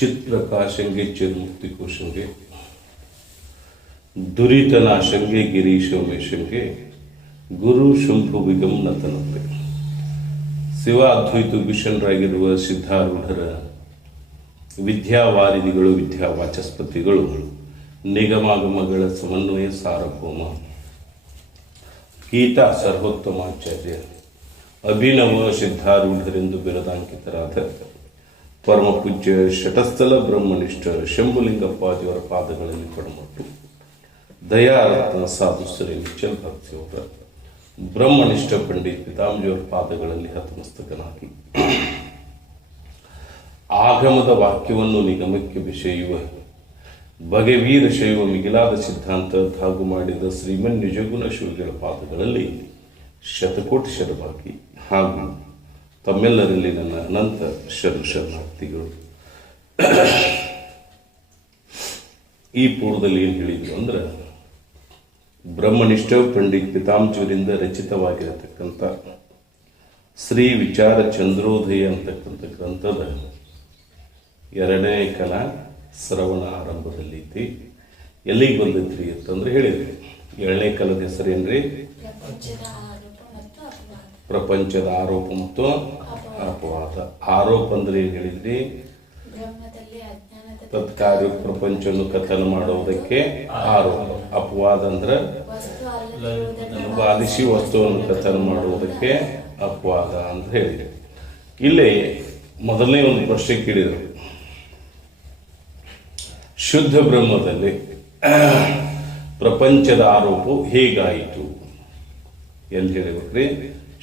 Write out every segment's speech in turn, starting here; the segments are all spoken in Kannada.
ಚಿತ್ಪ್ರಕಾಶಂಗೆ ಚಿರ್ಮುಕ್ತಿಕೋಶಂಗೆ ದುರಿತನಾಶಂಗೆ ಗಿರೀಶೋಮೇಶಂಗೆ ಗುರು ಶುಂಭುವಿಗಂ ನತನತೆ. ಶಿವ ಅದ್ವೈತ ಭೀಷಣರಾಗಿರುವ ಸಿದ್ಧಾರೂಢರ ವಿದ್ಯಾವಾರಿಧಿಗಳು, ವಿದ್ಯಾವಾಚಸ್ಪತಿಗಳು, ನಿಗಮಾಗಮಗಳ ಸಮನ್ವಯ ಸಾರ್ವಭೌಮ ಗೀತಾ ಸರ್ವೋತ್ತಮಾಚಾರ್ಯ ಅಭಿನವ ಸಿದ್ಧಾರೂಢರೆಂದು ಬಿರದಾಂಕಿತರಾದ ಪರಮ ಪೂಜ್ಯ ಶಟಸ್ಥಲ ಬ್ರಹ್ಮನಿಷ್ಠ ಶಂಭುಲಿಂಗಪ್ಪಾಜಿಯವರ ಪಾದಗಳಲ್ಲಿ ಕೊಡಮಟ್ಟು ದಯಾರತ್ನ ಸಾಧು ಶ್ರೀ ನಿಚ್ಚಲ್ ಭಕ್ತಿಯವರ ಬ್ರಹ್ಮನಿಷ್ಠ ಪಂಡಿತ್ ಪಿತಾಂಬಿಯವರ ಪಾದಗಳಲ್ಲಿ ಹತಮಸ್ತಕನಾಗಿ ಆಗಮದ ವಾಕ್ಯವನ್ನು ನಿಗಮಕ್ಕೆ ವಿಷಯುವ ಬಗೆವೀರ ಶೈವ ಮಿಗಿಲಾದ ಸಿದ್ಧಾಂತ ಧಾಗು ಮಾಡಿದ ಶ್ರೀಮನ್ ನಿಜಗುಣ ಶಿವಗಳ ಪಾದಗಳಲ್ಲಿ ಶತಕೋಟಿ ಶರವಾಗಿ ಹಾಗೂ ತಮ್ಮೆಲ್ಲರಲ್ಲಿ ನನ್ನ ಅನಂತ ಶರಣಾರ್ಥಿಗಳು. ಈ ಪೂರ್ವದಲ್ಲಿ ಏನು ಹೇಳಿದ್ರು ಅಂದ್ರೆ, ಬ್ರಹ್ಮನಿಷ್ಠ ಪಂಡಿತ್ ಪಿತಾಂಬರಿಂದ ರಚಿತವಾಗಿರತಕ್ಕಂಥ ಶ್ರೀ ವಿಚಾರ ಚಂದ್ರೋದಯ ಅಂತಕ್ಕಂಥ ಗ್ರಂಥದ 2ನೇ ಕಲ ಶ್ರವಣ ಆರಂಭದಲ್ಲೈತಿ. ಎಲ್ಲಿಗೆ ಬಂದೈತ್ರಿ ಅಂತಂದ್ರೆ ಹೇಳಿದ್ರಿ. 2ನೇ ಕಲದ ಹೆಸರೇನ್ರಿ? ಪ್ರಪಂಚದ ಆರೋಪ ಮತ್ತು ಅಪವಾದ. ಆರೋಪ ಅಂದ್ರೆ ಏನ್ ಹೇಳಿದ್ರಿ? ತತ್ಕಾರ್ಯ ಪ್ರಪಂಚವನ್ನು ಕಥನ ಮಾಡುವುದಕ್ಕೆ ಆರೋಪ. ಅಪವಾದ ಅಂದ್ರೆ ಬಾಧಿಸಿ ವಸ್ತುವನ್ನು ಕಥನ ಮಾಡುವುದಕ್ಕೆ ಅಪವಾದ ಅಂತ ಹೇಳಿದ್ರಿ. ಇಲ್ಲಿ ಮೊದಲನೇ ಒಂದು ಪ್ರಶ್ನೆ ಕೇಳಿದರು, ಶುದ್ಧ ಬ್ರಹ್ಮದಲ್ಲಿ ಪ್ರಪಂಚದ ಆರೋಪ ಹೇಗಾಯಿತು? ಎಲ್ಲಿ ಹೇಳಿಬೇಕ್ರಿ?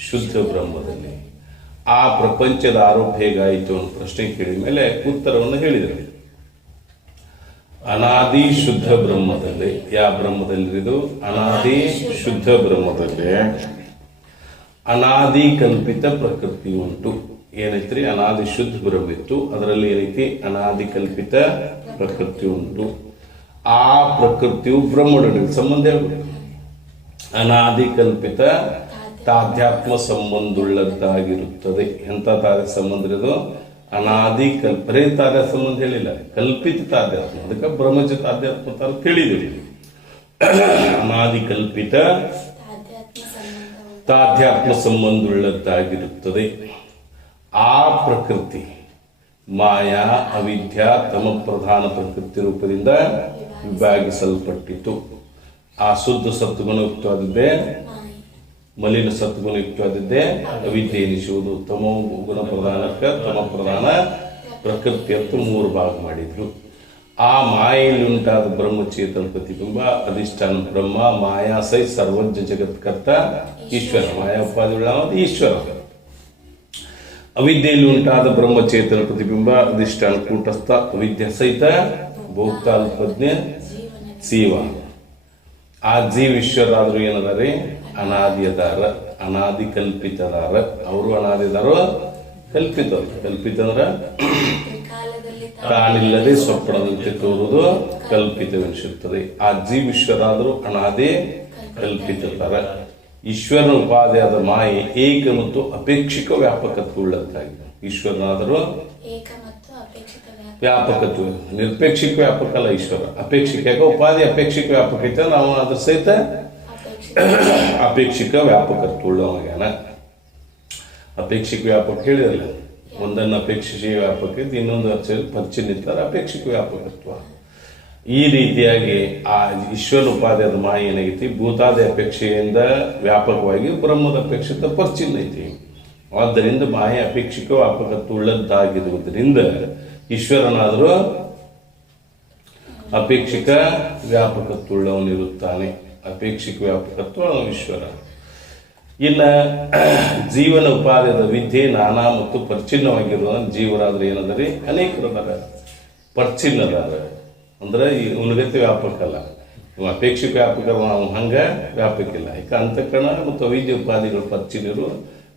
ಶುದ್ಧ ಬ್ರಹ್ಮದಲ್ಲಿ ಆ ಪ್ರಪಂಚದ ಆರೋಪ ಹೇಗಾಯಿತು ಅನ್ನೋ ಪ್ರಶ್ನೆ ಕೇಳಿದ ಮೇಲೆ ಉತ್ತರವನ್ನು ಹೇಳಿದರು. ಅನಾದಿ ಶುದ್ಧ ಬ್ರಹ್ಮದಲ್ಲಿ, ಯಾವ ಬ್ರಹ್ಮದಲ್ಲಿ ಇದು? ಅನಾದಿ ಶುದ್ಧ ಬ್ರಹ್ಮದಲ್ಲಿ ಅನಾದಿ ಕಲ್ಪಿತ ಪ್ರಕೃತಿ ಉಂಟು. ಏನೈತ್ರಿ? ಅನಾದಿ ಶುದ್ಧ ಬ್ರಹ್ಮ ಇತ್ತು, ಅದರಲ್ಲಿ ಏನೈತಿ? ಅನಾದಿ ಕಲ್ಪಿತ ಪ್ರಕೃತಿ ಉಂಟು. ಆ ಪ್ರಕೃತಿಯು ಬ್ರಹ್ಮೊಡನೆ ಸಂಬಂಧ ಹೇಳ್ಬೇಕು. ಅನಾದಿ ಕಲ್ಪಿತ ತಾಧ್ಯಾತ್ಮ ಸಂಬಂಧುಳ್ಳದ್ದಾಗಿರುತ್ತದೆ. ಎಂಥ ತಾಧ್ಯ ಸಂಬಂಧ ಇರೋದು? ಅನಾದಿ ಬರೇ ತಾಧ್ಯ ಸಂಬಂಧ ಹೇಳಿಲ್ಲ, ಕಲ್ಪಿತ ತಾಧ್ಯಾತ್ಮ. ಅದಕ್ಕೆ ಬ್ರಹ್ಮಜ ತಾಧ್ಯಾತ್ಮ ಅಂತ ಕೇಳಿದ್ದೀವಿ. ಅನಾದಿ ಕಲ್ಪಿತ ತಾಧ್ಯಾತ್ಮ ಸಂಬಂಧುಳ್ಳದ್ದಾಗಿರುತ್ತದೆ. ಆ ಪ್ರಕೃತಿ ಮಾಯಾ, ಅವಿದ್ಯಾ, ತಮ ಪ್ರಧಾನ ಪ್ರಕೃತಿ ರೂಪದಿಂದ ವಿಭಾಗಿಸಲ್ಪಟ್ಟಿತು. ಆ ಶುದ್ಧ ಸತ್ವಗುಣಯುಕ್ತವಾದದ್ದೇ, ಮಲಿನ ಸತ್ವಗುಣಯುಕ್ತವಾದದ್ದೇ ಅವಿದ್ಯೆ ಎನಿಸುವುದು. ತಮೋ ಗುಣ ಪ್ರಧಾನಕ್ಕೆ ತಮ ಪ್ರಧಾನ ಪ್ರಕೃತಿ ಅಂತ 3 ಭಾಗ ಮಾಡಿದ್ರು. ಆ ಮಾಯೆಯಲ್ಲಿ ಉಂಟಾದ ಬ್ರಹ್ಮಚೇತನ ಪ್ರತಿಬಿಂಬ ಅಧಿಷ್ಠಾನ ಬ್ರಹ್ಮ, ಮಾಯಾ ಸೈ ಸರ್ವಜ್ಞ ಜಗತ್ಕರ್ತ ಈಶ್ವರ. ಮಾಯಾ ಉಪಾಧಿಗಳ ಈಶ್ವರ. ಅವಿದ್ಯೆಯಲ್ಲಿ ಉಂಟಾದ ಬ್ರಹ್ಮಚೇತನ ಪ್ರತಿಬಿಂಬ ಅಧಿಷ್ಠಾನ ಕೂಟಸ್ಥ ಅವಿದ್ಯೆ ಸಹಿತ ಭೋಕ್ತಾಲ್ಪಜ್ಞೆ ಜೀವ. ಆ ಜೀವ ಈಶ್ವರಾದ್ರು ಏನದಾರೆ? ಅನಾದಿ ಅದಾರ, ಅನಾದಿ ಕಲ್ಪಿತದಾರ. ಅವರು ಅನಾದಿ ಅದಾರ, ಕಲ್ಪಿತ. ಕಲ್ಪಿತ ಅಂದ್ರ ತಾನಿಲ್ಲದೆ ಸ್ವಪ್ನದಂತೆ ತೋರುವುದು ಕಲ್ಪಿತವೆನಿಸುತ್ತದೆ. ಆ ಜೀವ ಈಶ್ವರಾದ್ರು ಅನಾದಿ ಕಲ್ಪಿತದಾರ. ಈಶ್ವರನ ಉಪಾಧಿಯಾದ ಮಾಯೆ ಏಕ ಮತ್ತು ಅಪೇಕ್ಷಿಕ ವ್ಯಾಪಕತ್ವವುಳ್ಳದ್ದಾಗಿದೆ. ಈಶ್ವರನಾದರೂ ವ್ಯಾಪಕತ್ವ, ನಿರಪೇಕ್ಷಿಕ ವ್ಯಾಪಕ ಅಲ್ಲ ಈಶ್ವರ. ಅಪೇಕ್ಷಿಕ, ಯಾಕೆ ಉಪಾಧಿ ಅಪೇಕ್ಷಿಕ ವ್ಯಾಪಕ ಐತೆ, ನಾವು ಅದ್ರ ಸಹಿತ ಅಪೇಕ್ಷಿಕ ವ್ಯಾಪಕತ್ವವುಳ್ಳವಗ್ಯಾನ. ಅಪೇಕ್ಷಿಕ ವ್ಯಾಪಕ ಹೇಳಿರಲ್ಲ, ಒಂದನ್ನು ಅಪೇಕ್ಷಿಸಿ ವ್ಯಾಪಕ ಇತ್ತು, ಇನ್ನೊಂದು ಪರಿಚಿನ್ನಿರ್ತಾರೆ ಅಪೇಕ್ಷಿಕ ವ್ಯಾಪಕತ್ವ. ಈ ರೀತಿಯಾಗಿ ಆ ಈಶ್ವರ ಉಪಾಧಿಯಾದ ಮಾಯ ಏನಾಗೈತಿ? ಭೂತಾದಿ ಅಪೇಕ್ಷೆಯಿಂದ ವ್ಯಾಪಕವಾಗಿ ಬ್ರಹ್ಮದ ಅಪೇಕ್ಷಿತ ಪರಿಚಿನ್ನ ಐತಿ. ಆದ್ದರಿಂದ ಮಾಯ ಅಪೇಕ್ಷಿಕ ವ್ಯಾಪಕತ್ವ ಉಳ್ಳದ್ದಾಗಿರುವುದರಿಂದ ಈಶ್ವರನಾದರೂ ಅಪೇಕ್ಷಿಕ ವ್ಯಾಪಕತ್ವ ಉಳ್ಳವನಿರುತ್ತಾನೆ. ಅಪೇಕ್ಷಿಕ ವ್ಯಾಪಕತ್ವ ಈಶ್ವರ. ಇನ್ನ ಜೀವನ ಉಪಾಧಿಯಾದ ವಿದ್ಯೆ ನಾನಾ ಮತ್ತು ಪರಿಚಿನ್ನವಾಗಿರುವ ಜೀವರಾದ್ರೆ ಏನಂದ್ರೆ ಅನೇಕರದಾರ, ಪರಿಚಿನ್ನದಾರ. ಅಂದ್ರೆ ಉನ್ನಗತಿ ವ್ಯಾಪಕ ಅಲ್ಲ, ಅಪೇಕ್ಷಿಕ ವ್ಯಾಪಕ. ನಾವು ಹಂಗ ವ್ಯಾಪಕ ಇಲ್ಲ. ಯಾಕೆ? ಅಂತಃಕರಣ ಮತ್ತು ಅವಿದ್ಯೆ ಉಪಾಧಿಗಳು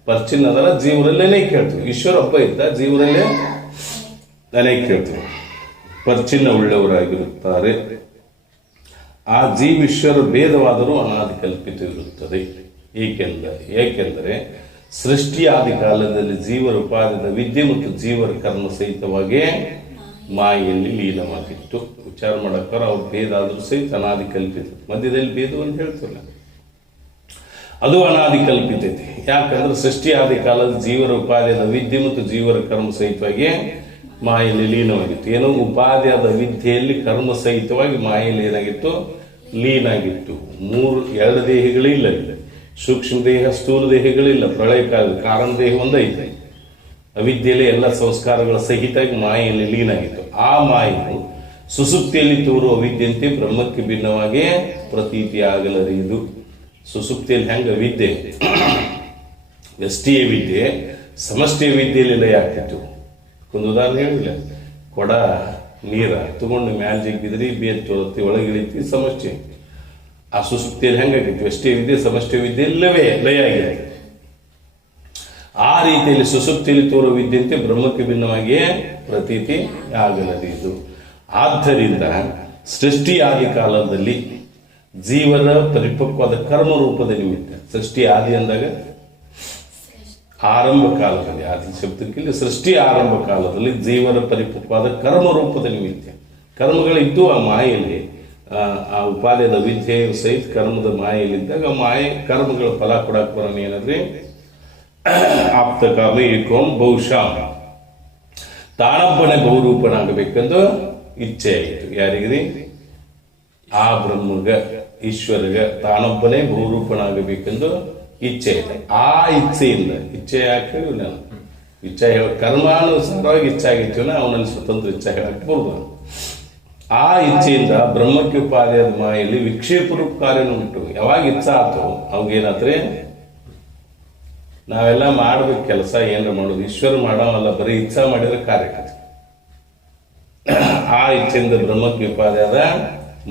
ಪರಿಚಿನ್ನ ಅದರ ಜೀವನಲ್ಲೇ ಅನೇಕ ಹೇಳ್ತೀವಿ. ಈಶ್ವರ ಒಬ್ಬ ಇದ್ದ, ಜೀವನಲ್ಲೇ ಅನೇಕ ಹೇಳ್ತೀವಿ. ಪರಿಚಿನ್ನ ಉಳ್ಳವರಾಗಿರುತ್ತಾರೆ. ಆ ಜೀವಿಶ್ವರ ಭೇದವಾದರೂ ಅನಾದಿ ಕಲ್ಪಿತವಿರುತ್ತದೆ. ಏಕೆಂದರೆ ಸೃಷ್ಟಿಯಾದಿ ಕಾಲದಲ್ಲಿ ಜೀವರ ಉಪಾದಿದ ವಿದ್ಯೆ ಮತ್ತು ಜೀವರ ಕರ್ಮ ಸಹಿತವಾಗಿ ಮಾಯೆಯಲ್ಲಿ ಲೀನವಾಗಿತ್ತು. ವಿಚಾರ ಮಾಡಕ್ಕಾರ ಅವ್ರ ಭೇದ ಆದರೂ ಸಹಿತ ಅನಾದಿ ಕಲ್ಪಿತ. ಮಧ್ಯದಲ್ಲಿ ಭೇದ ಅಂತ ಹೇಳ್ತಿಲ್ಲ, ಅದು ಅನಾದಿ ಕಲ್ಪಿತೈತಿ. ಯಾಕಂದ್ರೆ ಸೃಷ್ಟಿ ಆದಿ ಕಾಲದ ಜೀವರ ಉಪಾಧಿಯಾದ ವಿದ್ಯೆ ಮತ್ತು ಜೀವರ ಕರ್ಮ ಸಹಿತವಾಗಿ ಮಾಯೆಯಲ್ಲಿ ಲೀನವಾಗಿತ್ತು. ಏನೋ ಉಪಾಧಿಯಾದ ವಿದ್ಯೆಯಲ್ಲಿ ಕರ್ಮ ಸಹಿತವಾಗಿ ಮಾಯೆಯಲ್ಲಿ ಏನಾಗಿತ್ತು, ಲೀನಾಗಿತ್ತು. ಎರಡು ದೇಹಗಳಿಲ್ಲ, ಸೂಕ್ಷ್ಮ ದೇಹ ಸ್ಥೂಲ ದೇಹಗಳಿಲ್ಲ. ಪ್ರಳಯ ಕಾಲದ ಕಾರಣ ದೇಹ ಒಂದೈತೆ. ಅವಿದ್ಯೆಯಲ್ಲಿ ಎಲ್ಲ ಸಂಸ್ಕಾರಗಳ ಸಹಿತವಾಗಿ ಮಾಯೆಯಲ್ಲಿ ಲೀನಾಗಿತ್ತು. ಆ ಮಾಯೆಯು ಸುಸುಪ್ತಿಯಲ್ಲಿ ತೋರುವ ಅವಿದ್ಯೆಯಂತೆ ಬ್ರಹ್ಮಕ್ಕೆ ಭಿನ್ನವಾಗಿ ಪ್ರತೀತಿ ಆಗಲರಿಯುವುದು. ಸುಸುಪ್ತಿಯಲ್ಲಿ ಹೆಂಗ ವಿದ್ಯೆ ವ್ಯಷ್ಟಿಯ ವಿದ್ಯೆ ಸಮಷ್ಟಿಯ ವಿದ್ಯೆಯಲ್ಲಿ ಲಯ ಆಗ್ತಿತ್ತು. ಒಂದು ಉದಾಹರಣೆ ಹೇಳಿಲ್ಲ, ಕೊಡ ನೀರ ತಗೊಂಡು ಮ್ಯಾಲ ಜಿಗ್ಗಿದ್ರಿ ಬೇತ್ ತೊಳತಿ ಒಳಗಿಳಿತಿ ಸಮಷ್ಟಿ. ಆ ಸುಸುಪ್ತಿಯಲ್ಲಿ ಹೆಂಗಾಗಿತ್ತು, ವ್ಯಷ್ಟಿಯ ವಿದ್ಯೆ ಸಮಷ್ಟಿಯ ವಿದ್ಯೆ ಇಲ್ಲವೇ ಲಯ ಆಗಿದೆ. ಆ ರೀತಿಯಲ್ಲಿ ಸುಸುಪ್ತಿಯಲ್ಲಿ ತೋರುವ ವಿದ್ಯೆಯಂತೆ ಬ್ರಹ್ಮಕ್ಕೆ ಭಿನ್ನವಾಗಿಯೇ ಪ್ರತೀತಿ ಆಗಲರಿದು. ಆದ್ದರಿಂದ ಸೃಷ್ಟಿ ಆದಿ ಕಾಲದಲ್ಲಿ ಜೀವನ ಪರಿಪಕ್ವಾದ ಕರ್ಮ ರೂಪದ ನಿಮಿತ್ತ, ಸೃಷ್ಟಿ ಆದಿ ಅಂದಾಗ ಆರಂಭ ಕಾಲದಲ್ಲಿ, ಆದಿ ಶಬ್ದಕ್ಕಿಲ್ಲಿ ಸೃಷ್ಟಿ ಆರಂಭ ಕಾಲದಲ್ಲಿ ಜೀವನ ಪರಿಪಕ್ವಾದ ಕರ್ಮ ರೂಪದ ನಿಮಿತ್ತ ಕರ್ಮಗಳಿದ್ದು ಆ ಮಾಯೆಯಲ್ಲಿ, ಆ ಉಪಾಧಿಯಾದ ವಿದ್ಯೆ ಸಹಿತ ಕರ್ಮದ ಮಾಯೆಯಲ್ಲಿದ್ದಾಗ ಮಾಯೆ ಕರ್ಮಗಳ ಫಲ ಕೊಡಕ್ಕೆ ಬರೋಣ ಏನಂದ್ರೆ ಆಪ್ತ ಕಾಮ ಏಕೋಂ ಬಹುಶಃ ತಾನೊಬ್ಬನೇ ಬಹುರೂಪನಾಗಬೇಕೆಂದು ಇಚ್ಛೆ ಆಯಿತು. ಯಾರಿಗ್ರಿ? ಆ ಬ್ರಹ್ಮಗ ಈಶ್ವರಗ ತಾನೊಬ್ಬನೇ ಬಹುರೂಪನಾಗಬೇಕೆಂದು ಇಚ್ಛೆ ಇದೆ. ಆ ಇಚ್ಛೆಯಿಂದ, ಇಚ್ಛೆ ಯಾಕೆ ಹೇಳಿ ನಾನು ಇಚ್ಛೆ ಹೇಳ ಕರ್ಮಾನುಸಾರವಾಗಿ ಇಚ್ಛೆ ಆಗಿರ್ತೀವನ ಅವನಲ್ಲಿ ಸ್ವತಂತ್ರ ಇಚ್ಛೆ ಹೇಳಕ್ಕೆ ಬರುವುದು. ಆ ಇಚ್ಛೆಯಿಂದ ಬ್ರಹ್ಮಕ್ಕೆ ಉಪಾಧಿಯಾದ ಮಾಯಲ್ಲಿ ವಿಕ್ಷೇಪ ರೂಪ ಕಾರ್ಯನ ಉಂಟು. ಯಾವಾಗ ಇಚ್ಛೆ ಆಯ್ತು ಅವಾಗೇನಾದ್ರೆ ನಾವೆಲ್ಲ ಮಾಡ್ಬೇಕು ಕೆಲಸ, ಏನಾರ ಮಾಡೋದು. ಈಶ್ವರ ಮಾಡೋವಲ್ಲ, ಬರೀ ಇಚ್ಛಾ ಮಾಡಿದ್ರೆ ಕಾರ್ಯ. ಆ ಇಚ್ಛೆಯಿಂದ ಬ್ರಹ್ಮಕ್ಕೆ ಉಪಾಧಿಯಾದ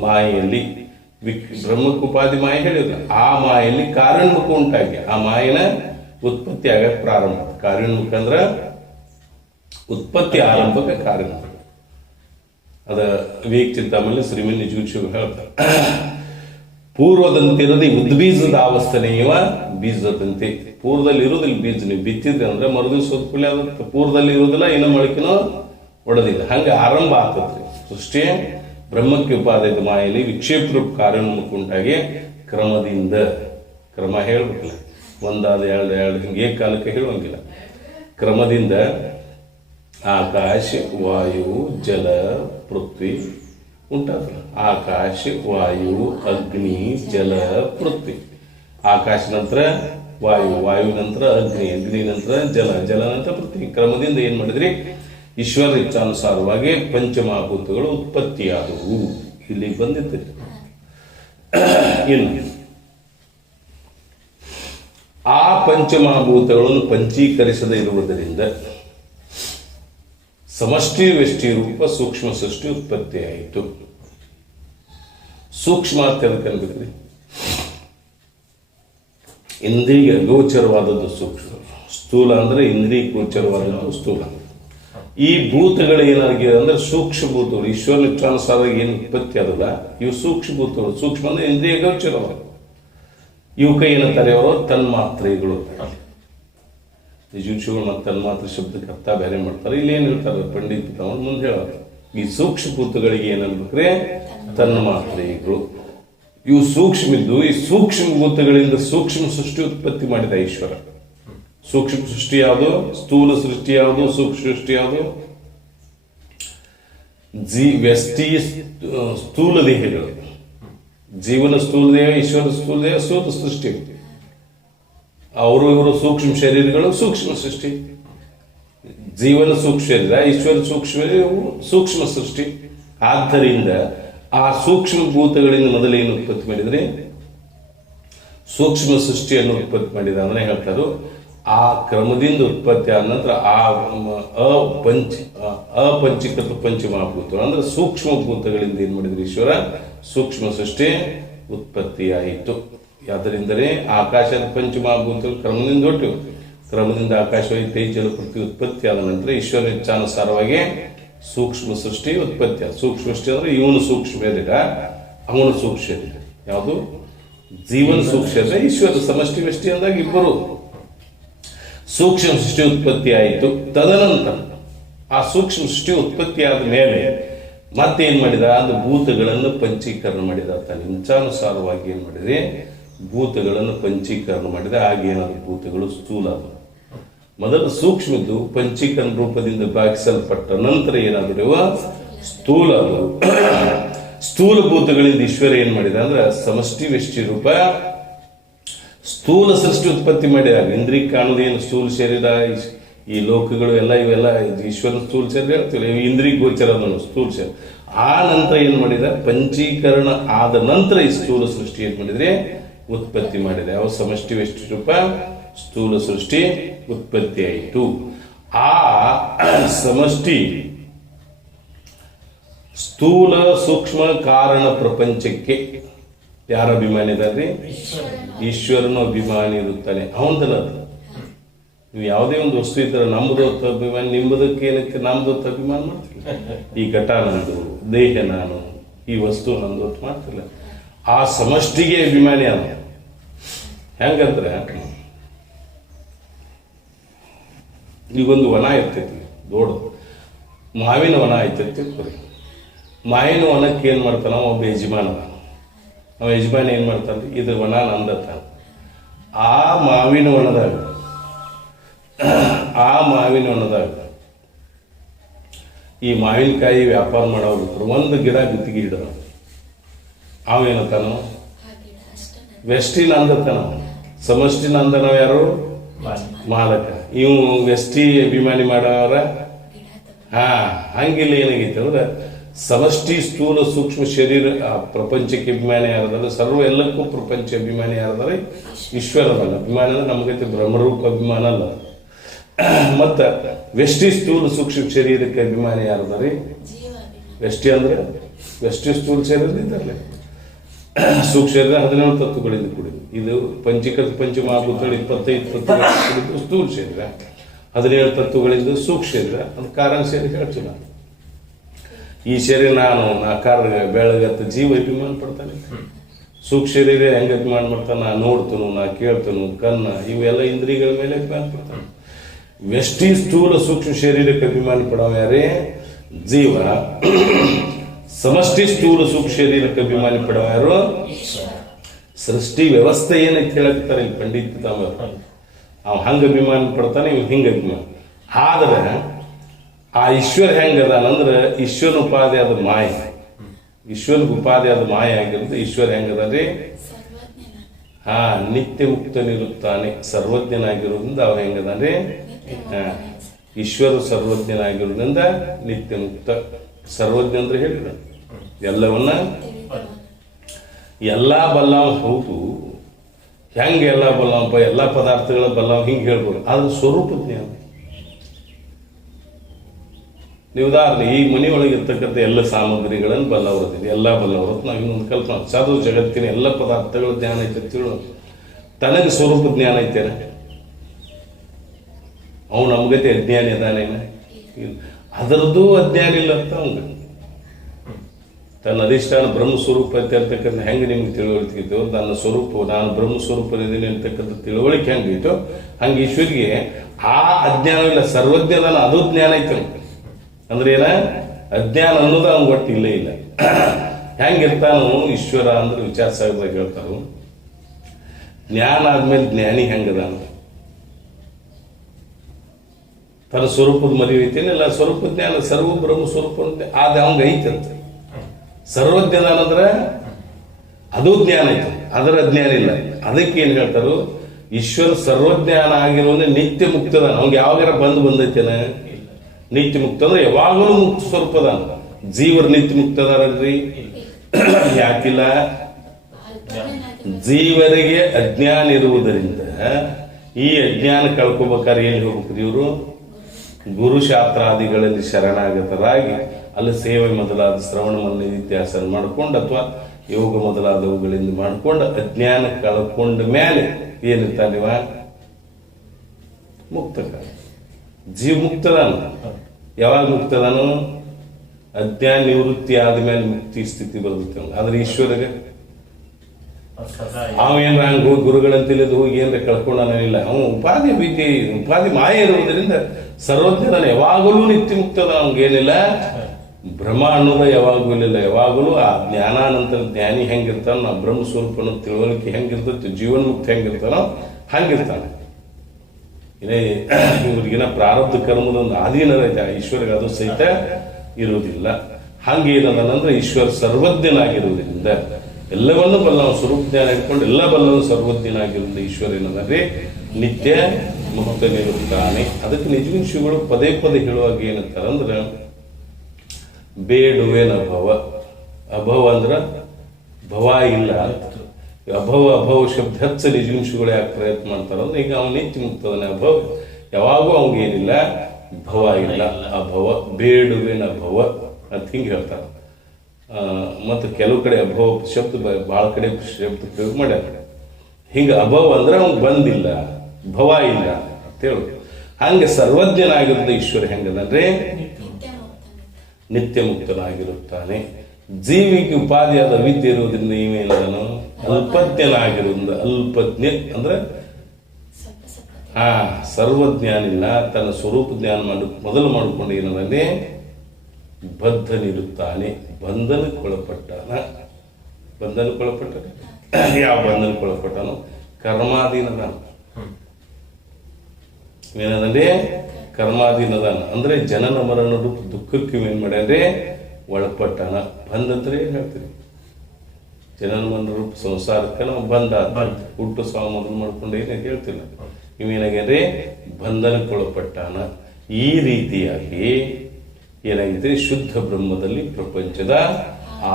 ಮಾಯೆಯಲ್ಲಿ ಬ್ರಹ್ಮಕ್ಕೆ ಉಪಾಧಿ ಮಾಯೆ ಹೇಳಿದ್ರು. ಆ ಮಾಯೆಯಲ್ಲಿ ಕಾರ್ಯೋನ್ಮುಖ ಉಂಟಾಗಿ ಆ ಮಾಯನ ಉತ್ಪತ್ತಿ ಆಗಕ್ಕೆ ಪ್ರಾರಂಭ. ಕಾರ್ಯೋನ್ಮುಖ ಅಂದ್ರ ಉತ್ಪತ್ತಿ ಆರಂಭಕ್ಕೆ ಕಾರ್ಯೋನ್ಮುಖ. ಅದ ವಿವೇಕ ಚಿಂತಾಮಣಿ ಶ್ರೀಮನ್ ನಿಜಗುರು ಹೇಳ್ತಾರೆ, ಪೂರ್ವದಂತಿರದಿ ಉದ್ಬೀಜದ ಆವಸ್ಥನೆಯವ ಬೀಜದಂತೆ. ಪೂರ್ವದಲ್ಲಿ ಇರುವುದಿಲ್ಲ ಬೀಜ, ನೀವು ಬಿತ್ತಿದ್ರೆ ಅಂದ್ರೆ ಮರುದಿವ್ಸ ಹೊತ್ಕೊಳ್ಳಿ ಆಗುತ್ತೆ. ಪೂರ್ವದಲ್ಲಿ ಇರುವುದಿಲ್ಲ, ಇನ್ನು ಮೊಳಕಿನೂ ಒಡೆದಿಲ್ಲ. ಹಂಗೆ ಆರಂಭ ಆಗ್ತದ್ರಿ ಸೃಷ್ಟಿ. ಬ್ರಹ್ಮಕ್ಕೆ ಉಪಾಧಿಯಾದ ಮಾಯಲ್ಲಿ ವಿಕ್ಷೇಪ ರೂಪ ಕಾರ್ಯೋನ್ಮುಖ ಉಂಟಾಗಿ ಕ್ರಮದಿಂದ, ಕ್ರಮ ಹೇಳ್ಬೇಕಲ್ಲ, ಒಂದಾದ ಎರಡು ಹಿಂಗೆ ಕಾಲಕ್ಕೆ ಹೇಳುವಂಗಿಲ್ಲ. ಕ್ರಮದಿಂದ ಆಕಾಶ ವಾಯು ಜಲ ಪೃಥ್ವಿ ಉಂಟಾದಲ್ಲ. ಆಕಾಶ ವಾಯು ಅಗ್ನಿ ಜಲ ಪೃಥ್ವಿ. ಆಕಾಶ ನಂತರ ವಾಯು, ವಾಯು ನಂತರ ಅಗ್ನಿ, ಅಗ್ನಿ ನಂತರ ಜಲ, ಜಲ ನಂತರ ಪೃಥ್ವಿ. ಕ್ರಮದಿಂದ ಏನ್ ಮಾಡಿದ್ರಿ, ಈಶ್ವರ ಇಚ್ಛಾನುಸಾರವಾಗಿ ಪಂಚಮಹಾಭೂತಗಳು ಉತ್ಪತ್ತಿಯಾದವು. ಇಲ್ಲಿ ಬಂದಿತ್ತು. ಇನ್ನು ಆ ಪಂಚಮಹಾಭೂತಗಳನ್ನು ಪಂಚೀಕರಿಸದೇ ಇರುವುದರಿಂದ ಸಮಷ್ಟಿ ವ್ಯಷ್ಟಿ ರೂಪ ಸೂಕ್ಷ್ಮ ಸೃಷ್ಟಿ ಉತ್ಪತ್ತಿಯಾಯಿತು. ಸೂಕ್ಷ್ಮ ಅಂತ ಅನ್ಬೇಕ್ರಿ, ಇಂದ್ರಿಯ ಗೋಚರವಾದದ್ದು ಸೂಕ್ಷ್ಮ. ಸ್ಥೂಲ ಅಂದ್ರೆ ಇಂದ್ರಿಯ ಗೋಚರವಾದದ್ದು ಸ್ಥೂಲ. ಈ ಭೂತಗಳು ಏನಾಗಿದೆ ಅಂದ್ರೆ ಸೂಕ್ಷ್ಮ ಭೂತಗಳು. ಈಶ್ವರ ಇಚ್ಛಾನುಸಾರ ಏನು ಉತ್ಪತ್ತಿ ಆದಲ್ಲ ಇವು ಸೂಕ್ಷ್ಮ ಭೂತಗಳು. ಸೂಕ್ಷ್ಮ ಅಂದ್ರೆ ಇಂದ್ರಿಯ ಗೋಚರವಾದ. ಇವಕ್ಕೆ ಏನಂತಾರೆ ಅವರು? ತನ್ಮಾತ್ರೆಗಳು. ನಿಜುಕ್ಷಗಳು ಮತ್ತು ತನ್ಮಾತ್ರೆ ಶಬ್ದಕ್ಕೆ ಅರ್ಥ ಬೇರೆ ಮಾಡ್ತಾರೆ. ಇಲ್ಲಿ ಏನ್ ಹೇಳ್ತಾರೆ ಪಂಡಿತ ಮುಂದೆ ಹೇಳೋದು, ಈ ಸೂಕ್ಷ್ಮ ಭೂತಗಳಿಗೆ ಏನನ್ಬೇಕ್ರೆ? ತನ್ಮಾತ್ರೆಗಳು. ಇವು ಸೂಕ್ಷ್ಮ ಇದ್ದು ಈ ಸೂಕ್ಷ್ಮ ಭೂತಗಳಿಂದ ಸೂಕ್ಷ್ಮ ಸೃಷ್ಟಿ ಉತ್ಪತ್ತಿ ಮಾಡಿದ ಈಶ್ವರ. ಸೂಕ್ಷ್ಮ ಸೃಷ್ಟಿ ಯಾವುದು? ಸ್ಥೂಲ ಸೃಷ್ಟಿ ಯಾವುದು? ಸೂಕ್ಷ್ಮ ಸೃಷ್ಟಿ ಯಾವುದು? ವ್ಯಷ್ಟಿ ಸ್ಥೂಲ ದೇಹಗಳು. ಜೀವನ ಸ್ಥೂಲ ದೇಹ, ಈಶ್ವರ ಸ್ಥೂಲ ದೇಹ, ಸ್ಥೂಲ ಸೃಷ್ಟಿ. ಅವರು ಇವರು ಸೂಕ್ಷ್ಮ ಶರೀರಗಳು, ಸೂಕ್ಷ್ಮ ಸೃಷ್ಟಿ. ಜೀವನ ಸೂಕ್ಷ್ಮ ಶರೀರ, ಈಶ್ವರ ಸೂಕ್ಷ್ಮ ಸೂಕ್ಷ್ಮ ಸೃಷ್ಟಿ. ಆದ್ದರಿಂದ ಆ ಸೂಕ್ಷ್ಮ ಭೂತಗಳಿಂದ ಮೊದಲೇನು ಉತ್ಪತ್ತಿ ಮಾಡಿದ್ರೆ ಸೂಕ್ಷ್ಮ ಸೃಷ್ಟಿಯನ್ನು ಉತ್ಪತ್ತಿ ಮಾಡಿದ ಅಂದ್ರೆ ಹೇಳ್ತಾರೋ. ಆ ಕ್ರಮದಿಂದ ಉತ್ಪತ್ತಿ ಆದ ನಂತರ ಆ ಅಪಂಚೀಕೃತ ಪಂಚಮಹಾಭೂತಗಳು ಅಂದ್ರೆ ಸೂಕ್ಷ್ಮ ಭೂತಗಳಿಂದ ಏನ್ ಮಾಡಿದ್ರು ಈಶ್ವರ? ಸೂಕ್ಷ್ಮ ಸೃಷ್ಟಿ ಉತ್ಪತ್ತಿಯಾಯಿತು. ಯಾದರಿಂದಲೇ ಆಕಾಶದ ಪಂಚಮಹಾಭೂತಗಳು ಕ್ರಮದಿಂದ ಹೊಟ್ಟು, ಕ್ರಮದಿಂದ ಆಕಾಶವಾಗಿ ತೇಜ ಜಲ ಪೃಥ್ವಿ ಉತ್ಪತ್ತಿ ಆದ ನಂತರ ಈಶ್ವರ ಇಚ್ಛಾನುಸಾರವಾಗಿ ಸೂಕ್ಷ್ಮ ಸೃಷ್ಟಿ ಉತ್ಪತ್ತಿ ಆದ. ಸೂಕ್ಷ್ಮ ಸೃಷ್ಟಿ ಅಂದ್ರೆ ಇವನು ಸೂಕ್ಷ್ಮ ಶರೀರ, ಅವನು ಸೂಕ್ಷ್ಮ ಶರೀರ. ಯಾವುದು? ಜೀವನ ಸೂಕ್ಷ್ಮ ಶರೀರ, ಈಶ್ವರ ಸಮಷ್ಟಿ ವ್ಯಷ್ಟಿ ಅಂದಾಗ ಇಬ್ಬರು ಸೂಕ್ಷ್ಮ ಸೃಷ್ಟಿ ಉತ್ಪತ್ತಿ ಆಯಿತು. ತದನಂತರ ಆ ಸೂಕ್ಷ್ಮ ಸೃಷ್ಟಿ ಉತ್ಪತ್ತಿ ಆದ ಮೇಲೆ ಮತ್ತೇನ್ ಮಾಡಿದ, ಅದು ಭೂತಗಳನ್ನು ಪಂಚೀಕರಣ ಮಾಡಿದ. ತನ್ನ ಇಚ್ಛಾನುಸಾರವಾಗಿ ಏನ್ ಮಾಡಿದೆ, ಭೂತಗಳನ್ನು ಪಂಚೀಕರಣ ಮಾಡಿದ. ಆಗೇನಾದ್ರು ಭೂತಗಳು ಸ್ಥೂಲ ಅದು. ಮೊದಲು ಸೂಕ್ಷ್ಮದ್ದು ಪಂಚೀಕರಣ ರೂಪದಿಂದ ಭಾಗಿಸಲ್ಪಟ್ಟ ನಂತರ ಏನಾದ್ರು ಸ್ಥೂಲ ಅದು. ಸ್ಥೂಲ ಭೂತಗಳಿಂದ ಈಶ್ವರ ಏನ್ ಮಾಡಿದ ಅಂದ್ರೆ ಸಮಷ್ಟಿ ವ್ಯಷ್ಟಿ ರೂಪ ಸ್ಥೂಲ ಸೃಷ್ಟಿ ಉತ್ಪತ್ತಿ ಮಾಡಿದಾಗ ಇಂದ್ರಿಯ ಕಾಣುವುದೇನು ಸ್ಥೂಲ ಶರೀರ, ಈ ಲೋಕಗಳು ಎಲ್ಲ ಇವೆಲ್ಲ ಈಶ್ವರನ ಸ್ಥೂಲ ಶರೀರ ಹೇಳ್ತೀವಿ, ಇಂದ್ರಿಯ ಗೋಚರ ಸ್ಥೂಲ ಶರೀರ. ಆ ನಂತರ ಏನ್ ಮಾಡಿದ, ಪಂಚೀಕರಣ ಆದ ನಂತರ ಈ ಸ್ಥೂಲ ಸೃಷ್ಟಿ ಏನ್ ಮಾಡಿದ್ರೆ ಉತ್ಪತ್ತಿ ಮಾಡಿದೆ. ಯಾವ ಸಮಷ್ಟಿ ವ್ಯಷ್ಟಿ ರೂಪ ಸ್ಥೂಲ ಸೃಷ್ಟಿ ಉತ್ಪತ್ತಿ ಆಯಿತು. ಆ ಸಮಷ್ಟಿ ಸ್ಥೂಲ ಸೂಕ್ಷ್ಮ ಕಾರಣ ಪ್ರಪಂಚಕ್ಕೆ ಯಾರ ಅಭಿಮಾನಿ ಇದಾರೆ? ಈಶ್ವರನ ಅಭಿಮಾನಿ ಇರುತ್ತಾನೆ. ಅವಂದಲ್ಲ ಅದು. ನೀವು ಯಾವುದೇ ಒಂದು ವಸ್ತು ಇದ್ರೆ ನಮ್ಮದು ಅಭಿಮಾನ, ನಿಮ್ಮದಕ್ಕೆ ಏನಕ್ಕೆ ನಮ್ದು ಅಭಿಮಾನ ಮಾಡ್ತಿಲ್ಲ. ಈ ಘಟ ನಂದು, ದೇಹ ನಾನು, ಈ ವಸ್ತು ನಂದು ಅಂತ ಮಾಡ್ತಿಲ್ಲ. ಆ ಸಮಷ್ಟಿಗೆ ಅಭಿಮಾನಿ ಅದ. ಹೆಂಗಂದ್ರೆ ಈಗೊಂದು ವನ ಇರ್ತೈತಿ ದೊಡ್ಡದು, ಮಾವಿನ ವನ ಐತೈತಿ. ಮಾವಿನ ವನಕ್ಕೆ ಏನ್ ಮಾಡ್ತಾನ ಒಬ್ಬ ಯಜಮಾನ. ಅವ ಯಜಮಾನ ಏನ್ ಮಾಡ್ತಾನ, ಇದು ವನ ನಂದತ್ತ. ಆ ಮಾವಿನ ವನದಾಗ ಈ ಮಾವಿನಕಾಯಿ ವ್ಯಾಪಾರ ಮಾಡೋರು ಒಂದು ಗಿಡ ಗುತ್ತಿಗೆ ಇಡ, ಅವೇನತಾನ ವ್ಯಷ್ಟಿ ನಂದತನ, ಸಮಷ್ಟಿ ನಂದನ ಯಾರು ಮಾಲಕ. ಇವು ವ್ಯಷ್ಟಿ ಅಭಿಮಾನಿ ಮಾಡವರ. ಹಂಗಿಲ್ಲ. ಏನಾಗೈತೆ ಅಂದ್ರೆ ಸಮಷ್ಟಿ ಸ್ಥೂಲ ಸೂಕ್ಷ್ಮ ಶರೀರ ಪ್ರಪಂಚಕ್ಕೆ ಅಭಿಮಾನಿ ಯಾರದಾರೆ, ಸರ್ವ ಎಲ್ಲಕ್ಕೂ ಪ್ರಪಂಚ ಅಭಿಮಾನಿ ಯಾರದಾರೆ ಈಶ್ವರನಲ್ಲ. ಅಭಿಮಾನ ಅಂದ್ರೆ ನಮಗೈತೆ ಬ್ರಹ್ಮರೂಪ ಅಭಿಮಾನ ಅಲ್ಲ. ಮತ್ತ ವ್ಯಷ್ಟಿ ಸ್ಥೂಲ ಸೂಕ್ಷ್ಮ ಶರೀರಕ್ಕೆ ಅಭಿಮಾನಿ ಯಾರದಾರೆ? ವ್ಯಷ್ಟಿ ಅಂದ್ರೆ ವ್ಯಷ್ಟಿ ಸ್ಥೂಲ ಶರೀರ ಇದ್ದಾರಲ್ಲ, ಸೂಕ್ಷ್ಮ ಶರೀರ 17 ತತ್ವಗಳಿಂದ ಕೂಡಿದೆ. ಇದು ಪಂಚೀಕೃತ ಪಂಚಮಹಾಭೂತಗಳು 25 ತತ್ವಗಳಿಂದ ಸ್ಥೂಲ ಶರೀರ, 17 ತತ್ವಗಳಿಂದ ಸೂಕ್ಷ್ಮ ಶರೀರ. ಅದು ಕಾರಣ ಶರೀರ ಹೇಳ್ತೀವಿ. ಈ ಶರೀರ ನಾನು ಆಕಾರ ಬೆಳಗತ್ತ ಜೀವ ಅಭಿಮಾನ ಪಡ್ತಾನೆ. ಸೂಕ್ಷ್ಮ ಶರೀರ ಹೆಂಗ ಅಭಿಮಾನ ಮಾಡ್ತಾನೆ? ನಾ ನೋಡ್ತನು, ನಾ ಕೇಳ್ತನು, ಕನ್ನ, ಇವೆಲ್ಲ ಇಂದ್ರಿಯಗಳ ಮೇಲೆ ಅಭಿಮಾನ ಪಡ್ತಾನೆ. ವ್ಯಷ್ಟಿ ಸ್ಥೂಲ ಸೂಕ್ಷ್ಮ ಶರೀರಕ್ಕೆ ಅಭಿಮಾನ ಪಡವ ಯಾರೇ? ಜೀವ. ಸಮಷ್ಟಿ ಸ್ಥೂಲ ಸೂಕ್ಷ್ಮ ಶರೀರಕ್ಕೆ ಅಭಿಮಾನಿ ಪಡವ ಯಾರು? ಸೃಷ್ಟಿ ವ್ಯವಸ್ಥೆ ಏನಂತ ಹೇಳಕ್ತಾರೆ ಇಲ್ಲಿ ಪಂಡಿತ ಅವ ಹಂಗ ಅಭಿಮಾನ ಪಡ್ತಾನೆ, ಇವ್ ಹಿಂಗ ಅಭಿಮಾನ. ಆದ್ರೆ ಆ ಈಶ್ವರ ಹೆಂಗದಾನಂದ್ರ ಈಶ್ವರನ ಉಪಾಧಿ ಆದ ಮಾಯ, ಈಶ್ವರನ ಉಪಾಧಿ ಆದ ಮಾಯ ಆಗಿರುತ್ತೆ. ಈಶ್ವರ ಹೆಂಗದ್ರಿ? ನಿತ್ಯ ಮುಕ್ತನಿರುತ್ತಾನೆ, ಸರ್ವಜ್ಞನಾಗಿರೋದ್ರಿಂದ ಅವ ಹೆಂಗದಾನೆ? ಈಶ್ವರ ಸರ್ವಜ್ಞನಾಗಿರೋದ್ರಿಂದ ನಿತ್ಯ ಮುಕ್ತ. ಸರ್ವಜ್ಞ ಅಂದ್ರೆ ಹೇಳಿದ ಎಲ್ಲವನ್ನ ಎಲ್ಲಾ ಬಲ್ಲಾವ್. ಹೌದು, ಹೆಂಗ ಎಲ್ಲಾ ಬಲ್ಲಾವಪ್ಪ, ಎಲ್ಲಾ ಪದಾರ್ಥಗಳ ಬಲ್ಲಾವ್ ಹಿಂಗೆ ಹೇಳ್ಬೋದು. ಆದ್ರೆ ಸ್ವರೂಪ ಜ್ಞಾನ. ನೀವು ಉದಾಹರಣೆ ಈ ಮನೆಯೊಳಗಿರ್ತಕ್ಕಂಥ ಎಲ್ಲ ಸಾಮಗ್ರಿಗಳನ್ನು ಬಲ್ಲವರದಿದೆ, ಎಲ್ಲ ಬಲ್ಲವರದ್ದು ನಾವು ಇನ್ನೊಂದು ಕಲ್ಪನೆ. ಸಾಧು ಜಗತ್ತಿನ ಎಲ್ಲ ಪದಾರ್ಥಗಳ ಜ್ಞಾನ ಐತೆ ತಿಳು, ತನಗೆ ಸ್ವರೂಪ ಜ್ಞಾನ ಐತೇನ? ಅವು ನಮ್ಗತೆ ಅಜ್ಞಾನಿ ಅದಾನೇನ? ಅದರದ್ದು ಅಜ್ಞಾನ ಇಲ್ಲ ಅಂತ ಅವಂಗ. ತನ್ನ ಅಧಿಷ್ಠಾನ ಬ್ರಹ್ಮ ಸ್ವರೂಪ ಅಂತ ಇರ್ತಕ್ಕಂಥ ಹೆಂಗೆ ನಿಮ್ಗೆ ತಿಳುವಳಿಕೆ ಇತ್ತು, ನನ್ನ ಸ್ವರೂಪ ನಾನು ಬ್ರಹ್ಮ ಸ್ವರೂಪದಿದ್ದೀನಿ ಅಂತಕ್ಕಂಥ ತಿಳುವಳಿಕೆ ಹೆಂಗಿತ್ತು, ಹಂಗೆ ಈಶ್ವರಿಗೆ ಆ ಅಜ್ಞಾನವಿಲ್ಲ. ಸರ್ವಜ್ಞದಾನ ಅದು ಜ್ಞಾನ ಐತೆ. ಅಂದ್ರೆ ಏನ? ಅಜ್ಞಾನ ಅನ್ನೋದು ಅವ್ನು ಒಟ್ಟು ಇಲ್ಲೇ ಇಲ್ಲ. ಹೆಂಗಿರ್ತಾನು ಈಶ್ವರ ಅಂದ್ರೆ ವಿಚಾರ ಸಾಗದಾಗ ಹೇಳ್ತಾರು, ಜ್ಞಾನ ಆದ್ಮೇಲೆ ಜ್ಞಾನಿ ಹೆಂಗದಾನು? ತನ್ನ ಸ್ವರೂಪದ ಮದುವೆ ಐತೇನಿಲ್ಲ, ಸ್ವರೂಪ ಜ್ಞಾನ ಸರ್ವ ಬ್ರಹ್ಮ ಸ್ವರೂಪ ಆದ ಅವಂಗ ಐತಂತೆ. ಸರ್ವಜ್ಞಾನ ಅಂದ್ರೆ ಅದು ಜ್ಞಾನ ಐತೆ, ಅದರ ಜ್ಞಾನ ಇಲ್ಲ. ಅದಕ್ಕೆ ಏನ್ ಹೇಳ್ತಾರು, ಈಶ್ವರ ಸರ್ವಜ್ಞಾನ ಆಗಿರೋದ್ರೆ ನಿತ್ಯ ಮುಕ್ತದಾನ. ಅವ್ಗೆ ಯಾವಾಗಾರ ಬಂದೈತೇನ? ನಿತ್ಯ ಮುಕ್ತ ಅಂದ್ರೆ ಯಾವಾಗಲೂ ಮುಕ್ತ ಸ್ವರೂಪದಾನ. ಜೀವರ ನಿತ್ಯ ಮುಕ್ತದಾರಲ್ರಿ? ಯಾಕಿಲ್ಲ? ಜೀವರಿಗೆ ಅಜ್ಞಾನ ಇರುವುದರಿಂದ ಈ ಅಜ್ಞಾನ ಕಳ್ಕೋಬೇಕಾದ್ರೆ ಎಲ್ಲಿ ಹೋಗ್ಬೇಕು? ಇವರು ಗುರುಶಾಸ್ತ್ರಾದಿಗಳಲ್ಲಿ ಶರಣಾಗತರಾಗಿ ಅಲ್ಲಿ ಸೇವೆ ಮೊದಲಾದ ಶ್ರವಣ ಮನ್ನ ಇತಿಹಾಸ ಮಾಡ್ಕೊಂಡು ಅಥವಾ ಯೋಗ ಮೊದಲಾದವುಗಳಿಂದ ಮಾಡ್ಕೊಂಡು ಅಜ್ಞಾನ ಕಳ್ಕೊಂಡ ಮೇಲೆ ಏನಿರ್ತಾನಿವ? ಮುಕ್ತಕ. ಜೀವ ಮುಕ್ತದಾನ. ಯಾವಾಗ ಮುಕ್ತದಾನು? ಅಜ್ಞಾನ ನಿವೃತ್ತಿ ಆದ್ಮೇಲೆ ಮುಕ್ತಿ ಸ್ಥಿತಿ ಬರುತ್ತೆ. ಆದ್ರೆ ಈಶ್ವರಗೆ ಅವೇನ್ರ ಹಂಗ ಹೋಗಿ ಗುರುಗಳಂತಿಲ್ಲದ ಹೋಗಿ ಏನ್ರ ಕಳ್ಕೊಂಡನಿಲ್ಲ. ಅವನು ಉಪಾಧಿ ಮಾಯ ಇರುವುದರಿಂದ ಸರ್ವಜ್ಞನ ಯಾವಾಗಲೂ ನಿತ್ಯ ಮುಕ್ತದ, ನಮ್ಗೇನಿಲ್ಲ ಭ್ರಮ ಅನ್ನೋದು ಯಾವಾಗೂ ಇಲ್ಲ. ಯಾವಾಗಲೂ ಆ ಜ್ಞಾನಾನಂತರ ಜ್ಞಾನಿ ಹೆಂಗಿರ್ತಾನೋ, ಆ ಬ್ರಹ್ಮ ಸ್ವರೂಪನ ತಿಳುವಳಿಕೆ ಹೆಂಗಿರ್ತೈತಿ, ಜೀವನ್ ಮುಕ್ತ ಹೆಂಗಿರ್ತಾನೋ ಹಂಗಿರ್ತಾನೆ. ಇವ್ರಿಗಿನ ಪ್ರಾರಬ್ಧ ಕರ್ಮದ ಒಂದು ಆಧೀನರ ಐತೆ, ಈಶ್ವರಿಗೆ ಅದು ಸಹಿತ ಇರುವುದಿಲ್ಲ. ಹಂಗೇನದನಂದ್ರೆ ಈಶ್ವರ ಸರ್ವಜ್ಞನಾಗಿರುವುದರಿಂದ ಎಲ್ಲವನ್ನೂ ಬಲ್ಲ, ಸ್ವರೂಪ ಜ್ಞಾನ ಇಟ್ಕೊಂಡು ಎಲ್ಲ ಬಲ್ಲನು ಸರ್ವಜ್ಞನಾಗಿರುವುದು ಈಶ್ವರ ಏನಂದ್ರೆ ನಿತ್ಯ ಮುಕ್ತನಿರುತ್ತಾನೆ. ಅದಕ್ಕೆ ನಿಜವಿನ ಶಿವಗಳು ಪದೇ ಪದೇ ಹೇಳುವಾಗ ಏನಂತಾರಂದ್ರೆ ಬೇಡುವೇನ ಭವ, ಅಭವ ಅಂದ್ರ ಭವ ಇಲ್ಲ ಅಂತ. ಅಭವ ಅಭವ ಶಬ್ದ ಹೆಚ್ಚ ನಿಜವಿಂಶಗಳು ಯಾಕೆ ಪ್ರಯತ್ನ ಮಾಡ್ತಾರಂದ್ರೆ ಈಗ ಅವನು ನಿತ್ಯ ಮುಕ್ತದನೆ, ಅಭವ ಯಾವಾಗೂ ಅವನಿಗೇನಿಲ್ಲ ಭವ ಇಲ್ಲ, ಅಭವ ಬೇಡುವೇನ ಭವ ಅಂತ ಹಿಂಗೆ ಹೇಳ್ತಾರೆ. ಮತ್ತು ಕೆಲವು ಕಡೆ ಅಭವ ಶಬ್ದ ಭಾಳ ಕಡೆ ಶಬ್ದ ಪ್ರಯೋಗ ಮಾಡ್ಯಾರ. ಹಿಂಗೆ ಅಭವ ಅಂದ್ರೆ ಅವ್ನು ಬಂದಿಲ್ಲ, ಭವ ಇಲ್ಲ ಅಂತ ಹೇಳುದು. ಹಂಗೆ ಸರ್ವಜ್ಞನಾಗಿರೋದು ಈಶ್ವರ ಹೆಂಗದಂದ್ರೆ ನಿತ್ಯ ಮುಕ್ತನಾಗಿರುತ್ತಾನೆ. ಜೀವಿಗೆ ಉಪಾಧಿಯಾದ ವಿದ್ಯೆ ಇರುವುದರಿಂದ ಇವೇನದನು ಅಲ್ಪಜ್ಞನಾಗಿರುವುದರಿಂದ, ಅಲ್ಪಜ್ಞ ಅಂದ್ರೆ ಸರ್ವಜ್ಞಾನಿಲ್ಲ, ತನ್ನ ಸ್ವರೂಪ ಜ್ಞಾನ ಮೊದಲು ಮಾಡಿಕೊಂಡು ಏನಂದ್ರೆ ಬದ್ಧನಿರುತ್ತಾನೆ, ಬಂಧನಕ್ಕೊಳಪಟ್ಟಾನ. ಬಂಧನಕ್ಕೊಳಪಟ್ಟಾನೆ, ಯಾವ ಬಂಧನಕ್ಕೊಳಪಟ್ಟಾನೋ ಕರ್ಮಾಧೀನದಾನ. ಏನಂದ್ರೆ ಕರ್ಮಾಧೀನದಾನ ಅಂದ್ರೆ ಜನನ ಮರಣ ರೂಪ ದುಃಖಕ್ಕೆ ಏನ್ ಮಾಡ್ಯಾರೆ ಒಳಪಟ್ಟಾನ. ಬಂದ್ ಅಂದ್ರೆ ಏನ್ ಹೇಳ್ತೀರಿ, ಜನನ ಮರಣ ರೂಪ ಸಂಸಾರಕ್ಕೆ ನಾವು ಬಂದ ಹುಟ್ಟು ಸಾವು ಮೊದಲು ಮಾಡ್ಕೊಂಡು ಏನ್ ಹೇಳ್ತಿಲ್ಲ. ಇವೇನಾಗ್ಯಾರೆ ಬಂಧನಕ್ಕೊಳಪಟ್ಟಾನ. ಈ ರೀತಿಯಾಗಿ ಏನಾಗಿದೆ ಶುದ್ಧ ಬ್ರಹ್ಮದಲ್ಲಿ ಪ್ರಪಂಚದ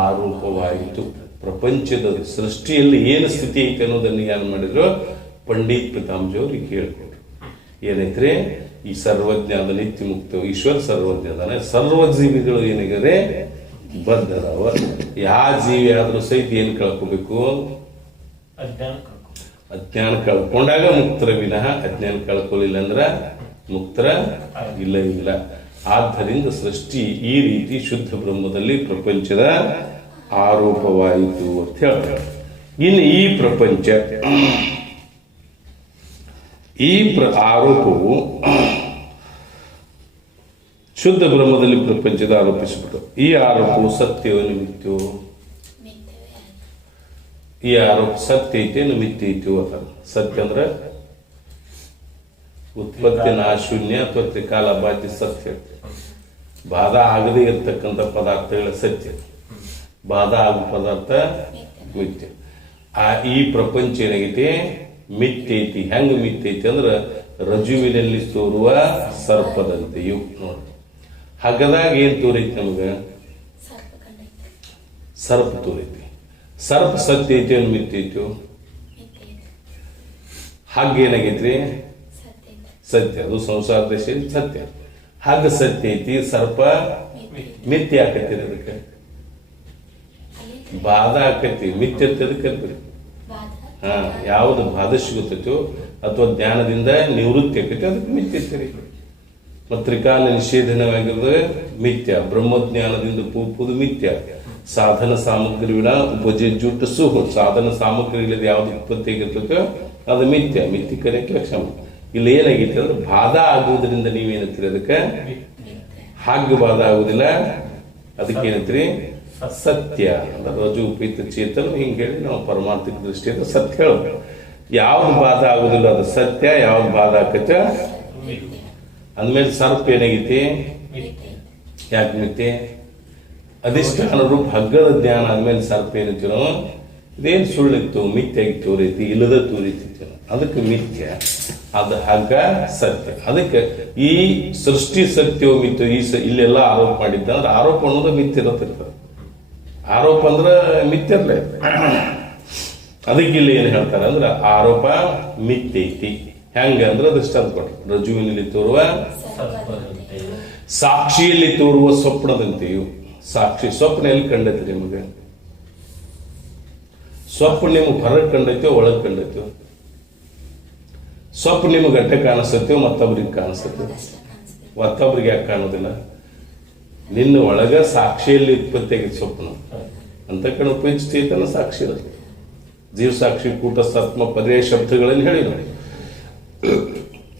ಆರೋಪವಾಯಿತು. ಪ್ರಪಂಚದ ಸೃಷ್ಟಿಯಲ್ಲಿ ಏನು ಸ್ಥಿತಿ ಐತೆ ಅನ್ನೋದನ್ನು ಏನು ಮಾಡಿದ್ರು ಪಂಡಿತ್ ಪಿತಾಂಬಜಿ ಅವ್ರಿಗೆ ಹೇಳ್ಕೊಟ್ರು. ಏನೈತ್ರಿ ಈ ಸರ್ವಜ್ಞಾನ ನಿತ್ಯ ಮುಕ್ತ ಈಶ್ವರ ಸರ್ವಜ್ಞಾನ. ಸರ್ವ ಜೀವಿಗಳು ಏನಾಗಿದೆ ಬದ್ಧದವ. ಯಾವ ಜೀವಿ ಆದ್ರೂ ಸಹಿತ ಏನ್ ಕಳ್ಕೋಬೇಕು, ಅಜ್ಞಾನ ಕಳ್ಕೊಂಡಾಗ ಮುಕ್ತರ ವಿನಃ ಅಜ್ಞಾನ ಕಳ್ಕೊಳ್ಳಿಲ್ಲ ಅಂದ್ರ ಮುಕ್ತರ ಇಲ್ಲ ಇಲ್ಲ. ಆದ್ದರಿಂದ ಸೃಷ್ಟಿ ಈ ರೀತಿ ಶುದ್ಧ ಬ್ರಹ್ಮದಲ್ಲಿ ಪ್ರಪಂಚದ ಆರೋಪವಾಯಿತು ಅಂತ ಹೇಳ್ತಾರೆ. ಇನ್ನು ಈ ಪ್ರಪಂಚ ಆರೋಪವು ಶುದ್ಧ ಬ್ರಹ್ಮದಲ್ಲಿ ಪ್ರಪಂಚದ ಆರೋಪಿಸಲ್ಪಟ್ಟು ಈ ಆರೋಪವು ಸತ್ಯವೋ ಮಿಥ್ಯೋ, ಈ ಆರೋಪ ಸತ್ಯ ಐತೇನು ಮಿಥ್ಯ ಐತೋ ಅಂತ. ಸತ್ಯ ಅಂದ್ರೆ ಉತ್ಪತ್ತಿ ನಾಶೂನ್ಯ ಅಥವಾ ತ್ರಿಕಾಲ ಬಾಧ್ಯ ಸತ್ಯ. ಬಾಧ ಆಗದೇ ಇರತಕ್ಕಂಥ ಪದಾರ್ಥಗಳ ಸತ್ಯ, ಬಾಧ ಆಗೋ ಪದಾರ್ಥ ಮಿಥ್ಯ. ಈ ಪ್ರಪಂಚ ಏನಾಗೈತಿ ಮಿಥ್ಯ ಐತಿ. ಹೆಂಗ ಮಿಥ್ಯ ಐತಿ ಅಂದ್ರೆ ರಜುವಿನಲ್ಲಿ ತೋರುವ ಸರ್ಪದಂತೆಯು. ನೋಡಿ ಹಗ್ಗದಾಗ ಏನ್ ತೋರೈತಿ ನಮಗ, ಸರ್ಪ ತೋರೈತಿ. ಸರ್ಪ ಸತ್ಯ ಐತಿ ಏನು ಮಿಥ್ಯ ಐತೋ? ಹಗ್ಗ ಏನಾಗೈತ್ರಿ ಸತ್ಯ, ಅದು ಸಂಸಾರ ದೇಶ ಸತ್ಯ. ಹಗ್ಗ ಸತ್ಯ ಐತಿ, ಸರ್ಪ ಮಿಥ್ಯ ಆಕೈತಿ. ಅದಕ್ಕೆ ಬಾಧ ಆಕೈತಿ, ಮಿಥ್ಯ ಅದಕ್ಕೆ ಯಾವ್ದು ಬಾಧ ಸಿಗುತ್ತೈತೋ ಅಥವಾ ಜ್ಞಾನದಿಂದ ನಿವೃತ್ತಿ ಆಕೈತಿ ಅದಕ್ಕೆ ಮಿಥ್ಯ ಐತಿ. ಮತ್ತು ತ್ರಿಕಾಲ ನಿಷೇಧನವಾಗಿರೋದು ಮಿಥ್ಯ. ಬ್ರಹ್ಮಜ್ಞಾನದಿಂದ ಪೂಪುದು ಮಿಥ್ಯ. ಸಾಧನ ಸಾಮಗ್ರಿಗಳ ಉಪಜುಟ್ಟು ಸುಹು, ಸಾಧನ ಸಾಮಗ್ರಿ ಇಲ್ಲದೆ ಯಾವ್ದು ಉತ್ಪತ್ತಿ ಆಗಿರ್ತೈತೋ ಅದು ಮಿಥ್ಯ. ಮಿಥ್ಯ ಕರೆಯಕ್ಕೆ ಲಕ್ಷಣ. ಇಲ್ಲಿ ಏನಾಗೈತಿ ಅಂದ್ರೆ ಬಾಧ ಆಗುವುದರಿಂದ ನೀವೇನಂತೀರಿ ಅದಕ್ಕೆ ಹಾಗೆ ಬಾಧ ಆಗುದಿಲ್ಲ, ಅದಕ್ಕೆ ಏನಂತೀರಿ ಸತ್ಯ. ಅಂದ್ರೆ ರಜು ಉಪೇತ ಚೇತನ ಹಿಂಗೆ ಹೇಳಿ ನಾವು ಪರಮಾರ್ಥಿಕ ದೃಷ್ಟಿಯಿಂದ ಸತ್ಯ ಹೇಳಬೇಕು. ಯಾವ್ದು ಬಾಧ ಆಗುದಿಲ್ಲ ಅದು ಸತ್ಯ, ಯಾವ್ದು ಬಾಧ ಆಕತ್ತ ಅಂದ್ಮೇಲೆ ಸರ್ಪ ಏನಾಗೈತಿ ಯಾಕೆ ಮಿಥ್ಯೆ? ಅಧಿಷ್ಠಾನ ರೂಪ ಹಗ್ಗದ ಜ್ಞಾನ ಆದ್ಮೇಲೆ ಸರ್ಪ ಏನೈತಿ ನಾವು ಇದೇನು ಸುಳ್ಳಿತ್ತು ಮಿಥ್ಯಾಗಿ ತೋರೈತಿ, ಇಲ್ಲದ ತೋರೈತಿ, ಅದಕ್ಕೆ ಮಿಥ್ಯ. ಅದು ಹಗ್ಗ ಸತ್ಯ. ಅದಕ್ಕೆ ಈ ಸೃಷ್ಟಿ ಸತ್ಯೋ ಮಿಥ್ಯೋ ಇಲ್ಲೆಲ್ಲ ಆರೋಪ ಮಾಡಿದ್ದ ಅಂದ್ರೆ ಆರೋಪ ಅನ್ನೋದು ಮಿಥ್ಯ ಇರತ್ತಿರ್ತದೆ. ಆರೋಪ ಅಂದ್ರೆ ಮಿಥ್ಯರ್ಲೆ. ಅದಕ್ಕೆ ಇಲ್ಲಿ ಏನ್ ಹೇಳ್ತಾರೆ ಅಂದ್ರೆ ಆರೋಪ ಮಿಥ್ಯ ಐತಿ. ಹೆಂಗ ಅಂದ್ರೆ ದೃಷ್ಟಾಂತ ಕೊಟ್ರು. ರಜುವಿನಲ್ಲಿ ತೋರುವ ಸಾಕ್ಷಿಯಲ್ಲಿ ತೋರುವ ಸ್ವಪ್ನದಂತೆಯು. ಸಾಕ್ಷಿ ಸ್ವಪ್ನ ಎಲ್ಲಿ ಕಂಡೈತಿ ನಿಮಗೆ? ಸ್ವಪ್ನ ನಿಮ್ಗೆ ಹೊರಗೆ ಕಂಡೈತೋ ಒಳಗೆ ಕಂಡೈತೋ? ಸ್ವಪ್ನ ನಿಮ್ಗೆ ಗಂಟೆ ಕಾಣಿಸ್ತೈತೋ ಮತ್ತೊಬ್ರಿಗೆ ಕಾಣಿಸ್ತೈತೋ? ಮತ್ತೊಬ್ರಿಗೆ ಯಾಕೆ ಕಾಣೋದಿಲ್ಲ? ನಿನ್ನ ಒಳಗ ಸಾಕ್ಷಿಯಲ್ಲಿ ಉತ್ಪತ್ತಿ ಆಗಿತ್ತು ಸ್ವಪ್ನ ಅಂತ ಕಣ ಉಪಯೋಗಿಸ್ತೈತನ ಸಾಕ್ಷಿ ಇರುತ್ತೆ. ಜೀವ ಸಾಕ್ಷಿ ಕೂಟಸ್ಥಾತ್ಮ ಪರ್ಯಾಯ ಶಬ್ದಗಳಲ್ಲಿ ಹೇಳಿ ನೋಡಿ.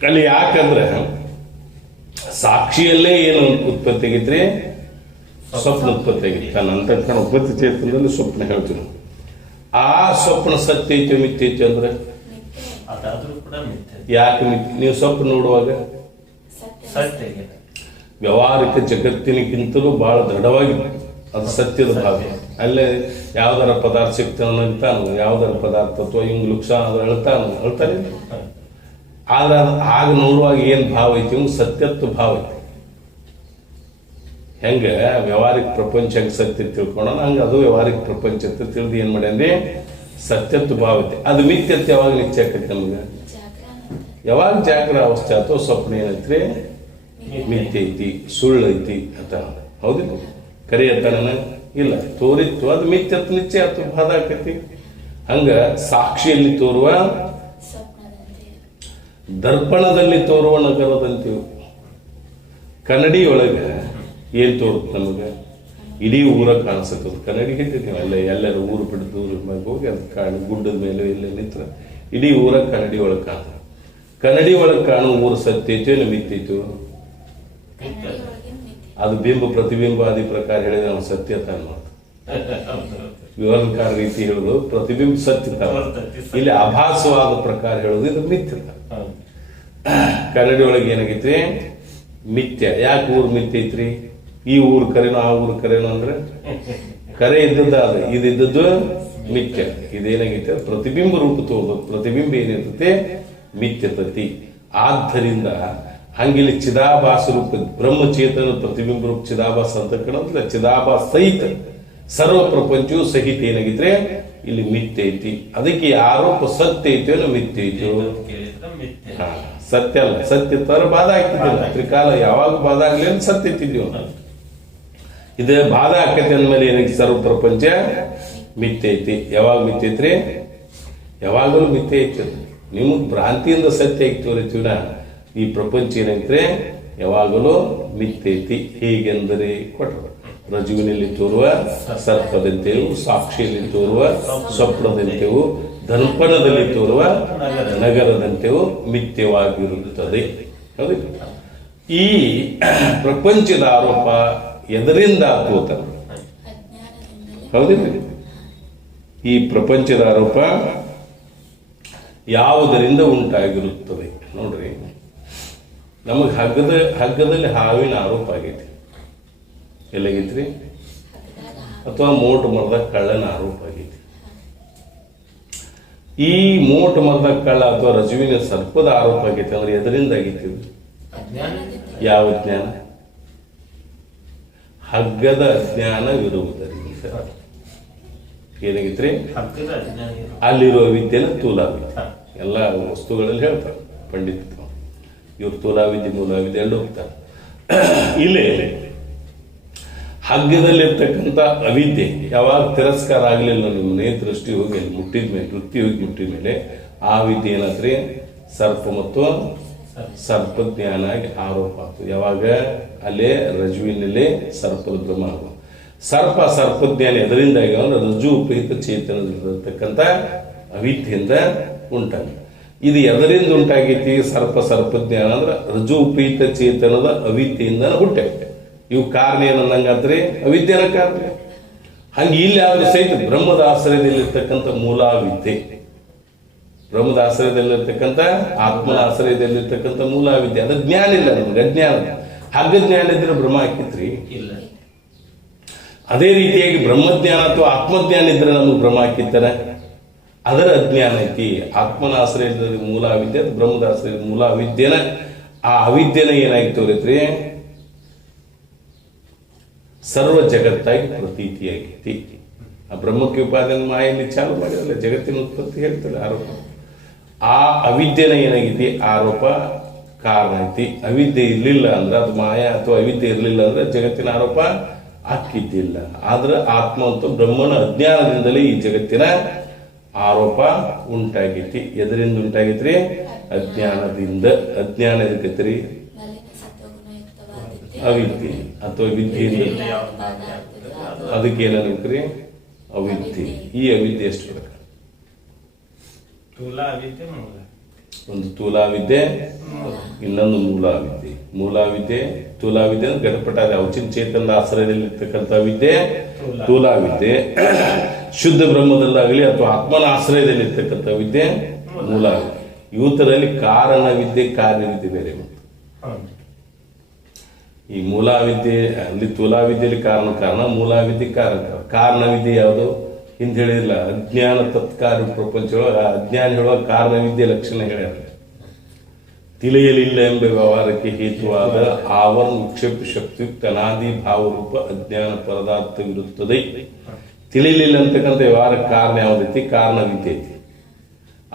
ಅಲ್ಲಿ ಯಾಕಂದ್ರೆ ಸಾಕ್ಷಿಯಲ್ಲೇ ಏನು ಉತ್ಪತ್ತಿ ಆಗೈತ್ರಿ? ಸ್ವಪ್ನ ಉತ್ಪತ್ತಿ ಆಗೈತಿ. ತನ್ನ ಅಂತಃಕರಣ ಉತ್ಪತ್ತಿ ಚೇತನದಲ್ಲಿ ಸ್ವಪ್ನ ಹೇಳ್ತೀವಿ. ಆ ಸ್ವಪ್ನ ಸತ್ಯ ಐತಿ ಮಿಥ್ಯ ಐತಿ ಅಂದ್ರೆ ಯಾಕೆ ಮಿಥ್ಯ? ನೀವು ಸ್ವಪ್ನ ನೋಡುವಾಗ ವ್ಯವಹಾರಿಕ ಜಗತ್ತಿನಕ್ಕಿಂತಲೂ ಬಹಳ ದೃಢವಾಗಿ ಅದು ಸತ್ಯದ ಭಾವ. ಅಲ್ಲೇ ಯಾವ್ದಾರ ಪದಾರ್ಥ ಸಿಗ್ತಾನ ಅಂತಾನು, ಯಾವ್ದಾರ ಪದಾರ್ಥ ಅಥವಾ ಹಿಂಗ್ ಲುಕ್ಷ ಹೇಳ್ತಾನೆ. ಆದ್ರೆ ಆಗ ನೋಡುವಾಗ ಏನ್ ಭಾವ ಐತಿ? ಸತ್ಯತ್ವ ಭಾವ ಐತಿ. ಹೆಂಗ ವ್ಯವಹಾರಿಕ ಪ್ರಪಂಚ ಹೆಂಗ್ ಸತ್ಯ ತಿಳ್ಕೊಳ್ಳೋಣ, ಹಂಗ ಅದು ವ್ಯವಹಾರಿಕ ಪ್ರಪಂಚ ತಿಳಿದು ಏನ್ ಮಾಡ್ಯಾನ್ರಿ? ಸತ್ಯತ್ವ ಭಾವ ಐತಿ. ಅದು ಮಿಥ್ಯತ್ವ ಯಾವಾಗ ನಿತ್ಯ ಆಕೈತಿ ನಮ್ಗೆ? ಯಾವಾಗ ಜಾಗ್ರ ಅವಸ್ಥೆ ಅಥವಾ ಸ್ವಪ್ನ ಏನೈತ್ರಿ? ಮಿಥ್ಯ ಐತಿ, ಸುಳ್ಳು ಐತಿ ಅಂತ. ಹೌದಿಲ್ಲ? ಕರಿ ಅತ್ತಾನ ಇಲ್ಲ, ತೋರಿತ್ತು ಅದು ಮಿಥ್ಯತ್ವ ನಿಶ್ಚಯ ಅಥವಾ ಬಾಧ ಆಕೈತಿ. ಹಂಗ ಸಾಕ್ಷಿಯಲ್ಲಿ ತೋರುವ, ದರ್ಪಣದಲ್ಲಿ ತೋರುವ ನಗರದಂತೀವಿ. ಕನ್ನಡಿ ಒಳಗ ಏನ್ ತೋರುತ್ತೆ ನಮಗೆ? ಇಡೀ ಊರ ಕಾಣಿಸುತ್ತದೆ. ಕನ್ನಡಿ ಹಿಡಿದು ನೀವು ಎಲ್ಲರೂ ಊರು ಬಿಟ್ಟು ದೂರ ಹೋಗಿ ಅದು ಗುಡ್ಡದ ಮೇಲೆ ಎಲ್ಲ ನಿಂತ್ರ ಇಡೀ ಊರ ಕನ್ನಡಿ ಒಳಗೆ ಕಾಣ. ಕನ್ನಡಿ ಒಳಗೆ ಕಾಣುವ ಊರು ಸತ್ಯ ಐತೋ ಇಲ್ಲ ಮಿಥ್ಯ ಐತೋ? ಅದು ಬಿಂಬ ಪ್ರತಿಬಿಂಬಾದಿ ಪ್ರಕಾರ ಹೇಳಿದ್ರೆ ನಾವು ಸತ್ಯ ತಾನು. ವಿವರಣಕಾರ ರೀತಿ ಹೇಳುದು ಪ್ರತಿಬಿಂಬ ಸತ್ಯ ತಾನು. ಇಲ್ಲಿ ಆಭಾಸವಾದ ಪ್ರಕಾರ ಹೇಳುದು ಇದು ಮಿಥ್ಯ. ಕನ್ನಡಿ ಒಳಗೆ ಏನಾಗೈತ್ರಿ? ಮಿಥ್ಯ. ಯಾಕೆ ಊರು ಮಿಥ್ಯ ಐತ್ರಿ? ಈ ಊರು ಕರೆನೋ ಆ ಊರು ಕರೆನೋ ಅಂದ್ರೆ ಕರೆ ಇದ್ದದ್ದು ಅದು, ಇದಿದ್ದದ್ದು ಮಿಥ್ಯ. ಇದೇನಾಗೈತೆ? ಪ್ರತಿಬಿಂಬ ರೂಪ ತೋದು. ಪ್ರತಿಬಿಂಬ ಏನಿರ್ತೈತೆ? ಮಿಥ್ಯತತಿ. ಆದ್ದರಿಂದ ಹಂಗಿಲ್ಲಿ ಚಿದಾಭಾಸ ರೂಪ ಬ್ರಹ್ಮಚೇತನ ಪ್ರತಿಬಿಂಬ ರೂಪ ಚಿದಾಭಾಸ ಅಂತ ಕಣಂದ್ರೆ ಚಿದಾಭಾಸ ಸಹಿತ ಸರ್ವ ಪ್ರಪಂಚವು ಸಹಿತ ಏನಾಗಿದ್ರೆ ಇಲ್ಲಿ ಮಿಥ್ಯ ಐತಿ. ಅದಕ್ಕೆ ಆರೋಪ ಸತ್ಯ ಐತೋ ಮಿಥ್ಯ ಐತೋ? ಸತ್ಯ ಅಲ್ಲ. ಸತ್ಯ ತರ ಬಾಧ ಆಗ್ತಿದ್ದಿಲ್ಲ. ತ್ರಿಕಾಲ ಯಾವಾಗ ಬಾಧ ಆಗ್ಲಿ ಅಂತ ಸತ್ಯ ಇತ್ತಿದ್ದೀವಿ. ಇದು ಬಾಧ ಆಕತಿ ಅಂದ್ಮೇಲೆ ಏನೈತಿ? ಸರ್ವ ಪ್ರಪಂಚ ಮಿಥ್ಯ ಐತಿ. ಯಾವಾಗ ಮಿಥ್ಯ ಐತ್ರಿ? ಯಾವಾಗಲೂ ಮಿಥ್ಯ ಐತಿ. ನಿಮಗ್ ಭ್ರಾಂತಿಯಿಂದ ಸತ್ಯ ಐತಿವರಿತೀವಿನ ಈ ಪ್ರಪಂಚ ಏನೈತ್ರಿ? ಯಾವಾಗಲೂ ಮಿಥ್ಯ ಐತಿ. ಹೇಗೆಂದರೆ ಕೊಟ್ಟರು, ರಜುವಿನಲ್ಲಿ ತೋರುವ ಸರ್ಪದಂತೆಯೂ, ಸಾಕ್ಷಿಯಲ್ಲಿ ತೋರುವ ಸ್ವಪ್ನದಂತೆಯೂ, ದರ್ಪಣದಲ್ಲಿ ತೋರುವ ನಗರದಂತೆಯೂ ಮಿಥ್ಯವಾಗಿರುತ್ತದೆ. ಹೌದು. ಈ ಪ್ರಪಂಚದ ಆರೋಪ ಎದರಿಂದ ಆಗೋತ? ಹೌದಿಲ್ಲ? ಈ ಪ್ರಪಂಚದ ಆರೋಪ ಯಾವುದರಿಂದ ಉಂಟಾಗಿರುತ್ತದೆ? ನೋಡ್ರಿ, ನಮಗ್ ಹಗ್ಗದಲ್ಲಿ ಹಾವಿನ ಆರೋಪ ಆಗೈತಿ. ಎಲ್ಲಾಗೈತ್ರಿ? ಅಥವಾ ಮೋಟ್ ಮರದ ಕಳ್ಳನ ಆರೋಪ ಆಗೈತಿ. ಈ ಮೋಟ್ ಮರದ ಕಳ್ಳ ಅಥವಾ ರಜುವಿನ ಸರ್ಪದ ಆರೋಪ ಆಗೈತಿ ಅಂದ್ರೆ ಎದರಿಂದ ಆಗೈತಿ? ಯಾವ ಜ್ಞಾನ? ಹಗ್ಗದ ಅಜ್ಞಾನವಿರುವುದರಿಂದ ಏನಾಗೈತ್ರಿ? ಅಲ್ಲಿರುವ ವಿದ್ಯೆನ ತೂಲಾವಿದ್ಯೆ. ಎಲ್ಲ ವಸ್ತುಗಳಲ್ಲಿ ಹೇಳ್ತಾರೆ ಪಂಡಿತ. ಇವ್ರು ತೂಲಾವಿದ್ಯೆ ಮೂಲಾವಿದ್ಯೆ ಎರಡು ಹೋಗ್ತಾರೆ. ಇಲ್ಲಿ ಹಗ್ಗದಲ್ಲಿರ್ತಕ್ಕಂಥ ಅವಿದ್ಯೆ ಯಾವಾಗ ತಿರಸ್ಕಾರ ಆಗ್ಲಿಲ್ಲ, ನಿಮ್ಮ ದೃಷ್ಟಿ ಹೋಗಿ ಅಲ್ಲಿ ಮುಟ್ಟಿದ ಮೇಲೆ, ವೃತ್ತಿ ಹೋಗಿ ಮುಟ್ಟಿದ ಮೇಲೆ ಆ ವಿದ್ಯೆ ಏನಾದ್ರಿ? ಸರ್ಪ ಮತ್ತು ಸರ್ಪ ಜ್ಞಾನ ಆಗಿ ಆರೋಪ ಆಗ್ತದೆ. ಯಾವಾಗ? ಅಲ್ಲೇ ರಜುವಿನಲ್ಲೇ ಸರ್ಪದ ಭ್ರಮ ಆಗುವ. ಸರ್ಪಜ್ಞಾನ ಎದರಿಂದ ಅಂದ್ರೆ ರಜು ಉಪಯುಕ್ತ ಚೇತನದಲ್ಲಿರತಕ್ಕಂಥ ಅವಿದ್ಯೆಯಿಂದ ಉಂಟಾಗಿ. ಇದು ಎದರಿಂದ ಉಂಟಾಗೈತಿ? ಸರ್ಪಜ್ಞಾನ ಅಂದ್ರೆ ರಜು ಉಪಯುಕ್ತ ಚೇತನದ ಅವಿದ್ಯೆಯಿಂದ ಹುಟ್ಟಾಗುತ್ತೆ. ಇವು ಕಾರಣ ಏನಂದಂಗಾತ್ರಿ? ಅವಿದ್ಯೆನ ಕಾರಣ. ಹಂಗೆ ಇಲ್ಲಿ ಯಾವ್ದು ಸಹಿತ ಬ್ರಹ್ಮದ ಆಶ್ರಯದಲ್ಲಿರ್ತಕ್ಕಂಥ ಮೂಲಾವಿದ್ಯೆ, ಬ್ರಹ್ಮದ ಆಶ್ರಯದಲ್ಲಿರ್ತಕ್ಕಂಥ ಆತ್ಮನ ಆಶ್ರಯದಲ್ಲಿರ್ತಕ್ಕಂಥ ಮೂಲಾವಿದ್ಯೆ, ಅದು ಜ್ಞಾನ ಇಲ್ಲ ನಮ್ಗೆ. ಅಜ್ಞಾನ. ಹಗ್ಗ ಜ್ಞಾನ ಇದ್ರೆ ಭ್ರಮ ಹಾಕಿತ್ರಿ ಇಲ್ಲ. ಅದೇ ರೀತಿಯಾಗಿ ಬ್ರಹ್ಮಜ್ಞಾನ ಅಥವಾ ಆತ್ಮಜ್ಞಾನ ಇದ್ರೆ ನಮಗೆ ಭ್ರಮ ಹಾಕಿತ್ತಾರೆ. ಅದರ ಅಜ್ಞಾನ ಐತಿ. ಆತ್ಮನ ಆಶ್ರಯದಲ್ಲಿ ಮೂಲ ಅವಿದ್ಯೆ, ಬ್ರಹ್ಮದ ಆಶ್ರಯದ ಮೂಲ ಅವಿದ್ಯೆನ, ಆ ಅವಿದ್ಯೆನ ಏನಾಗಿ ತೋರಿತ್ರಿ? ಸರ್ವ ಜಗತ್ತಾಗಿ ಪ್ರತೀತಿಯಾಗೈತಿ. ಆ ಬ್ರಹ್ಮಕ್ಕೆ ಉಪಾದಾನ ಮಾಯಲ್ಲಿ ಚಾಲು ಮಾಡಿರಲ್ಲ, ಜಗತ್ತಿನ ಉತ್ಪತ್ತಿ ಹೇಳ್ತಾರೆ ಆರೋಪ. ಆ ಅವಿದ್ಯೆನ ಏನಾಗೈತಿ? ಆರೋಪ ಕಾರಣ ಐತಿ. ಅವಿದ್ಯೆ ಇರ್ಲಿಲ್ಲ ಅಂದ್ರೆ, ಅದು ಮಾಯ ಅಥವಾ ಅವಿದ್ಯೆ ಇರ್ಲಿಲ್ಲ ಅಂದ್ರೆ ಜಗತ್ತಿನ ಆರೋಪ ಹಾಕಿದ್ದಿಲ್ಲ. ಆದ್ರೆ ಆತ್ಮ ಮತ್ತು ಬ್ರಹ್ಮನ ಅಜ್ಞಾನದಿಂದಲೇ ಈ ಜಗತ್ತಿನ ಆರೋಪ ಉಂಟಾಗೈತಿ. ಎದರಿಂದ ಉಂಟಾಗೈತ್ರಿ? ಅಜ್ಞಾನದಿಂದ. ಅಜ್ಞಾನ ಎದಕ್ಕೈತ್ರಿ? ಅವಿದ್ಯೆ ಅಥವಾ ವಿದ್ಯೆಯಿಂದ. ಅದಕ್ಕೆ ಏನನ್ಬೇಕ್ರಿ? ಅವಿದ್ಯೆ. ಈ ಅವಿದ್ಯೆ ಎಷ್ಟು ಬೇಕು? ಒಂದು ತೂಲಾವಿದ್ಯೆ, ಇನ್ನೊಂದು ಮೂಲಾವಿದ್ಯೆ. ಮೂಲಾವಿದ್ಯೆ, ತೂಲಾವಿದ್ಯೆ ಅಂದ್ರೆ ಘಟಪಟ ಔಚಿನ ಚೇತನದ ಆಶ್ರಯದಲ್ಲಿರ್ತಕ್ಕಂಥ ವಿದ್ಯೆ ತೂಲಾವಿದ್ಯೆ. ಶುದ್ಧ ಬ್ರಹ್ಮದಲ್ಲಾಗಲಿ ಅಥವಾ ಆತ್ಮನ ಆಶ್ರಯದಲ್ಲಿರ್ತಕ್ಕಂಥ ವಿದ್ಯೆ ಮೂಲಾವಿದ್ಯೆ. ಇವತ್ತರಲ್ಲಿ ಕಾರಣವಿದ್ಯೆ ಕಾರ್ಯವಿದ್ಯೆ ಬೇರೆ. ಈ ಮೂಲಾವಿದ್ಯೆ ಅಲ್ಲಿ ತೂಲಾವಿದ್ಯೆಯಲ್ಲಿ ಕಾರಣ, ಮೂಲಾವಿದ್ಯೆ ಕಾರಣವಿದ್ಯೆ ಯಾವುದು ಹಿಂದೆ ಹೇಳಿಲ್ಲ. ಅಜ್ಞಾನ ತತ್ಕಾರ್ಯ ಪ್ರಪಂಚದೊಳಗೆ ಅಜ್ಞಾನಿಗಳ ಕಾರಣವಿದ್ಯೆ ಲಕ್ಷಣ ಹೇಳ್ಯಾರ. ತಿಳಿಯಲಿಲ್ಲ ಎಂಬ ವ್ಯವಹಾರಕ್ಕೆ ಹೇತುವಾದ ಆವರಣ ವಿಕ್ಷೇಪ ಶಕ್ತಿಯುಕ್ತ ಅನಾದಿ ಭಾವರೂಪ ಅಜ್ಞಾನ ಪದಾರ್ಥವಿರುತ್ತದೆ. ತಿಳಿಲಿಲ್ಲ ಅಂತಕ್ಕಂಥ ವ್ಯವಹಾರಕ್ಕೆ ಕಾರಣ ಯಾವುದೈತಿ? ಕಾರಣವಿದ್ಯೆ ಐತಿ.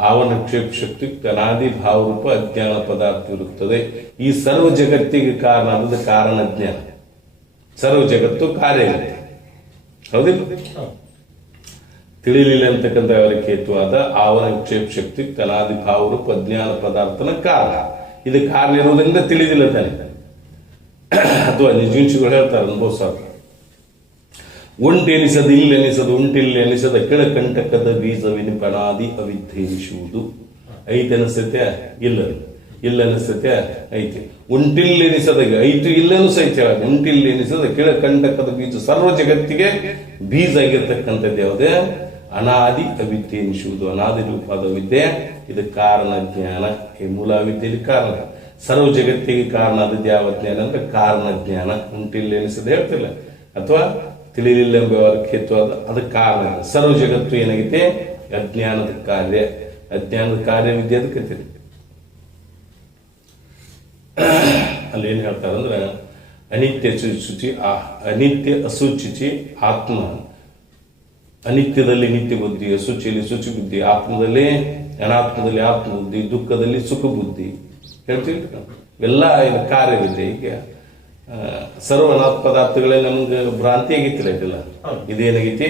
ಆವರಣ ವಿಕ್ಷೇಪ ಶಕ್ತಿಯುಕ್ತ ಅನಾದಿ ಭಾವರೂಪ ಅಜ್ಞಾನ ಪದಾರ್ಥವಿರುತ್ತದೆ. ಈ ಸರ್ವ ಜಗತ್ತಿಗೆ ಕಾರಣ ಅನ್ನೋದು ಕಾರಣ ಜ್ಞಾನ. ಸರ್ವ ಜಗತ್ತು ಕಾರ್ಯ ಇದೆ, ಹೌದಿಲ್ಲ? ತಿಳಿಲಿಲ್ಲ ಅಂತಕ್ಕಂಥ ವ್ಯವಹಾರಕ್ಕೆ ಹೇತುವಾದ ಆವರಣ ವಿಕ್ಷೇಪ ಶಕ್ತಿಯುಕ್ತ ಅನಾದಿ ಭಾವರೂಪ ಅಜ್ಞಾನ ಪದಾರ್ಥನ ಕಾರಣ. ಇದು ಕಾರಣ ಇರುವುದರಿಂದ ತಿಳಿದಿಲ್ಲ ತಾನೆ. ಅಥವಾ ನಿಜುಂಚಿಗಳು ಹೇಳ್ತಾರೆ ಅನುಭವಿಸಾದ ಒಂಟೆನಿಸದು ಇಲ್ಲೆನಿಸದು ಉಂಟಿಲ್ಲ ಎನಿಸದ ಕೆಳಕಂಟಕದ ಬೀಜವಿನಿಪಣಾದಿ ಅವಿದ್ಯೆ ಎನಿಸುವುದು. ಐತೆನಿಸತೆ ಇಲ್ಲ, ಇಲ್ಲನಿಸತೆ ಐತಿ. ಉಂಟಿಲ್ಲೆನಿಸದ ಐತು ಇಲ್ಲನು ಸಹಿತ ಉಂಟಿಲ್ಲೆನಿಸದ ಕೆಳಕಂಟಕದ ಬೀಜ. ಸರ್ವ ಜಗತ್ತಿಗೆ ಬೀಜ ಆಗಿರ್ತಕ್ಕಂಥದ್ದು ಯಾವುದೇ ಅನಾದಿ ಅವಿದ್ಯೆ ಎನಿಸುವುದು. ಅನಾದಿ ರೂಪದ ವಿದ್ಯೆ ಇದು ಕಾರಣ ಜ್ಞಾನ. ಈ ಮೂಲ ವಿದ್ಯೆಯಲ್ಲಿ ಕಾರಣ. ಸರ್ವ ಜಗತ್ತಿಗೆ ಕಾರಣ ಆದದ್ದು ಯಾವ ಜ್ಞಾನ ಅಂದ್ರೆ ಕಾರಣ ಜ್ಞಾನ. ಉಂಟಿಲ್ಲ ಎನಿಸದ ಹೇಳ್ತಿಲ್ಲ ಅಥವಾ ತಿಳಿಲಿಲ್ಲ ಎಂಬ ಹೇತುವಾದ ಅದು ಕಾರಣ. ಸರ್ವ ಜಗತ್ತು ಏನಾಗಿದೆ? ಅಜ್ಞಾನದ ಕಾರ್ಯ. ಅಜ್ಞಾನದ ಕಾರ್ಯವಿದ್ಯೆ ಅದಕ್ಕೆ ತಿಳಿ. ಅಲ್ಲಿ ಏನ್ ಹೇಳ್ತಾರಂದ್ರೆ ಅನಿತ್ಯ ಶುಚಿ, ಅನಿತ್ಯ ಅಸುಚಿಚಿ ಆತ್ಮ. ಅನಿತ್ಯದಲ್ಲಿ ನಿತ್ಯ ಬುದ್ಧಿ, ಅಸುಚಿಯಲ್ಲಿ ಶುಚಿ ಬುದ್ಧಿ, ಆತ್ಮದಲ್ಲಿ ಅನಾತ್ಮದಲ್ಲಿ ಆತ್ಮ ಬುದ್ಧಿ, ದುಃಖದಲ್ಲಿ ಸುಖ ಬುದ್ಧಿ ಹೇಳ್ತೀವಿ. ಎಲ್ಲ ಇದು ಕಾರ್ಯವಿದೆ. ಈಗ ಸರ್ವ ಅನಾತ್ಮ ಪದಾರ್ಥಗಳೇ ನಮ್ಗೆ ಭ್ರಾಂತಿ ಆಗಿತ್ತಿಲ್ಲ. ಇದೆಲ್ಲ ಇದೇನಾಗೈತಿ?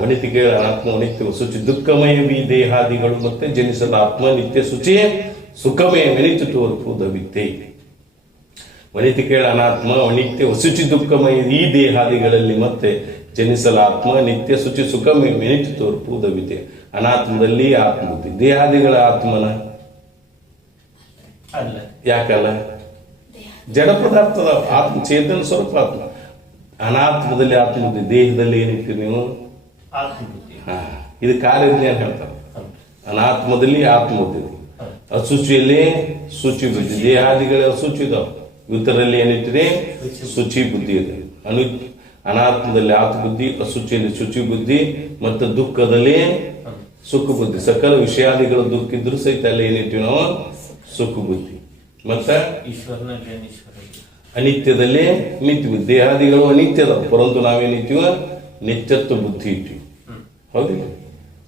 ವನಿತಿಗೆ ಅನಾತ್ಮ ವನಿತ್ಯ ಶುಚಿ ದುಃಖಮಯ ದೇಹಾದಿಗಳು ಮತ್ತೆ ಜನಿಸದ ಆತ್ಮ ನಿತ್ಯ ಶುಚಿ ಸುಖಮಯ ವೆನಿತು ತೋರ್ಪುದ ವಿದ್ಯೆ. ವನಿತಿ ಕೇಳ ಅನಾತ್ಮ ವನಿತ್ಯ ಶುಚಿ ದುಃಖಮಯ ಈ ದೇಹಾದಿಗಳಲ್ಲಿ ಮತ್ತೆ ಜನಿಸಲ ಆತ್ಮ ನಿತ್ಯ ಶುಚಿ ಸುಖಮಯ ವೆನಿತು ತೋರ್ಪುದ ವಿದ್ಯೆ. ಅನಾತ್ಮದಲ್ಲಿ ಆತ್ಮಬುದ್ಧಿ, ದೇಹಾದಿಗಳ ಆತ್ಮನ ಯಾಕಲ್ಲ? ಜಡ ಪದಾರ್ಥದ ಆತ್ಮ ಚೇತನ ಸ್ವರೂಪ ಆತ್ಮ. ಅನಾತ್ಮದಲ್ಲಿ ಆತ್ಮಬುದ್ಧಿ, ದೇಹದಲ್ಲಿ ಏನಿರ್ತೀರಿ ನೀವು? ಇದು ಕಾರ್ಯಜ್ಞಾನ ಹೇಳ್ತಾರೆ. ಅನಾತ್ಮದಲ್ಲಿ ಆತ್ಮಬುದ್ಧಿ, ಅಶುಚಿಯಲ್ಲಿ ಶುಚಿ ಬುದ್ಧಿ. ದೇಹಾದಿಗಳ ಅಶುಚಿ ಇದಾವೆ, ಇವತ್ತರಲ್ಲಿ ಏನಿಟ್ಟಿದೆ? ಶುಚಿ ಬುದ್ಧಿ ಇದೆ. ಅನಾತ್ಮದಲ್ಲಿ ಆತ್ಮಬುದ್ಧಿ, ಅಶುಚಿಯಲ್ಲಿ ಶುಚಿ ಬುದ್ಧಿ ಮತ್ತು ದುಃಖದಲ್ಲಿ ಸುಖ ಬುದ್ಧಿ. ಸಕಲ ವಿಷಯಾದಿಗಳ ದುಃಖ ಇದ್ರು ಸಹಿತ ಅಲ್ಲಿ ಏನಿಟ್ಟಿವಿ ನಾವು? ಸುಖ ಬುದ್ಧಿ. ಮತ್ತ ಅನಿತ್ಯದಲ್ಲಿ ನಿತ್ಯ ಬುದ್ಧಿ. ದೇಹಾದಿಗಳು ಅನಿತ್ಯದ, ಪರಂತು ನಾವೇನಿತ್ತೀವ? ನಿತ್ಯತ್ವ ಬುದ್ಧಿ ಇಟ್ಟಿವಿ, ಹೌದಿಲ್ಲ?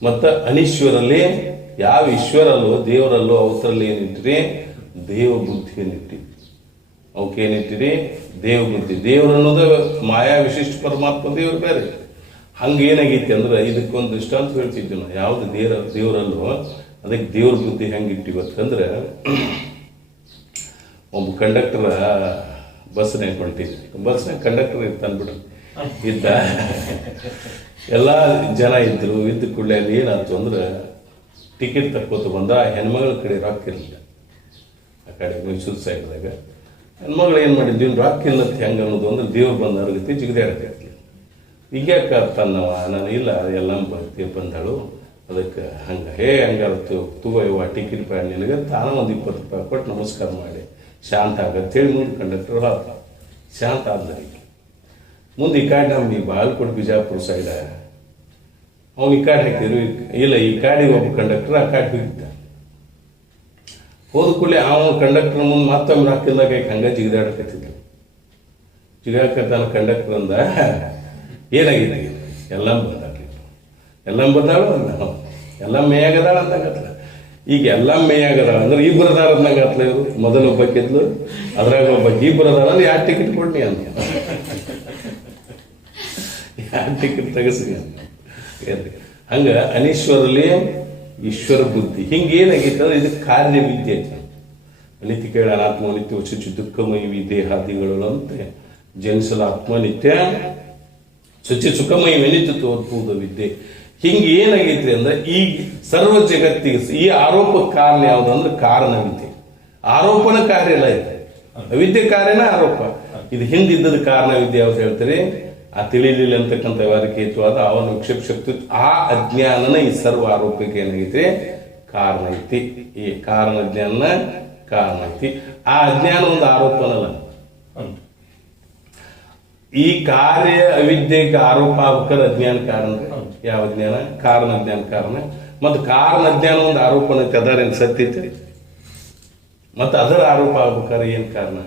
ಮತ್ತ ಅನೀಶ್ವರಲ್ಲಿ ಯಾವ ಈಶ್ವರಲ್ಲೋ ದೇವರಲ್ಲೋ ಅವತ್ತರಲ್ಲಿ ಏನಿಟ್ಟಿರಿ? ದೇವ ಬುದ್ಧಿಯನ್ನಿಟ್ಟಿರಿ. ಅವಕ್ಕೇನಿಟ್ಟಿರಿ? ದೇವ ಬುದ್ಧಿ. ದೇವರು ಅನ್ನೋದು ಮಾಯಾ ವಿಶಿಷ್ಟ ಪರಮಾತ್ಮ ದೇವರು ಬೇರೆ. ಹಂಗೇನಾಗೈತಿ ಅಂದ್ರೆ ಇದಕ್ಕೊಂದು ದೃಷ್ಟಾಂತ ಹೇಳ್ತಿದ್ವಿ ನಾವು. ಯಾವ್ದು ದೇವರಲ್ಲೋ ಅದಕ್ಕೆ ದೇವ್ರ ಬುದ್ಧಿ ಹೆಂಗಿಟ್ಟಿವತ್ತಂದ್ರೆ, ಒಬ್ಬ ಕಂಡಕ್ಟರ್ ಬಸ್ನಾಗ ಹೊಂಟಿದ್ವಿ. ಬಸ್ನಾಗ ಕಂಡಕ್ಟರ್ ಇರ್ತಾನೆ ಬಿಡು, ಇದ್ದ ಎಲ್ಲ ಜನ ಇದ್ರು. ಇದ್ದ ಕೂಡಲೇ ಅಲ್ಲಿ ಏನಾಯ್ತು ಅಂದ್ರೆ ಟಿಕೆಟ್ ತಕ್ಕೋತ ಬಂದ. ಹೆಣ್ಮಗಳ ಕಡೆ ರೊಕ್ಕ ಇರಲಿಲ್ಲ. ಆ ಕಡೆ ಮೈಸೂರು ಸೈಡ್ದಾಗ ಹೆಣ್ಮಗಳು ಏನು ಮಾಡಿದ್ವಿ, ರೊಕ್ಕ ಇಲ್ಲತ್ತ ಹೆಂಗೆ ಅನ್ನೋದು ಅಂದ್ರೆ ದೇವ್ರು ಬಂದ ಅರ್ಗತಿ ಜಿಗದಾಡ್ತೈತಿ. ಈಗ ಯಾಕೆ ತನ್ನವ ನಾನು ಇಲ್ಲ ಎಲ್ಲ ಬಂದಳು. ಅದಕ್ಕೆ ಹಂಗೆ ಹಂಗಾರು ತಗೋಯವ್ವ ಟಿಕೆಟ್ ಪ್ಯಾಡ್ ನಿನಗೆ ತಾನು ಒಂದು 20 ರೂಪಾಯಿ ಕೊಟ್ಟು ನಮಸ್ಕಾರ ಮಾಡಿ ಶಾಂತ ಆಗತ್ತೇಳಿ ಮುಂದೆ ಕಂಡಕ್ಟರ್ ಹಾಕ ಶಾಂತ ಆದ್ಲರಿಗೆ. ಮುಂದೆ ಈ ಕಾಡಿ ನಮ್ಗೆ ಬಾಗಲಕೋಟೆ ಬಿಜಾಪುರ ಸೈಡ ಅವ್ನು ಈ ಕಾಡಿ ಹಾಕಿದ್ರು. ಇಲ್ಲ, ಈ ಕಾಡಿಗೆ ಒಬ್ಬ ಕಂಡಕ್ಟರ್ ಆ ಕಾಡಿ ಹೋಗಿದ್ದ. ಹೋದ ಕೂಡಲೇ ಅವನು ಕಂಡಕ್ಟರ್ ಮುಂದೆ ಮತ್ತೊಮ್ಮೆ ಹಾಕಿದಾಗ ಹಂಗೆ ಜಿಗಿದಾಡಕತ್ತಿದ್ದ. ಜಿಗಾಕತ್ತಾನ ಕಂಡಕ್ಟರ್ ಅಂದ, ಏನಾಗಿದೆ? ಎಲ್ಲ ಬಂದಾಕಿತ್ತು. ಎಲ್ಲ ಬಂದಾಳು ಅಂದ. ಎಲ್ಲ ಮೇಯಾಗದಾಳ ಅಂದಾಗತ್ತಲ. ಈಗ ಎಲ್ಲ ಮೇಯಾಗದಾಳ ಅಂದ್ರೆ ಇಬ್ಬರು ಅದಾರ ಅಂದಂಗತ್ಲ. ಇವರು ಮೊದಲು ಒಬ್ಬಕ್ಕಿದ್ಲು, ಅದ್ರಾಗ ಒಬ್ಬಕ್ಕೆ ಇಬ್ಬರು ಅದಾಳ ಅಂದ್ರೆ 2 ಟಿಕೆಟ್ ಕೊಡ್ನಿ ಅಂತ. 2 ಟಿಕೆಟ್ ತೆಗಸ್ರಿ ಅಂತ. ಹಂಗ ಅನೀಶ್ವರಲ್ಲಿ ಈಶ್ವರ ಬುದ್ಧಿ. ಹಿಂಗೇನಾಗೈತೆ ಅಂದ್ರೆ ಇದು ಕಾರ್ಯವಿದ್ಯೆ ಐತೆ. ಅನಿತ್ಯ ಕೇಳ ಅನಾತ್ಮ ನಿತ್ಯ ಶುಚಿ ದುಃಖಮಯಿ ದೇಹಾದಿಗಳಂತೆ ಜನಿಸಲ ಆತ್ಮ ನಿತ್ಯ ಶುಚಿ ಸುಖಮಯಿ ವೆನಿತು ತೋರ್ಪುವುದು ವಿದ್ಯೆ. ಹಿಂಗೆ ಏನಾಗೈತ್ರಿ ಅಂದ್ರೆ ಈ ಸರ್ವ ಜಗತ್ತಿಗೆ ಈ ಆರೋಪಕ್ಕೆ ಕಾರಣ ಯಾವುದು ಅಂದ್ರೆ ಕಾರಣವಿದ್ಯೆ. ಆರೋಪನ ಕಾರ್ಯ ಅಲ್ಲ ಇದೆ, ಅವಿದ್ಯೆ ಕಾರ್ಯನ ಆರೋಪ. ಇದು ಹಿಂದಿದ್ದದ ಕಾರಣವಿದ್ಯೆ ಯಾವ್ದು ಹೇಳ್ತೀರಿ? ಆ ತಿಳಿಲಿಲ್ಲ ಅಂತಕ್ಕಂಥ ವ್ಯವಹಾರಕ್ಕೆ ಹೇತುವಾದ ಅವನ ವಿಕ್ಷೇಪ ಶಕ್ತಿ, ಆ ಅಜ್ಞಾನನ ಈ ಸರ್ವ ಆರೋಪಕ್ಕೆ ಏನಾಗೈತಿ? ಕಾರಣ ಐತಿ. ಈ ಕಾರಣ ಜ್ಞಾನ ಕಾರಣ ಐತಿ. ಆ ಅಜ್ಞಾನ ಒಂದು ಆರೋಪನಲ್ಲ. ಈ ಕಾರ್ಯ ಅವಿದ್ಯೆಗೆ ಆರೋಪ ಆಗ್ಬೇಕಾದ್ರೆ ಅಜ್ಞಾನ ಕಾರಣ. ಯಾವ ಅಜ್ಞಾನ? ಕಾರಣ ಜ್ಞಾನ ಕಾರಣ. ಮತ್ತು ಕಾರಣ ಜ್ಞಾನ ಒಂದು ಆರೋಪನ ಐತಿ, ಅದರೇನು ಸತ್ಯ ಐತಿ? ಮತ್ತು ಅದರ ಆರೋಪ ಆಗ್ಬೇಕಾದ್ರೆ ಏನ್ ಕಾರಣ?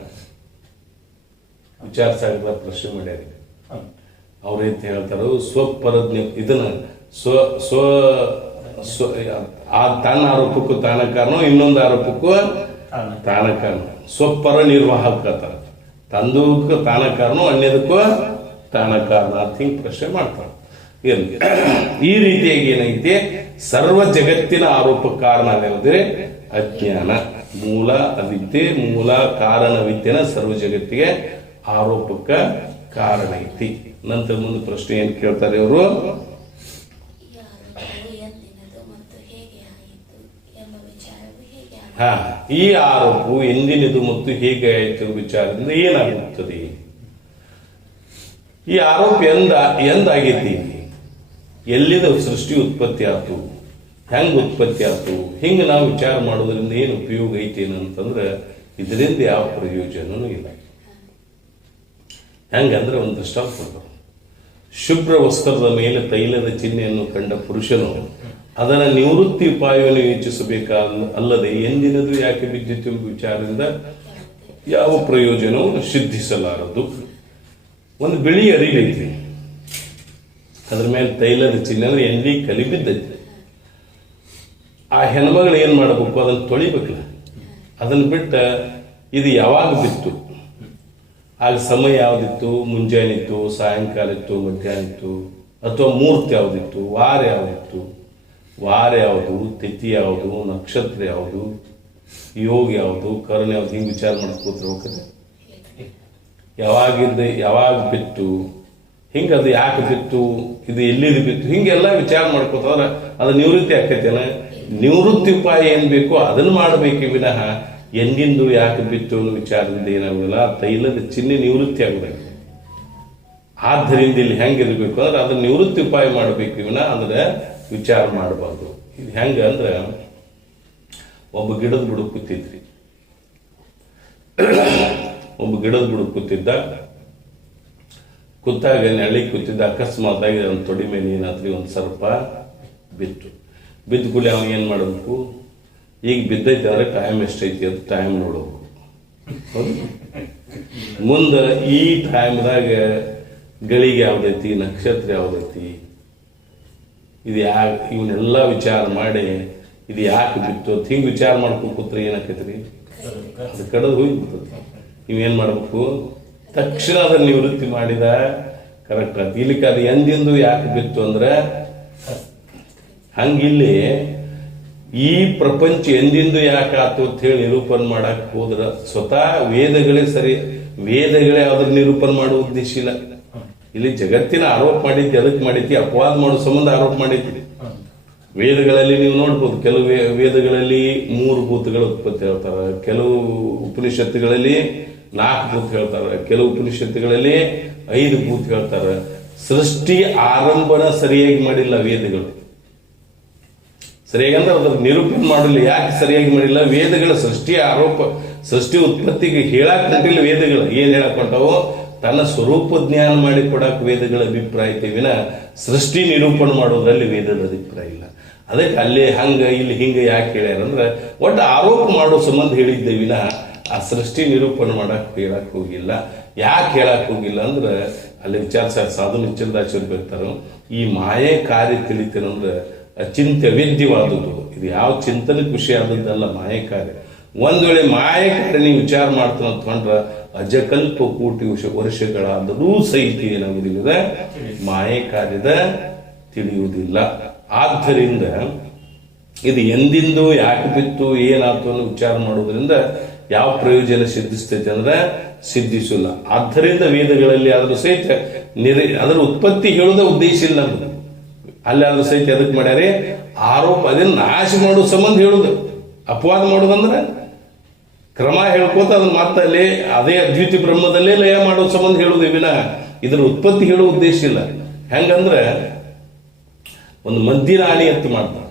ವಿಚಾರಿಸಾಗ ಪ್ರಶ್ನೆ ಮಾಡ್ಯಾರ. ಅವ್ರೇಂತ ಹೇಳ್ತಾರ, ಸ್ವಪರಜ್ಞ ಇದನ್ನ ಸ್ವ ಸ್ವ ಸ್ವ ಆ ತನ್ನ ಆರೋಪಕ್ಕೂ ತಾನ ಕಾರಣ, ಇನ್ನೊಂದು ಆರೋಪಕ್ಕೂ ತಾನ ಕಾರಣ. ಸ್ವಪರ ನಿರ್ವಾಹಕ ತಂದಕ್ಕೂ ತಾನ ಕಾರಣ, ಅನ್ಯದಕ್ಕೂ ತಾನ ಕಾರಣ ಅಂತ ಹಿಂಗೆ ಪ್ರಶ್ನೆ ಮಾಡ್ತಾರೆ. ಇರಲಿ, ಈ ರೀತಿಯಾಗಿ ಏನೈತಿ? ಸರ್ವ ಜಗತ್ತಿನ ಆರೋಪ ಕಾರಣ ಯಾವುದೇ? ಅಜ್ಞಾನ. ಮೂಲ ಅವಿದ್ಯೆ, ಮೂಲ ಕಾರಣ ವಿದ್ಯೆನ ಸರ್ವ ಜಗತ್ತಿಗೆ ಆರೋಪಕ್ಕ ಕಾರಣ ಐತಿ. ನಂತರ ಮುಂದೆ ಪ್ರಶ್ನೆ ಏನ್ ಕೇಳ್ತಾರೆ ಇವರು? ಈ ಆರೋಪವು ಎಂದಿನದು ಮತ್ತು ಹೇಗೆ ಆಯಿತು ವಿಚಾರದಿಂದ ಏನಾಗುತ್ತದೆ? ಈ ಆರೋಪ ಎಂದಾಗೈತಿ? ಎಲ್ಲಿದ ಸೃಷ್ಟಿ ಉತ್ಪತ್ತಿ ಆಯ್ತು? ಹೆಂಗ್ ಉತ್ಪತ್ತಿ ಆಯ್ತು? ಹಿಂಗೆ ನಾವು ವಿಚಾರ ಮಾಡೋದ್ರಿಂದ ಏನು ಉಪಯೋಗ ಐತಿ ಅಂತಂದ್ರೆ ಇದರಿಂದ ಯಾವ ಪ್ರಯೋಜನನೂ ಇಲ್ಲ. ಹೆಂಗಂದ್ರೆ ಒಂದು ದೃಷ್ಟಾಂತ. ಶುಭ್ರ ವಸ್ತ್ರದ ಮೇಲೆ ತೈಲದ ಚಿಹ್ನೆಯನ್ನು ಕಂಡ ಪುರುಷನು ಅದರ ನಿವೃತ್ತಿ ಉಪಾಯವನ್ನು ಯೋಚಿಸಬೇಕಲ್ಲದೆ ಎಂದಿನದು ಯಾಕೆ ಬಿದ್ದಿತು ಎಂಬ ವಿಚಾರದಿಂದ ಯಾವ ಪ್ರಯೋಜನವೂ ಸಿದ್ಧಿಸಲಾರದು. ಒಂದು ಬಿಳಿ ಅರಿವೈತಿ, ಅದ್ರ ಮೇಲೆ ತೈಲದ ಚಿಹ್ನೆ ಅಂದ್ರೆ ಎಣ್ಣೆ ಕಲಿ ಬಿದ್ದೈತಿ. ಆ ಹೆಣ್ಮಗಳು ಏನ್ ಮಾಡಬೇಕು? ಅದನ್ನು ತೊಳಿಬೇಕಲ್ಲ. ಅದನ್ನ ಬಿಟ್ಟ ಇದು ಯಾವಾಗ ಬಿತ್ತು? ಆಗ ಸಮಯ ಯಾವ್ದಿತ್ತು? ಮುಂಜಾನೆ ಇತ್ತು, ಸಾಯಂಕಾಲ ಇತ್ತು, ಮಧ್ಯಾಹ್ನ ಇತ್ತು, ಅಥವಾ ಮೂರ್ತಿ ಯಾವ್ದಿತ್ತು? ವಾರ ಯಾವ್ದಿತ್ತು? ವಾರ ಯಾವುದು? ತಿಥಿ ಯಾವುದು? ನಕ್ಷತ್ರ ಯಾವುದು? ಯೋಗ ಯಾವುದು? ಕರ್ಣ ಯಾವ್ದು? ಹಿಂಗೆ ವಿಚಾರ ಮಾಡ್ಕೋತ ಹೋಗ್ತದೆ. ಯಾವಾಗ ಬಿತ್ತು? ಹಿಂಗೆ ಅದು ಯಾಕೆ ಬಿತ್ತು? ಇದು ಎಲ್ಲಿದು ಬಿತ್ತು? ಹಿಂಗೆಲ್ಲ ವಿಚಾರ ಮಾಡ್ಕೋತಾದ್ರೆ ಅದು ನಿವೃತ್ತಿ ಆಕೈತೇನ? ನಿವೃತ್ತಿ ಉಪಾಯ ಏನ್ ಬೇಕೋ ಅದನ್ನು ಮಾಡಬೇಕೆ ವಿನಃ ಎಂದಿಂದು ಯಾಕೆ ಬಿತ್ತು ಅನ್ನೋ ವಿಚಾರದಿಂದ ಏನಾಗುದಿಲ್ಲ. ತೈಲದ ಚಿಹ್ನೆ ನಿವೃತ್ತಿ ಆಗುದಿಲ್ಲ. ಆದ್ದರಿಂದ ಇಲ್ಲಿ ಹೆಂಗಿರ್ಬೇಕು ಅಂದ್ರೆ ಅದನ್ನ ನಿವೃತ್ತಿ ಉಪಾಯ ಮಾಡಬೇಕು ವಿನಃ ಅಂದ್ರೆ ವಿಚಾರ ಮಾಡಬಾರ್ದು. ಇದು ಹೆಂಗ ಅಂದ್ರೆ ಒಬ್ಬ ಗಿಡದ ಬುಡ ಕೂತಿದ್ರಿ. ಒಬ್ಬ ಗಿಡದ ಬುಡ ಕೂತಿದ್ದ. ಕೂತಾಗ ನೆಳಿ ಕೂತಿದ್ದ. ಅಕಸ್ಮಾತ್ ಆಗಿ ಅವನ ತೊಡಿ ಮೇಲೆ ಏನಾದ್ರಿ ಒಂದು ಸರ್ಪ ಬಿತ್ತು. ಬಿದ್ದ ಕೂಲಿ ಅವ ಏನ್ ಮಾಡಬೇಕು? ಈಗ ಬಿದ್ದೈತೆ ಅಂದ್ರೆ ಟೈಮ್ ಎಷ್ಟೈತಿ ಅಂತ ಟೈಮ್ ನೋಡ್ಬೇಕು. ಮುಂದೆ ಈ ಟೈಮ್ದಾಗ ಗಳಿಗೆ ಯಾವ್ದೈತಿ, ನಕ್ಷತ್ರ ಯಾವ್ದೈತಿ, ಇದು ಇವನ್ನೆಲ್ಲ ವಿಚಾರ ಮಾಡಿ ಇದು ಯಾಕೆ ಬಿತ್ತು ಅಂತ ಹಿಂಗೆ ವಿಚಾರ ಮಾಡ್ಕೊಂಡು ಕೂತ್ರೆ ಏನಾಕೈತ್ರಿ? ಅದು ಕಡದು ಹೋಗ್ಬಿಡ್ತದೆ. ನೀವೇನ್ ಮಾಡ್ಬೇಕು? ತಕ್ಷಣ ಅದನ್ನ ನಿವೃತ್ತಿ ಮಾಡಿದ ಕರೆಕ್ಟ್ ಆಯ್ತು. ಇಲ್ಲಿಕ್ಕೆ ಅದು ಎಂದಿಂದು ಯಾಕೆ ಬಿತ್ತು ಅಂದ್ರೆ ಹಂಗಿಲ್ಲಿ ಈ ಪ್ರಪಂಚ ಎಂದಿಂದು ಯಾಕೆ ಆತು ಅಂತ ಹೇಳಿ ನಿರೂಪಣೆ ಮಾಡಕ್ ಹೋದ್ರ ಸ್ವತಃ ವೇದಗಳೇ ಸರಿ. ವೇದಗಳೇ ಅದ್ರ ನಿರೂಪಣೆ ಮಾಡುವ ಉದ್ದೇಶ ಇಲ್ಲ. ಇಲ್ಲಿ ಜಗತ್ತಿನ ಆರೋಪ ಮಾಡಿದ್ದೆ ಅದಕ್ಕೆ ಮಾಡಿದ್ದಿ, ಅಪವಾದ ಮಾಡೋ ಸಂಬಂಧ ಆರೋಪ ಮಾಡಿದ್ದಿ. ವೇದಗಳಲ್ಲಿ ನೀವು ನೋಡ್ಬೋದು, ಕೆಲವು ವೇದಗಳಲ್ಲಿ 3 ಭೂತಗಳ ಉತ್ಪತ್ತಿ ಹೇಳ್ತಾರೆ, ಕೆಲವು ಉಪನಿಷತ್ತುಗಳಲ್ಲಿ 4 ಭೂತ ಹೇಳ್ತಾರೆ, ಕೆಲವು ಉಪನಿಷತ್ತುಗಳಲ್ಲಿ 5 ಭೂತ ಹೇಳ್ತಾರೆ. ಸೃಷ್ಟಿ ಆರಂಭನ ಸರಿಯಾಗಿ ಮಾಡಿಲ್ಲ ವೇದಗಳು. ಸರಿಯಾಗಿ ಅಂದ್ರೆ ಅದ್ರ ನಿರೂಪಣೆ ಮಾಡಲಿಲ್ಲ. ಯಾಕೆ ಸರಿಯಾಗಿ ಮಾಡಿಲ್ಲ? ವೇದಗಳ ಸೃಷ್ಟಿ ಉತ್ಪತ್ತಿಗೆ ಹೇಳಕ್ ಹೊಂಟಿಲ್ಲ. ವೇದಗಳು ಏನ್ ಹೇಳಕ್ ಹೊಂಟಾವೋ ತನ್ನ ಸ್ವರೂಪ ಜ್ಞಾನ ಮಾಡಿ ಕೊಡಕ್ ವೇದಗಳ ಅಭಿಪ್ರಾಯ ಐತಿ ವಿನ ಸೃಷ್ಟಿ ನಿರೂಪಣೆ ಮಾಡೋದ್ರಲ್ಲಿ ವೇದದ ಅಭಿಪ್ರಾಯ ಇಲ್ಲ. ಅದಕ್ಕೆ ಅಲ್ಲಿ ಹಂಗ ಇಲ್ಲಿ ಹಿಂಗ ಯಾಕೆ ಹೇಳ್ಯಾರಂದ್ರೆ ಒಟ್ಟು ಆರೋಪ ಮಾಡೋ ಸಂಬಂಧ ಹೇಳಿದ್ದೆ ವಿನ ಆ ಸೃಷ್ಟಿ ನಿರೂಪಣೆ ಮಾಡಕ್ ಹೇಳಕ್ ಹೋಗಿಲ್ಲ. ಯಾಕೆ ಹೇಳಕ್ ಹೋಗಿಲ್ಲ ಅಂದ್ರೆ ಅಲ್ಲಿ ವಿಚಾರ ಸಾಧು ನಿಶ್ಚಂದಾಚಾರ್ಯ ಬರ್ತಾರ, ಈ ಮಾಯೆ ಕಾರ್ಯ ತಿಳಿತೇನಂದ್ರೆ ಅಚಿಂತ್ಯ ವೇದ್ಯವಾದದ್ದು. ಇದು ಯಾವ ಚಿಂತನಕ್ಕೆ ವಿಷಯ ಆದದ್ದಲ್ಲ ಮಾಯೆ ಕಾರ್ಯ. ಒಂದ್ ವೇಳೆ ಮಾಯೆ ಕಾರ್ಯ ನೀವು ವಿಚಾರ ಮಾಡ್ತಾನ ಅಂತಕೊಂಡ್ರ ಅಜಕಲ್ಪ ಕೋಟಿ ವರ್ಷಗಳಾದರೂ ಸಹಿತ ಏನಾಗುವುದಿಲ್ಲ, ಮಾಯೆ ಕಾರ್ಯದ ತಿಳಿಯುವುದಿಲ್ಲ. ಆದ್ದರಿಂದ ಇದು ಎಂದಿಂದು ಯಾಕೆ ಬಿತ್ತು ಏನಾಯ್ತು ಅನ್ನೋ ವಿಚಾರ ಮಾಡೋದ್ರಿಂದ ಯಾವ ಪ್ರಯೋಜನ ಸಿದ್ಧಿಸ್ತೈತೆ ಅಂದ್ರೆ ಸಿದ್ಧಿಸಿಲ್ಲ. ಆದ್ದರಿಂದ ವೇದಗಳಲ್ಲಿ ಆದ್ರೂ ಸಹಿತ ಅದರ ಉತ್ಪತ್ತಿ ಹೇಳುವುದೇ ಉದ್ದೇಶ ಇಲ್ಲ ನಮ್ದು. ಅಲ್ಲಿ ಅದ್ರ ಸಹಿತ ಎದಕ್ ಮಾಡ್ಯಾರಿ ಆರೋಪ ಅದನ್ನ ನಾಶ ಮಾಡೋ ಸಂಬಂಧ ಹೇಳುದು. ಅಪವಾದ ಮಾಡೋದಂದ್ರೆ ಕ್ರಮ ಹೇಳ್ಕೋತ ಅದನ್ನ ಮತ್ತೆ ಅದೇ ಅದ್ವಿತೀಯ ಬ್ರಹ್ಮದಲ್ಲೇ ಲಯ ಮಾಡೋ ಸಂಬಂಧ ಹೇಳುದು ವಿನ ಇದ್ರ ಉತ್ಪತ್ತಿ ಹೇಳೋ ಉದ್ದೇಶ ಇಲ್ಲ. ಹೆಂಗಂದ್ರೆ ಒಂದು ಮದ್ದಿನ ಆಣಿ ಎತ್ತು ಮಾಡ್ತಾರ,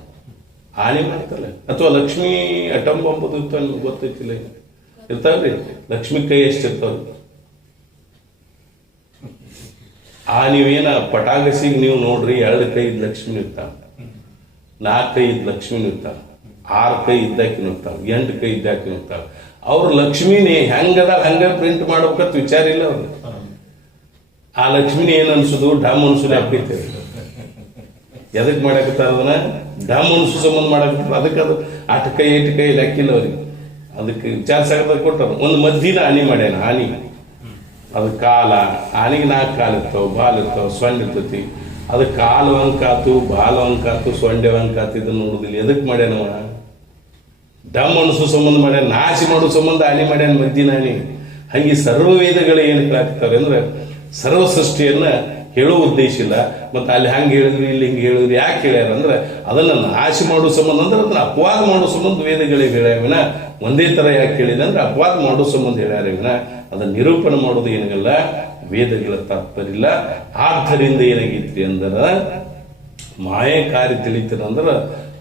ಆಣಿ ಮಾಡ್ತಾರಲ್ಲ, ಅಥವಾ ಲಕ್ಷ್ಮೀ ಅಟಂಬ ಅಂಬುದು ನಿಮ್ಗೆ ಗೊತ್ತೈತಿಲ್ಲ, ಇರ್ತಾವ್ರಿ ಲಕ್ಷ್ಮಿ ಕೈ ಎಷ್ಟಿರ್ತಾವ್ರಿ. ನೀವೇನ ಪಟಾಕಸಿಗೆ ನೀವು ನೋಡ್ರಿ 2 ಕೈ ಇದ್ ಲಕ್ಷ್ಮಿ ಇರ್ತಾವ, 4 ಕೈ ಇದ್ ಲಕ್ಷ್ಮಿ ಇರ್ತಾವ, 6 ಕೈ ಇದ್ದಾಕಿನ ಇರ್ತಾವ, 8 ಕೈ ಇದ್ದಾಕಿನ ಇರ್ತಾವ. ಅವ್ರ ಲಕ್ಷ್ಮಿನೇ ಹೆಂಗದ ಹಂಗ ಪ್ರಿಂಟ್ ಮಾಡ್ಬೇಕಂತ ವಿಚಾರ ಇಲ್ಲ ಅವ್ರು. ಆ ಲಕ್ಷ್ಮಿನ ಏನ್ ಅನ್ಸುದು ಡಮ್ ಅನ್ಸುದು ಆಗ್ತೈತೆ. ಎದಕ್ ಮಾಡಾಕತ್ತಾರ ಅದನ್ನ ಡಮ್ ಅನ್ಸು ಸಂಬಂಧ ಮಾಡಾಕತ್ತಾರ. ಅದಕ್ಕೆ ಅದು 8 ಕೈ 8 ಕೈ ಲೆಕ್ಕಿಲ್ಲ ಅವ್ರಿಗೆ. ಅದಕ್ಕೆ ವಿಚಾರ ಸಾಗದ ಕೊಟ್ಟಾರ. ಒಂದು ಮದ್ದಿನ ಆನಿ ಮಾಡ್ಯಾನ, ಆನಿ ಅದು ಕಾಲ, ಆನಿಗೆ 4 ಕಾಲು ಇರ್ತಾವ, ಬಾಲ್ ಇರ್ತಾವ, ಸೊಂಡ್ ಇರ್ತೈತಿ. ಅದು ಕಾಲು ಅಂಕಾತು, ಬಾಲ ಅಂಕಾತು, ಸೊಂಡೆ ಅಂಕಾತು, ಇದನ್ನ ನೋಡುದಿಲ್ಲ. ಎದಕ್ ಮಾಡ್ಯಾನವ ಡಮ್ ಅನಿಸೋ ಸಂಬಂಧ ಮಾಡ್ಯಾನ, ನಾಶಿ ಮಾಡೋ ಸಂಬಂಧ ಆನಿ ಮಾಡ್ಯಾನ ಮದ್ದಿನ ಆನಿ. ಹಂಗೆ ಸರ್ವ ವೇದಗಳು ಏನ್ ಆಗ್ತವೆ ಅಂದ್ರೆ ಸರ್ವ ಸೃಷ್ಟಿಯನ್ನ ಹೇಳೋ ಉದ್ದೇಶ ಇಲ್ಲ. ಮತ್ತೆ ಅಲ್ಲಿ ಹಂಗೆ ಹೇಳಿದ್ರು ಇಲ್ಲಿ ಹಿಂಗೆ ಹೇಳಿದ್ರು ಯಾಕೆ ಹೇಳ್ಯಾರ ಅಂದ್ರೆ ಅದನ್ನ ನಾಶ ಮಾಡೋ ಸಂಬಂಧ ಅಂದ್ರೆ ಅದನ್ನ ಅಪವಾದ ಮಾಡೋ ಸಂಬಂಧ ವೇದಗಳಿಗೆ ಹೇಳ್ಯಾವಿನ. ಒಂದೇ ತರ ಯಾಕೆ ಹೇಳಿಲ್ಲ ಅಂದ್ರೆ ಅಪವಾದ ಮಾಡೋ ಸಂಬಂಧ ಹೇಳ್ಯಾರವಿನ ಅದನ್ನ ನಿರೂಪಣೆ ಮಾಡೋದು ಏನಾಗಲ್ಲ, ವೇದಗಳ ತಾತ್ಪರ್ಯ ಇಲ್ಲ. ಆದ್ದರಿಂದ ಏನಾಗೈತ್ರಿ ಅಂದ್ರ ಮಾಯೆ ಕಾರ್ಯ ತಿಳಿತಾರ ಅಂದ್ರ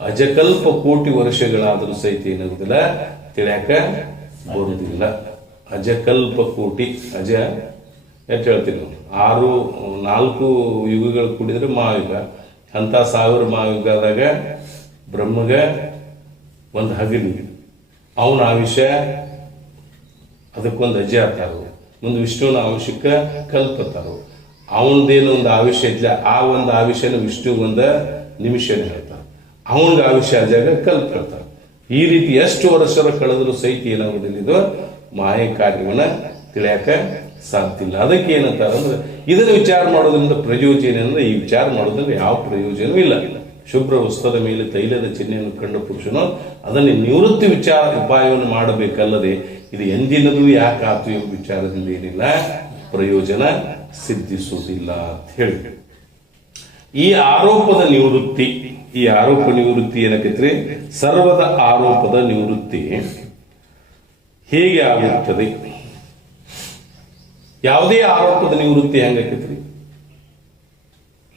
ಅಜಕಲ್ಪ ಕೋಟಿ ವರ್ಷಗಳಾದ್ರೂ ಸಹಿತ ಏನಾಗುದಿಲ್ಲ, ತಿಳಿಯಾಕ ಬರುವುದಿಲ್ಲ. ಅಜಕಲ್ಪ ಕೋಟಿ, ಅಜ ಎಷ್ಟು ಹೇಳ್ತೀವಿ ನಾವು, 4 ಯುಗಗಳು ಕೂಡಿದ್ರೆ ಮಹಾಯುಗ. ಅಂತ 1000 ಮಹಾಯುಗದಾಗ ಬ್ರಹ್ಮಗ ಒಂದು ಹಗಲಿ, ಅವನ ಆಯುಷ್ಯ ಅದಕ್ಕೊಂದು ಅಜ ಆತಾರು. ಮುಂದೆ ವಿಷ್ಣುವಿನ ಆಯುಷ್ಯಕ್ಕೆ ಕಲ್ಪತಾರು. ಅವನದೇನು ಒಂದು ಆಯುಷ್ಯ ಇದ್ಲ, ಆ ಒಂದು ಆಯುಷ್ಯನ ವಿಷ್ಣು ಒಂದು ನಿಮಿಷನ ಹೇಳ್ತಾರೆ. ಅವನಿಗೆ ಆಯುಷ್ಯ ಆದಾಗ ಕಲ್ಪ ಹೇಳ್ತಾರೆ. ಈ ರೀತಿ ಎಷ್ಟು ವರ್ಷ ಕಳೆದ್ರು ಸಹಿತ ಏನಾಗುದಿಲ್ಲ, ಇದು ಮಾಯ ಕಾರ್ಯವನ್ನ ತಿಳಿಯಾಕ ಸಾಧ್ಯ ಇಲ್ಲ. ಅದಕ್ಕೆ ಏನಂತಾರೆ ಅಂದ್ರೆ ಇದನ್ನು ವಿಚಾರ ಮಾಡೋದ್ರಿಂದ ಪ್ರಯೋಜನ ಅಂದ್ರೆ ಈ ವಿಚಾರ ಮಾಡೋದ್ರಿಂದ ಯಾವ ಪ್ರಯೋಜನವೂ ಇಲ್ಲ. ಶುಭ್ರ ವಸ್ತ್ರದ ಮೇಲೆ ತೈಲದ ಚಿಹ್ನೆಯನ್ನು ಕಂಡ ಪುರುಷನು ಅದನ್ನು ನಿವೃತ್ತಿ ವಿಚಾರ ಉಪಾಯವನ್ನು ಮಾಡಬೇಕಲ್ಲದೆ ಇದು ಎಂದಿನದು ಯಾಕಾತು ಎಂಬ ವಿಚಾರದಿಂದ ಏನಿಲ್ಲ ಪ್ರಯೋಜನ ಸಿದ್ಧಿಸುವುದಿಲ್ಲ ಅಂತ ಹೇಳಿ ಈ ಆರೋಪದ ನಿವೃತ್ತಿ, ಈ ಆರೋಪ ನಿವೃತ್ತಿ ಏನಕ್ಕೈತ್ರಿ, ಸರ್ವದ ಆರೋಪದ ನಿವೃತ್ತಿ ಹೇಗೆ ಆಗುತ್ತದೆ? ಯಾವುದೇ ಆರೋಪದ ನಿವೃತ್ತಿ ಹೆಂಗಾಕೈತ್ರಿ?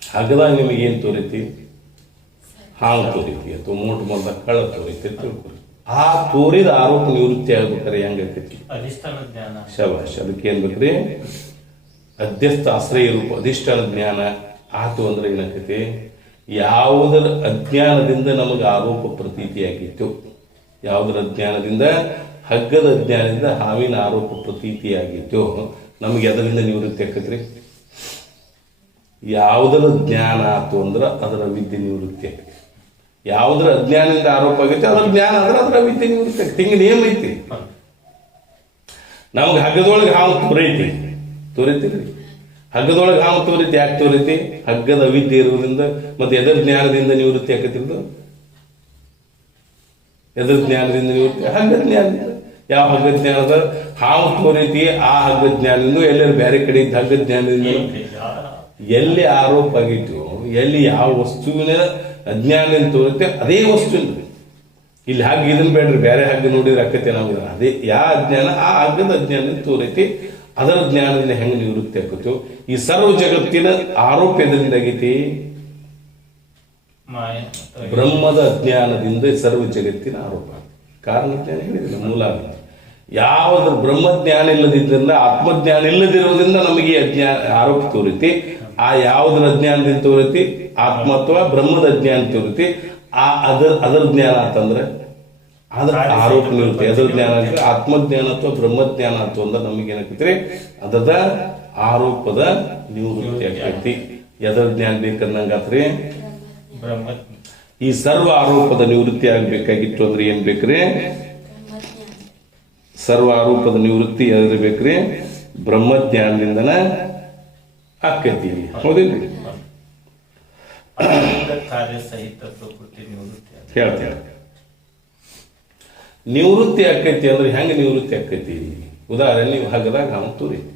ಹಗದಾಗ ನಿಮಗೇನು ತೋರೈತಿ? ಹಾಂಗ್ ತೋರೈತಿ ಅಥವಾ ಮೋಟ್ ಬಂದ ಕಳ್ಳ ತೋರೈತಿ ತಿಳ್ಕೊರಿ. ಆ ತೋರಿದ ಆರೋಪ ನಿವೃತ್ತಿ ಆಗ್ಬೇಕಾರೆ ಹೆಂಗಾಕೈತಿ? ಶಬಾಷ್. ಅದಕ್ಕೆ ಏನ್ ಬೇಕ್ರಿ? ಅಧ್ಯಸ್ಥ ಆಶ್ರಯ ರೂಪ ಅಧಿಷ್ಠಾನ ಜ್ಞಾನ ಆತು ಅಂದ್ರೆ ಏನಾಕೈತಿ? ಯಾವುದರ ಅಜ್ಞಾನದಿಂದ ನಮಗೆ ಆರೋಪ ಪ್ರತೀತಿಯಾಗಿತ್ತು, ಯಾವುದರ ಅಜ್ಞಾನದಿಂದ, ಹಗ್ಗದ ಅಜ್ಞಾನದಿಂದ ಹಾವಿನ ಆರೋಪ ಪ್ರತೀತಿಯಾಗಿತ್ತು, ನಮಗೆ ಅದರಿಂದ ನಿವೃತ್ತಿ ಆಕತ್ರಿ. ಯಾವುದರ ಜ್ಞಾನ ಆತು ಅಂದ್ರೆ ಅದರ ವಿದ್ಯೆ ನಿವೃತ್ತಿ ಆಕತಿ. ಯಾವುದರ ಅಜ್ಞಾನದಿಂದ ಆರೋಪ ಆಗೈತೆ ಅದರ ಜ್ಞಾನ ಆದ್ರೆ ಅದರ ವಿದ್ಯೆ ನಿವೃತ್ತಿ ಆಕತಿ. ಹಿಂಗೆ ನೇಮ ಐತಿ. ನಮ್ಗೆ ಹಗ್ಗದೊಳಗೆ ಹಾವು ತೋರೈತಿ ಹಗ್ಗದೊಳಗೆ ಹಾವು ತೋರೈತಿ. ಯಾಕೆ ತೋರೈತಿ? ಹಗ್ಗದ ಅವಿದ್ಯೆ ಇರುವುದರಿಂದ. ಮತ್ತೆ ಎದರ ಜ್ಞಾನದಿಂದ ನಿವೃತ್ತಿ ಆಕತಿರೋದು? ಎದರ ಜ್ಞಾನದಿಂದ ನಿವೃತ್ತಿ? ಹಗ್ಗ ಜ್ಞಾನದಿಂದ. ಯಾವ ಹಗ್ಗ ಜ್ಞಾನದ ಹಾವು ತೋರೈತಿ ಆ ಹಗ್ಗ ಜ್ಞಾನದಿಂದ, ಎಲ್ಲರೂ ಬೇರೆ ಕಡೆ ಇದ್ದ ಹಗ್ಗ ಜ್ಞಾನದಿಂದ ಎಲ್ಲಿ ಆರೋಪ ಆಗಿತ್ತು, ಎಲ್ಲಿ ಯಾವ ವಸ್ತುವಿನ ಅಜ್ಞಾನ ತೋರುತ್ತೆ ಅದೇ ವಸ್ತು. ಇಲ್ಲಿ ಹಗ್ಗ ಇದನ್ನ ಬೇಡ್ರಿ, ಬೇರೆ ಹಗ್ಗ ನೋಡಿದ್ರೆ ಅಕ್ಕತೆ ನಾವು ಅದೇ ಯಾವ ಅಜ್ಞಾನ ಆ ಹಗ್ಗದ ಅಜ್ಞಾನ ತೋರೈತಿ, ಅದರ ಜ್ಞಾನದಿಂದ ಹೆಂಗೆ ನಿವೃತ್ತಿ ಆಕತ್ತೋ. ಈ ಸರ್ವ ಜಗತ್ತಿನ ಆರೋಪ ಎದರಿಂದ ಆಗೈತಿ? ಬ್ರಹ್ಮದ ಅಜ್ಞಾನದಿಂದ ಸರ್ವ ಜಗತ್ತಿನ ಆರೋಪ. ಕಾರಣ ಜ್ಞಾನ ಹೇಳಿದಿಲ್ಲ, ಮೂಲ. ಯಾವ್ದು ಬ್ರಹ್ಮಜ್ಞಾನ ಇಲ್ಲದಿದ್ದರಿಂದ, ಆತ್ಮಜ್ಞಾನ ಇಲ್ಲದಿರೋದ್ರಿಂದ ನಮಗೆ ಅಜ್ಞಾನ ಆರೋಪ ತೋರೈತಿ. ಆ ಯಾವುದರ ಅಜ್ಞಾನದಿಂದ ತೋರೈತಿ? ಆತ್ಮ ಅಥವಾ ಬ್ರಹ್ಮದ ಅಜ್ಞಾನ ತೋರೈತಿ. ಅದರ ಜ್ಞಾನ ಅಂತಂದ್ರೆ ಅದ್ರ ಆರೋಪ ನಿವೃತ್ತಿ. ಅದರ ಜ್ಞಾನ ಅಂದ್ರೆ ಆತ್ಮಜ್ಞಾನ ಅಥವಾ ಬ್ರಹ್ಮಜ್ಞಾನ ಅಂತ ಅಂದ್ರೆ ನಮಗೆ ಏನಾಕೈತ್ರಿ? ಅದರ ಆರೋಪದ ನಿವೃತ್ತಿ ಆಕೈತಿ. ಎದರ ಜ್ಞಾನ ಬೇಕನ್ನಂಗಾತ್ರಿ? ಈ ಸರ್ವ ಆರೋಪದ ನಿವೃತ್ತಿ ಆಗ್ಬೇಕಾಗಿತ್ತು ಅಂದ್ರೆ ಏನ್ ಬೇಕ್ರಿ? ಸರ್ವ ಆರೋಪದ ನಿವೃತ್ತಿ ಎದ್ರ ಬೇಕ್ರಿ? ಬ್ರಹ್ಮಜ್ಞಾನದಿಂದನ ಆಕೈತಿ. ಹೌದಿಲ್ರಿ? ಹೇಳ್ತೇವೆ. ನಿವೃತ್ತಿ ಆಕೈತಿ ಅಂದ್ರೆ ಹೆಂಗ ನಿವೃತ್ತಿ ಆಕೈತಿ? ಉದಾಹರಣೆ, ನೀವು ಹಗ್ಗದಾಗ ಹಾವು ತೋರೈತಿ,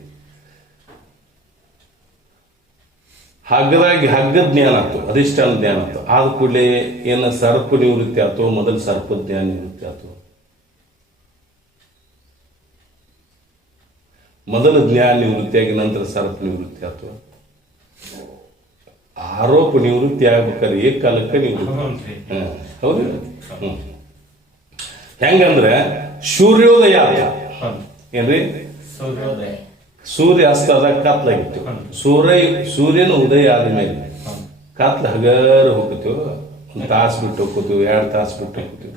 ಹಗ್ಗದಾಗಿ ಹಗ್ಗದ ಜ್ಞಾನ ಆಯ್ತು, ಅಧಿಷ್ಠಾನ ಜ್ಞಾನ ಆಯ್ತು. ಆದ ಕೂಡಲೇ ಏನು ಸರ್ಪ ನಿವೃತ್ತಿ ಆಯ್ತು, ಮೊದಲು ಸರ್ಪ ಜ್ಞಾನ ನಿವೃತ್ತಿ ಆಯ್ತು. ಮೊದಲು ಜ್ಞಾನ ನಿವೃತ್ತಿಯಾಗಿ ನಂತರ ಸರ್ಪ ನಿವೃತ್ತಿ ಆಯ್ತು. ಆರೋಪ ನಿವೃತ್ತಿ ಆಗ್ಬೇಕಾದ್ರೆ ಏಕಾಲಕ್ಕೆ ನಿವೃತ್ತಿ. ಹೌದು. ಹೆಂಗಂದ್ರೆ ಸೂರ್ಯೋದಯ ಏನ್ರಿ, ಸೂರ್ಯ ಅಸ್ತ ಆದಾಗ ಕತ್ಲಾಗಿತ್ತು. ಸೂರ್ಯನ ಉದಯ ಆದ್ಮೇಲೆ ಕತ್ಲ ಹಗರ ಹೋಗ್ತೀವಿ, ಒಂದು ತಾಸು ಬಿಟ್ಟು ಹೋಗ್ತೀವಿ, 2 ತಾಸು ಬಿಟ್ಟು ಹೋಗ್ತೀವಿ.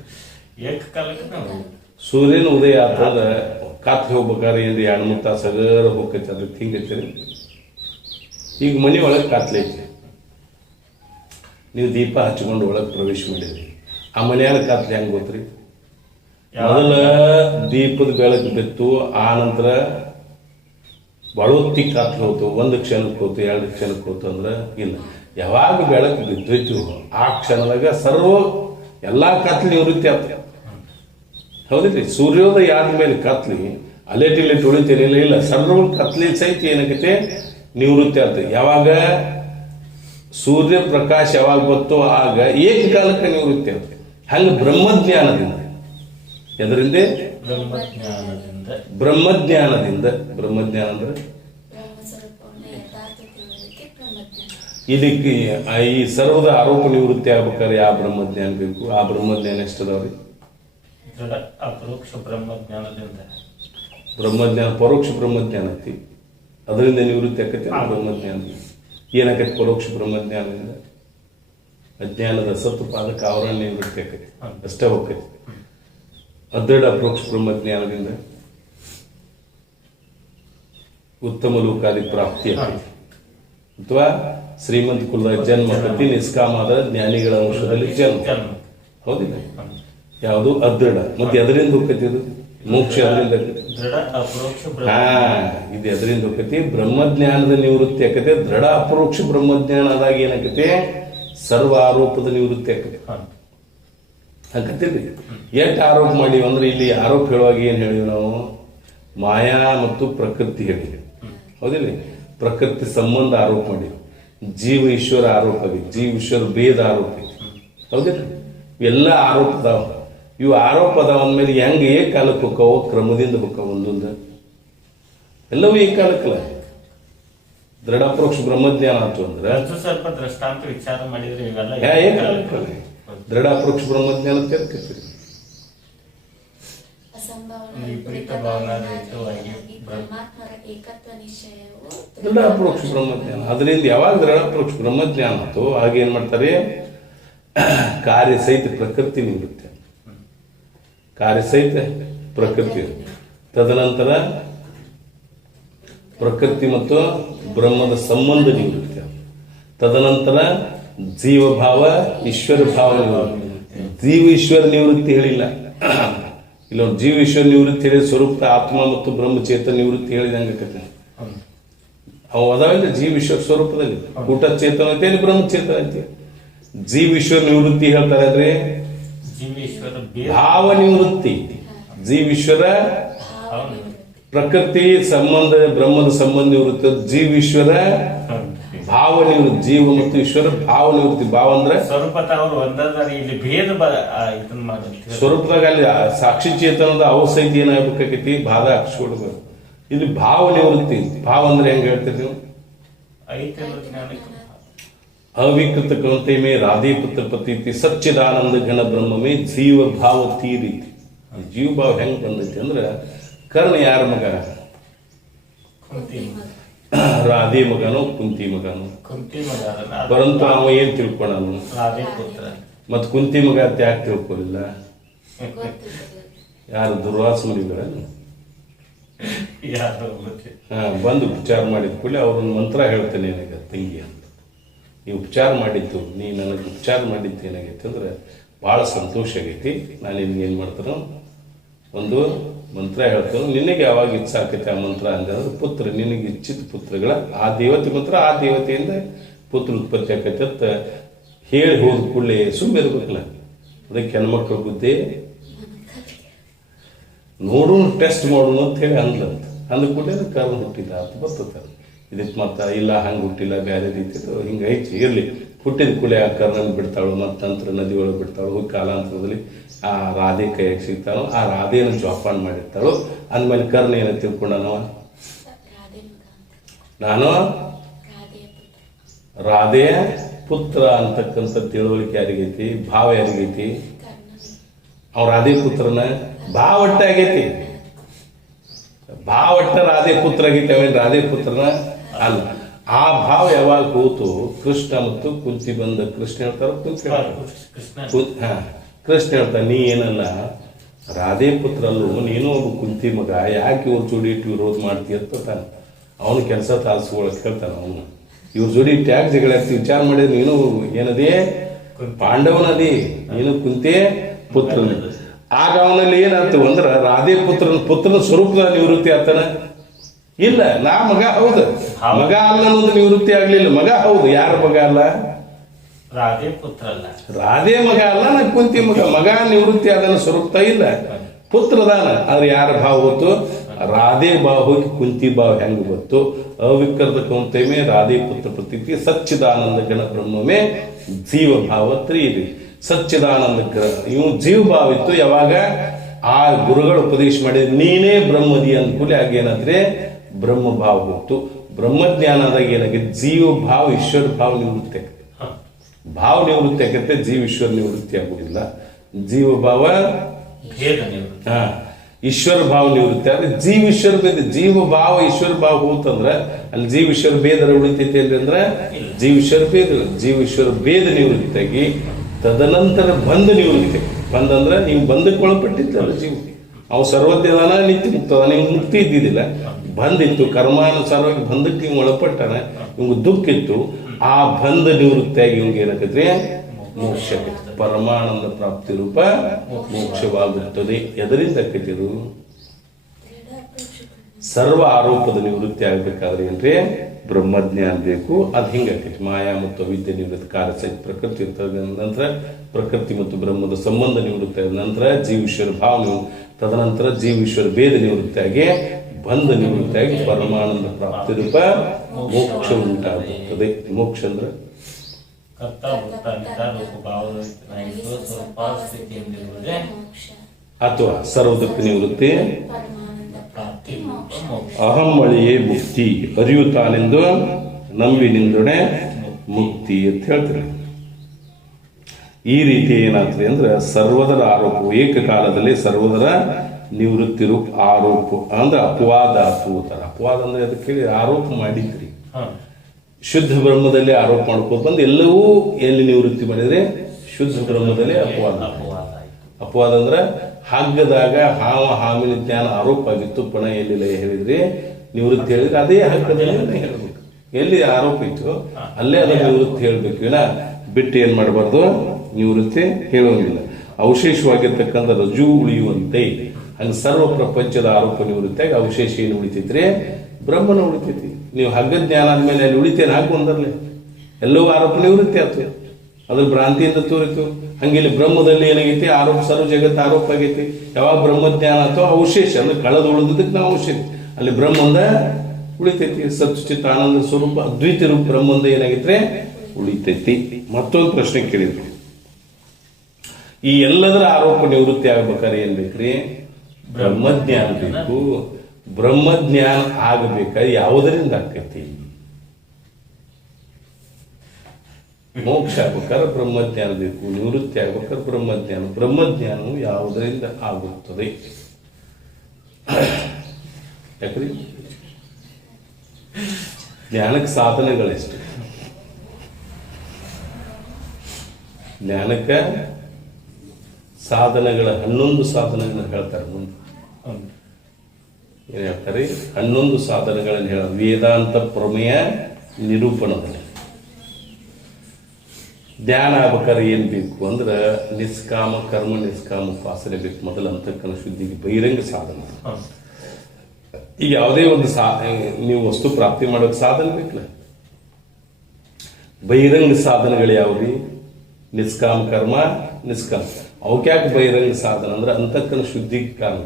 ಸೂರ್ಯನ ಉದಯ ಆತಂದ್ರೆ ಕತ್ಲ ಹೋಗ್ಬೇಕಾದ್ರೆ ಏನ್ರಿ 2-3 ತಾಸು ಹಗರ ಹೋಗ್ತೈತಿ. ಅದಕ್ಕೆ ಹಿಂಗೈತಿ. ಈಗ ಮನೆ ಒಳಗೆ ಕತ್ಲೈತಿ, ನೀವು ದೀಪ ಹಚ್ಕೊಂಡು ಒಳಗೆ ಪ್ರವೇಶ ಮಾಡಿದ್ರಿ. ಆ ಮನೆಯಾಗ ಕತ್ಲೆ ಹೆಂಗೆ ಗೊತ್ತ್ರಿ? ಮೊದಲ ದೀಪದ ಬೆಳಕು ಬಿತ್ತು, ಆ ನಂತರ ಬಳೊತ್ತಿ ಕತ್ಲು ಹೋತು. 1 ಕ್ಷಣಕ್ಕೆ ಹೋತು, 2 ಕ್ಷಣಕ್ಕೆ ಹೋತು ಅಂದ್ರೆ ಇಲ್ಲ. ಯಾವಾಗ ಬೆಳಕು ಬಿದ್ದೈತು ಆ ಕ್ಷಣದಾಗ ಎಲ್ಲ ಕತ್ಲಿ ನಿವೃತ್ತಿ ಆಗ್ತದೆ. ಹೌದಿಲ್ರಿ? ಸೂರ್ಯೋದಯ ಆದ್ಮೇಲೆ ಕತ್ಲಿ ಅಲೆಟಿಲೆಟ್ ಉಳಿತೇನಿಲ್ಲ, ಇಲ್ಲ, ಸರ್ವ ಕತ್ಲಿ ಸಹಿತ ಏನಾಗೈತೆ ನಿವೃತ್ತಿ ಆಗ್ತದೆ. ಯಾವಾಗ ಸೂರ್ಯ ಪ್ರಕಾಶ ಯಾವಾಗ ಬರ್ತೋ ಆಗ ಏಕಕಾಲಕ್ಕೆ ನಿವೃತ್ತಿ ಆಗ್ತದೆ. ಹಂಗೆ ಬ್ರಹ್ಮಜ್ಞಾನದಿಂದ, ಎದರಿಂದ? ಬ್ರಹ್ಮಜ್ಞಾನದಿಂದ. ಬ್ರಹ್ಮಜ್ಞಾನ ಅಂದ್ರೆ ಇದಕ್ಕೆ ಈ ಸರ್ವದ ಆರೋಪ ನಿವೃತ್ತಿ ಆಗ್ಬೇಕಾದ್ರೆ ಯಾವ ಬ್ರಹ್ಮಜ್ಞಾನ ಬೇಕು? ಆ ಬ್ರಹ್ಮಜ್ಞಾನ ಎಷ್ಟದಾವ್ರಿ? ಅಪರೋಕ್ಷ ಬ್ರಹ್ಮಜ್ಞಾನದಿಂದ. ಬ್ರಹ್ಮಜ್ಞಾನ ಪರೋಕ್ಷ ಬ್ರಹ್ಮಜ್ಞಾನ ಐತಿ, ಅದರಿಂದ ನಿವೃತ್ತಿ ಆಕೈತಿ. ಆ ಬ್ರಹ್ಮಜ್ಞಾನ ಏನಾಕೈತಿ? ಪರೋಕ್ಷ ಬ್ರಹ್ಮಜ್ಞಾನದಿಂದ ಅಜ್ಞಾನದ ಸತ್ತು ಪಾದಕ ಆವರಣ ನಿವೃತ್ತಿ ಆಕೈತಿ, ಅಷ್ಟೇ ಹೋಗ್ತೈತಿ. ಅದೃಢ ಅಪರೋಕ್ಷ ಬ್ರಹ್ಮಜ್ಞಾನದಿಂದ ಉತ್ತಮ ಲೋಕಾದಿ ಪ್ರಾಪ್ತಿ ಆಕೈತಿ, ಅಥವಾ ಶ್ರೀಮಂತ ಕುಲದ ಜನ್ಮ ಪ್ರತಿ ನಿಷ್ಕಾಮಾದ ಜ್ಞಾನಿಗಳ ಅಂಶದಲ್ಲಿ ಜನ್ಮ. ಹೌದಿಲ್ಲ? ಯಾವುದು ಅದೃಢ. ಮತ್ತೆ ಅದರಿಂದ ಹೋಗ್ತೈತಿ? ಇದು ಮೋಕ್ಷ ಅದರಿಂದ ಇದು ಅದರಿಂದ ಹೋಗ್ತೈತಿ. ಬ್ರಹ್ಮಜ್ಞಾನದ ನಿವೃತ್ತಿ ಆಕೈತಿ. ದೃಢ ಅಪರೋಕ್ಷ ಬ್ರಹ್ಮಜ್ಞಾನ ಆದಾಗ ಏನಾಕೈತಿ? ಸರ್ವ ಆರೋಪದ ನಿವೃತ್ತಿ ಆಕೈತಿ. ಹಾಕತ್ತಿಲ್ರಿ? ಎಷ್ಟು ಆರೋಪ ಮಾಡಿವಿ ಅಂದ್ರೆ, ಇಲ್ಲಿ ಆರೋಪ ಹೇಳುವಾಗ ಏನ್ ಹೇಳಿವಿ ನಾವು? ಮಾಯಾ ಮತ್ತು ಪ್ರಕೃತಿ ಹೇಳಿವಿ. ಹೌದಿಲ್ಲ? ಪ್ರಕೃತಿ ಸಂಬಂಧ ಆರೋಪ ಮಾಡಿವಿ. ಜೀವ ಈಶ್ವರ ಆರೋಪ ಆಗಿ, ಜೀವ ಈಶ್ವರ ಭೇದ ಆರೋಪ ಐತಿ. ಹೌದಿಲ್ಲ? ಇವೆಲ್ಲ ಆರೋಪ ಅದಾವ. ಇವು ಆರೋಪ ಅದಾವ ಅಂದ್ಮೇಲೆ ಹೆಂಗೆ ಏಕಾಲಕ್ಕೆ ಹೋಕ್ಕವೋ? ಕ್ರಮದಿಂದ ಹೋಕ್ಕವ. ಒಂದೊಂದು ಎಲ್ಲವೂ ಏಕಾಲಕ್ಕಲ್ಲ. ದೃಢ ಅಪರೋಕ್ಷ ಬ್ರಹ್ಮಜ್ಞಾನ ಆಯ್ತು ಅಂದ್ರೆ ಸ್ವಲ್ಪ ದೃಷ್ಟಾಂತ ವಿಚಾರ ಮಾಡಿದ್ರೆ ಇವೆಲ್ಲ ಏಕಾಲಕ್ಕಲ್ಲ. ದೃಢ ಅಪರೋಕ್ಷ ಬ್ರಹ್ಮಜ್ಞಾನ ತೆರಕೈತಿ. ದೃಢ ಅಪರೋಕ್ಷ ಬ್ರಹ್ಮಜ್ಞಾನ. ಅದರಿಂದ ಯಾವಾಗ ದೃಢ ಅಪರೋಕ್ಷ ಬ್ರಹ್ಮಜ್ಞಾನ ಆಯ್ತು ಆಗ ಏನ್ ಮಾಡ್ತಾರೆ? ಕಾರ್ಯ ಸಹಿತ ಪ್ರಕೃತಿ ನಿವೃತ್ತಿ. ಕಾರ್ಯ ಸಹಿತ ಪ್ರಕೃತಿ. ತದನಂತರ ಪ್ರಕೃತಿ ಮತ್ತು ಬ್ರಹ್ಮದ ಸಂಬಂಧ ನಿವೃತ್ತಿ. ತದನಂತರ ಜೀವಭಾವ ಈಶ್ವರ ಭಾವ ನಿವೃತ್ತಿ. ಜೀವ ಈಶ್ವರ ನಿವೃತ್ತಿ ಹೇಳಿಲ್ಲ. ಇಲ್ಲೊಂದು ಜೀವ ಈಶ್ವರ ನಿವೃತ್ತಿ ಹೇಳಿದ ಸ್ವರೂಪ ಆತ್ಮ ಮತ್ತು ಬ್ರಹ್ಮಚೇತನ ನಿವೃತ್ತಿ ಹೇಳಿದಂಗೆ ಅವು ಅದಾವಿಲ್ಲ. ಜೀವ ಈಶ್ವರ ಸ್ವರೂಪದಲ್ಲಿ ಊಟ ಚೇತನ ಅಂತೇಳಿ ಬ್ರಹ್ಮಚೇತನ ಅಂತ. ಜೀವ ಈಶ್ವರ ನಿವೃತ್ತಿ ಹೇಳ್ತಾರೆ ಅಂದ್ರೆ ಭಾವ ನಿವೃತ್ತಿ. ಜೀವ ಈಶ್ವರ ಪ್ರಕೃತಿ ಸಂಬಂಧ, ಬ್ರಹ್ಮದ ಸಂಬಂಧ ನಿವೃತ್ತಿ. ಜೀವ ಈಶ್ವರ ಭಾವ ನಿವೃತ್ತಿ. ಜೀವ ಮತ್ತು ಈಶ್ವರ ಭಾವ ನಿವೃತ್ತಿ. ಭಾವ ಅಂದ್ರೆ ಸ್ವರೂಪದಾಗ ಅಲ್ಲಿ ಸಾಕ್ಷಿ ಚೇತನದ ಅವಸೈತಿ ಏನಾಗಬೇಕಾಗೈತಿ? ಬಾಧ ಹಾಕ್ಸ್ಕೊಡ್ಬೇಕು. ಇಲ್ಲಿ ಭಾವ ನಿವೃತ್ತಿ. ಭಾವ ಅಂದ್ರೆ ಹೆಂಗ್ ಹೇಳ್ತೀರಿ ನೀವು? ಅವಿಕೃತ ಕೌಂತೆಮೇ ರಾಧೀಪುತ್ರ ಪತೀತಿ ಸಚ್ಚಿದಾನಂದ ಘನ ಬ್ರಹ್ಮಮೇ ಜೀವ ಭಾವ ತೀರೀತಿ. ಜೀವ ಭಾವ ಹೆಂಗ್ ಬಂದೈತಿ ಅಂದ್ರೆ, ಕರ್ಣ ಯಾರ ಮಗ? ರಾಧೆ ಮಗನು, ಕುಂತಿ ಮಗನು. ಪರಂತು ಅವ ಏನ್ ತಿಳ್ಕೊಂಡನು? ಮತ್ ಕುಂತಿ ಮಗ ಅಂತ ಯಾಕೆ ತಿಳ್ಕೊಳ್ಳಿಲ್ಲ? ಯಾರು? ದುರ್ವಾಸ ಮುನಿಗಳ ಬಂದು ಉಪಚಾರ ಮಾಡಿದ ಕೂಡಲೇ ಅವ್ರೊಂದು ಮಂತ್ರ ಹೇಳ್ತೇನೆ ನನಗೆ ತಂಗಿ ಅಂತ. ನೀವು ಉಪಚಾರ ಮಾಡಿದ್ದು, ನೀ ನನಗೆ ಉಪಚಾರ ಮಾಡಿದ್ದು ಏನಾಗೈತೆ ಅಂದ್ರೆ ಭಾಳ ಸಂತೋಷ ಆಗೈತಿ. ನಾನು ನಿನ್ಗೆ ಏನು ಮಾಡ್ತಾನೋ ಒಂದು ಮಂತ್ರ ಹೇಳ್ತಾನೋ, ನಿನಗೆ ಯಾವಾಗ ಇಚ್ಛೆ ಆಕೈತೆ ಆ ಮಂತ್ರ ಹಂಗಂದ್ರೆ ಪುತ್ರ, ನಿನಗೆ ಇಚ್ಛಿತ ಪುತ್ರಗಳ ಆ ದೇವತೆ ಮಂತ್ರ, ಆ ದೇವತೆಯಿಂದ ಪುತ್ರ ಉತ್ಪತ್ತಿ ಆಕೈತೆ ಅಂತ ಹೇಳಿ ಹೋದ ಕೂಡಲೇ ಸುಮ್ಮನೆ ಇರ್ಬೇಕಲ್ಲ. ಅದಕ್ಕೆ ಹೆಣ್ಮಕ್ಳ ಬುದ್ಧಿ ನೋಡೋಣ, ಟೆಸ್ಟ್ ಮಾಡೋಣ ಅಂತ ಹೇಳಿ ಅಂದ್ಲಂತ. ಅಂದ ಕೂಡಲೇ ಕರ್ಮ ಹುಟ್ಟಿದ ಅಂತ ಬರ್ತದೆ. ಇದಕ್ಕೆ ಮತ್ತೆ ಇಲ್ಲ ಹಂಗೆ ಹುಟ್ಟಿಲ್ಲ ಬೇರೆ ರೀತಿ ಹಿಂಗೆ ಐತಿ ಇರಲಿ. ಹುಟ್ಟಿದ ಕೂಡಲೇ ಆ ಕರ್ಣನ್ ಬಿಡ್ತಾಳು, ಮತ್ತು ನಂತರ ನದಿ ಒಳಗೆ ಬಿಡ್ತಾಳು. ಹೋಗಿ ಕಾಲಾಂತರದಲ್ಲಿ ಆ ರಾಧೆ ಕೈಯಾಗಿ ಸಿಗ್ತಾಳು. ಆ ರಾಧೆಯನ್ನು ಜೋಪಾನ ಮಾಡಿರ್ತಾಳು. ಅಂದಮೇಲೆ ಕರ್ಣ ಏನ ತಿಳ್ಕೊಂಡನವ, ನಾನು ರಾಧೆಯ ಪುತ್ರ ಅಂತಕ್ಕಂಥ ತಿಳುವಳಿಕೆ ಯಾರಿಗೈತಿ, ಭಾವ ಯಾರಿಗೈತಿ? ಅವ್ ರಾಧೆ ಪುತ್ರನ ಭಾವ ಒಟ್ಟ ಆಗೈತಿ. ಭಾವ ಒಟ್ಟ ರಾಧೆ ಪುತ್ರ ಆಗೈತಿ, ಅವೇನು ರಾಧೆ ಪುತ್ರನ ಅಲ್ಲ. ಆ ಭಾವ ಯಾವಾಗ ಹೋತು, ಕೃಷ್ಣ ಮತ್ತು ಕುಂತಿ ಬಂದ. ಕೃಷ್ಣ ಹೇಳ್ತಾರ, ಕುಂತಿ ಕೃಷ್ಣ ಹೇಳ್ತಾರ, ನೀ ಏನಲ್ಲ ರಾಧೆ ಪುತ್ರ ಅಲ್ಲೂ, ನೀನು ಒಬ್ಬ ಕುಂತಿ ಮಗ, ಯಾಕೆ ಇವ್ರ ಜೋಡಿ ಇಟ್ಟು ವಿರೋಧ ಮಾಡ್ತೀಯ ಅಂತ ತಾನೆ ಅವನು ಕೆಲಸ ತಾಲ್ಸ್ಕೊಳಕ್ ಹೇಳ್ತಾನ. ಅವನು ಇವ್ರ ಜೋಡಿ ಇಟ್ಟು ಯಾಕೆ ಜಗಳ ಆಗ್ತಿ, ವಿಚಾರ ಮಾಡಿದ್ರೆ ನೀನು ಏನದೇ ಪಾಂಡವನದಿ, ನೀನು ಕುಂತಿ ಪುತ್ರನ. ಆಗ ಅವನಲ್ಲಿ ಏನಾಯ್ತು ಅಂದ್ರ ರಾಧೆ ಪುತ್ರನ ಸ್ವರೂಪದ ನಿವೃತ್ತಿ ಆಗ್ತಾನ. ಇಲ್ಲ, ನಾ ಮಗ ಹೌದು, ಮಗ ಅಲ್ಲ ಅನ್ನೋದು ನಿವೃತ್ತಿ ಆಗ್ಲಿಲ್ಲ. ಮಗ ಹೌದು, ಯಾರ ಮಗ ಅಲ್ಲ? ರಾಧೆ ಪುತ್ರ ಅಲ್ಲ, ರಾಧೆ ಮಗ ಅಲ್ಲ, ನಾ ಕುಂತಿ ಮಗ. ಮಗ ನಿವೃತ್ತಿ ಅದನ್ನ ಸ್ವರೂಪ ಇಲ್ಲ, ಪುತ್ರದಾನ. ಆದ್ರೆ ಯಾರ ಭಾವ ಗೊತ್ತು? ರಾಧೆ ಭಾವ ಹೋಗಿ ಕುಂತಿ ಭಾವ ಹೆಂಗ್ ಗೊತ್ತು? ಅವಿಕೃತ ಕೌಂತೆಮೆ ರಾಧೆ ಪುತ್ರ ಪ್ರತೀತಿ ಸಚ್ಚಿದಾನಂದ ಗಣ ಬ್ರಹ್ಮಮೇ ಜೀವ ಭಾವ ತ್ರೀರಿ. ಸಚ್ಚಿದಾನಂದ ಇವು ಜೀವ ಭಾವ ಇತ್ತು. ಯಾವಾಗ ಆ ಗುರುಗಳು ಉಪದೇಶ ಮಾಡಿದ್ರೆ ನೀನೇ ಬ್ರಹ್ಮದಿ ಅಂದ್ಕೂಲೆ ಆಗೇನಾದ್ರೆ ಬ್ರಹ್ಮ ಭಾವ ಹೋಗ್ತು. ಬ್ರಹ್ಮಜ್ಞಾನದಾಗ ಏನಾಗಿದೆ, ಜೀವ ಭಾವ ಈಶ್ವರ ಭಾವ ನಿವೃತ್ತಿ ಆಗುತ್ತೆ. ಭಾವ ನಿವೃತ್ತಿ ಆಗತ್ತೆ, ಜೀವ ಈಶ್ವರ ನಿವೃತ್ತಿ ಆಗುದಿಲ್ಲ. ಜೀವ ಭಾವ ಈಶ್ವರ ಭಾವ ನಿವೃತ್ತಿ ಆದ್ರೆ ಜೀವ ಈಶ್ವರ ಭೇದ. ಜೀವ ಭಾವ ಈಶ್ವರ ಭಾವ ಹೋತಂದ್ರ ಅಲ್ಲಿ ಜೀವ ಈಶ್ವರ ಭೇದ ಉಳಿತೈತಿ ಅಂದ್ರೆ ಜೀವ ಈಶ್ವರ ಭೇದ. ಜೀವ ಈಶ್ವರ ಭೇದ ನಿವೃತ್ತಿಯಾಗಿ ತದನಂತರ ಬಂಧ ನಿವೃತ್ತಿ. ಬಂದಂದ್ರ ನೀವು ಬಂಧಕ್ಕೆ ಒಳಪಟ್ಟಿದ್ದಲ್ಲ ಜೀವ. ಅವು ಸರ್ವಜ್ಞದಾನ ನಿತ್ಯ ಮುಕ್ತದ, ನೀವು ಮುಕ್ತಿ ಇದ್ದಿದ್ದಿಲ್ಲ, ಬಂದಿತ್ತು. ಕರ್ಮಾನುಸಾರವಾಗಿ ಬಂಧಕ್ಕೆ ನೀವು ಒಳಪಟ್ಟಾನ, ಇವ್ಗೆ ದುಃಖ ಇತ್ತು. ಆ ಬಂಧ ನಿವೃತ್ತಿಯಾಗಿ ಇವ್ಗೆ ಏನಾಗತ್ರಿ, ಮೋಕ್ಷ. ಪರಮಾನಂದ ಪ್ರಾಪ್ತಿ ರೂಪ ಮೋಕ್ಷವಾಗುತ್ತದೆ. ಎದರಿಂದ ಆಕೈತಿದು? ಸರ್ವ ಆರೋಪದ ನಿವೃತ್ತಿ ಆಗ್ಬೇಕಾದ್ರೆ ಏನ್ರಿ, ಬ್ರಹ್ಮಜ್ಞಾನ ಬೇಕು. ಅದ್ ಹಿಂಗಾಕೈತಿ. ಮಾಯಾ ಮತ್ತು ಅವಿದ್ಯೆ ನಿವೃತ್ತಿ, ಕಾರ್ಯ ಸಹಿತ ಪ್ರಕೃತಿ ಇರ್ತದೆ. ನಂತರ ಪ್ರಕೃತಿ ಮತ್ತು ಬ್ರಹ್ಮದ ಸಂಬಂಧ ನಿವೃತ್ತಿ ಆದ ನಂತರ ಜೀವೇಶ್ವರ ಭಾವ, ತದನಂತರ ಜೀವೇಶ್ವರ ಭೇದ ನಿವೃತ್ತಿಯಾಗಿ ಬಂಧ ನಿವೃತ್ತಿಯಾಗಿ ಪರಮಾನಂದ ಪ್ರಾಪ್ತಿ ರೂಪ ಮೋಕ್ಷ ಉಂಟಾಗುತ್ತದೆ. ಮೋಕ್ಷ ಅಂದ್ರೆ ಅಥವಾ ಸರ್ವದಕ್ಕ ನಿವೃತ್ತಿ, ಅಹಂ ಅಳಿಯೇ ಮುಕ್ತಿ, ಅರಿವು ತಾನೆಂದು ನಂಬಿನಿಂದೊಡೆ ಮುಕ್ತಿ ಅಂತ ಹೇಳ್ತಾರೆ. ಈ ರೀತಿ ಏನಾಗ್ತದೆ ಅಂದ್ರೆ ಸರ್ವದರ ಆರೋಪ ಏಕಕಾಲದಲ್ಲಿ ಸರ್ವದರ ನಿವೃತ್ತಿ ರೂಪ ಆರೋಪ ಅಂದ್ರೆ ಅಪವಾದ ಅಪೂತರ. ಅಪವಾದ ಅಂದ್ರೆ ಅದಕ್ಕೆ ಹೇಳಿ ಆರೋಪ ಮಾಡಿದ್ರಿ. ಶುದ್ಧ ಬ್ರಹ್ಮದಲ್ಲಿ ಆರೋಪ ಮಾಡ್ಕೋತ ಬಂದು ಎಲ್ಲವೂ ಎಲ್ಲಿ ನಿವೃತ್ತಿ ಮಾಡಿದ್ರೆ ಶುದ್ಧ ಬ್ರಹ್ಮದಲ್ಲಿ ಅಪವಾದ. ಅಪವಾದ ಅಂದ್ರೆ ಹಗ್ಗದಾಗ ಹಾವ ಹಾಮಿನ ಜ್ಞಾನ ಆರೋಪ ಆಗಿತ್ತು, ಪುಣ ಎಲ್ಲಿ ಹೇಳಿದ್ರಿ ನಿವೃತ್ತಿ ಹೇಳಿದ್ರೆ ಅದೇ ಹಗ್ಗದಲ್ಲಿ ಹೇಳ್ಬೇಕು. ಎಲ್ಲಿ ಆರೋಪ ಇತ್ತು ಅಲ್ಲೇ ಅದ ನಿವೃತ್ತಿ ಹೇಳ್ಬೇಕು. ಇಲ್ಲ ಬಿಟ್ಟು ಏನ್ ಮಾಡಬಾರ್ದು, ನಿವೃತ್ತಿ ಹೇಳೋಂಗಿಲ್ಲ. ಅವಶೇಷವಾಗಿರ್ತಕ್ಕಂಥ ರಜು ಉಳಿಯುವಂತೆ ಹಂಗ ಸರ್ವ ಪ್ರಪಂಚದ ಆರೋಪ ನಿವೃತ್ತಿಯಾಗಿ ಅವಶೇಷ ಏನು ಉಳಿತೈತ್ರಿ, ಬ್ರಹ್ಮನ ಉಳಿತೈತಿ. ನೀವು ಹಗ್ಗ ಜ್ಞಾನ ಆದ್ಮೇಲೆ ಅಲ್ಲಿ ಉಳಿತೇನೆ ಹಾಕಿ ಬಂದರ್ಲೆ ಎಲ್ಲವೂ ಆರೋಪ ನಿವೃತ್ತಿ ಆಯ್ತು, ಅದ್ರ ಭ್ರಾಂತಿಯಿಂದ ತೋರಿತು. ಹಂಗಿಲ್ಲಿ ಬ್ರಹ್ಮದಲ್ಲಿ ಏನಾಗೈತಿ, ಆರೋಪ ಸರ್ವ ಜಗತ್ತು ಆರೋಪ ಆಗೈತಿ. ಯಾವಾಗ ಬ್ರಹ್ಮಜ್ಞಾನ ಅಥವಾ ಅವಶೇಷ ಅಂದ್ರೆ ಕಳೆದು ಉಳಿದಕ್ಕೆ ನಾವು ಅವಶೇಷ, ಅಲ್ಲಿ ಬ್ರಹ್ಮಂದ ಉಳಿತೈತಿ. ಸಚ್ಚಿತ್ ಆನಂದ ಸ್ವರೂಪ ಅದ್ವೈತ ರೂಪ ಬ್ರಹ್ಮಂದ ಏನಾಗೈತ್ರೆ ಉಳಿತೈತಿ. ಮತ್ತೊಂದು ಪ್ರಶ್ನೆ ಕೇಳಿದ್ರು, ಈ ಎಲ್ಲದರ ಆರೋಪ ನಿವೃತ್ತಿ ಆಗ್ಬೇಕಾದ್ರೆ ಏನ್ ಬೇಕ್ರಿ, ಬ್ರಹ್ಮಜ್ಞಾನ ಬೇಕು. ಬ್ರಹ್ಮಜ್ಞಾನ ಆಗಬೇಕಾದ್ರೆ ಯಾವುದರಿಂದ ಆಕೈತಿ? ಮೋಕ್ಷ ಆಗ್ಬೇಕಾದ್ರೆ ಬ್ರಹ್ಮಜ್ಞಾನ ಬೇಕು, ನಿವೃತ್ತಿ ಆಗ್ಬೇಕಾದ್ರೆ ಬ್ರಹ್ಮಜ್ಞಾನ. ಬ್ರಹ್ಮಜ್ಞಾನವು ಯಾವುದರಿಂದ ಆಗುತ್ತದೆ? ಯಾಕ್ರಿ ಜ್ಞಾನಕ್ಕೆ ಸಾಧನೆಗಳೆಷ್ಟು? ಜ್ಞಾನಕ್ಕೆ ಸಾಧನೆಗಳ 11 ಸಾಧನೆಗಳನ್ನ ಹೇಳ್ತಾರೆ ಮುಂದೆ. ಏನ್ ಹೇಳ್ತಾರೆ? 11 ಸಾಧನೆಗಳನ್ನು ಹೇಳ ವೇದಾಂತ ಪ್ರಮೇಯ ನಿರೂಪಣದಲ್ಲಿ. ಧ್ಯಾನ ಆಗ್ಬೇಕಾದ್ರೆ ಏನ್ ಬೇಕು ಅಂದ್ರೆ ನಿಷ್ಕಾಮ ಕರ್ಮ, ನಿಷ್ಕಾಮ ಉಪಾಸನೆ ಬೇಕು. ಮೊದಲ ಅಂತಕ್ಕನ ಶುದ್ಧಿಗೆ ಬಹಿರಂಗ ಸಾಧನ. ಈಗ ಯಾವುದೇ ಒಂದು ನೀವು ವಸ್ತು ಪ್ರಾಪ್ತಿ ಮಾಡೋಕೆ ಸಾಧನೆ ಬೇಕಲ್ಲ. ಬಹಿರಂಗ ಸಾಧನೆಗಳು ಯಾವ್ರಿ? ನಿಷ್ಕಾಮ ಕರ್ಮ, ನಿಷ್ಕಾಮ. ಅವಕ್ಯಾಕೆ ಬಹಿರಂಗ ಸಾಧನ ಅಂದ್ರೆ ಅಂತಕ್ಕನ ಶುದ್ಧಿಗೆ ಕಾರಣ.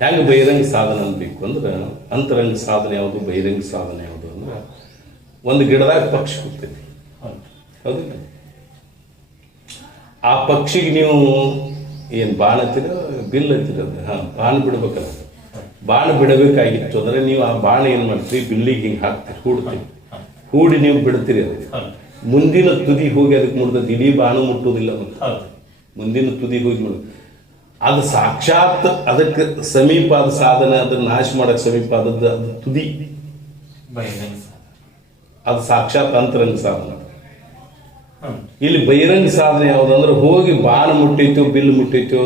ಹೆಂಗೆ ಬಹಿರಂಗ ಸಾಧನ ಅನ್ಬೇಕು ಅಂದ್ರೆ ಅಂತರಂಗ ಸಾಧನೆ ಯಾವುದು ಬಹಿರಂಗ ಸಾಧನೆ ಯಾವುದು ಅಂದ್ರೆ ಒಂದು ಗಿಡದಾಗ ಪಕ್ಷಿ ಕೂಗ್ತೈತಿ, ಹೌದಿಲ್ಲ? ಆ ಪಕ್ಷಿಗೆ ನೀವು ಏನು ಬಾಣ ಹತ್ತಿರ ಬಿಲ್ ಹತ್ತಿರೋದು, ಬಾಣ ಬಿಡ್ಬೇಕಲ್ಲ. ಬಾಣ ಬಿಡಬೇಕಾಗಿತ್ತು ಅಂದ್ರೆ ನೀವು ಆ ಬಾಣ ಏನು ಮಾಡ್ತೀರಿ, ಬಿಲ್ಲಿಗೆ ಹಿಂಗೆ ಹಾಕ್ತೀರಿ, ಹೂಡ್ತೀರಿ, ಹೂಡಿ ನೀವು ಬಿಡ್ತೀರಿ. ಅದಕ್ಕೆ ಮುಂದಿನ ತುದಿ ಹೋಗಿ ಅದಕ್ಕೆ ಮುಡ್ದದ್ದು, ಇಡೀ ಬಾಣ ಮುಟ್ಟುವುದಿಲ್ಲ. ಮುಂದಿನ ತುದಿ ಹೋಗಿ ಮುಡ, ಅದು ಸಾಕ್ಷಾತ್ ಅದಕ್ಕೆ ಸಮೀಪ ಆದ ಸಾಧನ, ಅದನ್ನ ನಾಶ ಮಾಡಕ್ಕೆ ಸಮೀಪ ಆದದ್ದು ಅದು ತುದಿ, ಅದು ಸಾಕ್ಷಾತ್ ಅಂತರಂಗ ಸಾಧನ. ಇಲ್ಲಿ ಬಹಿರಂಗ ಸಾಧನೆ ಯಾವ್ದಂದ್ರೆ ಹೋಗಿ ಬಾಣ ಮುಟ್ಟೈತೋ ಬಿಲ್ ಮುಟ್ಟೈತೋ,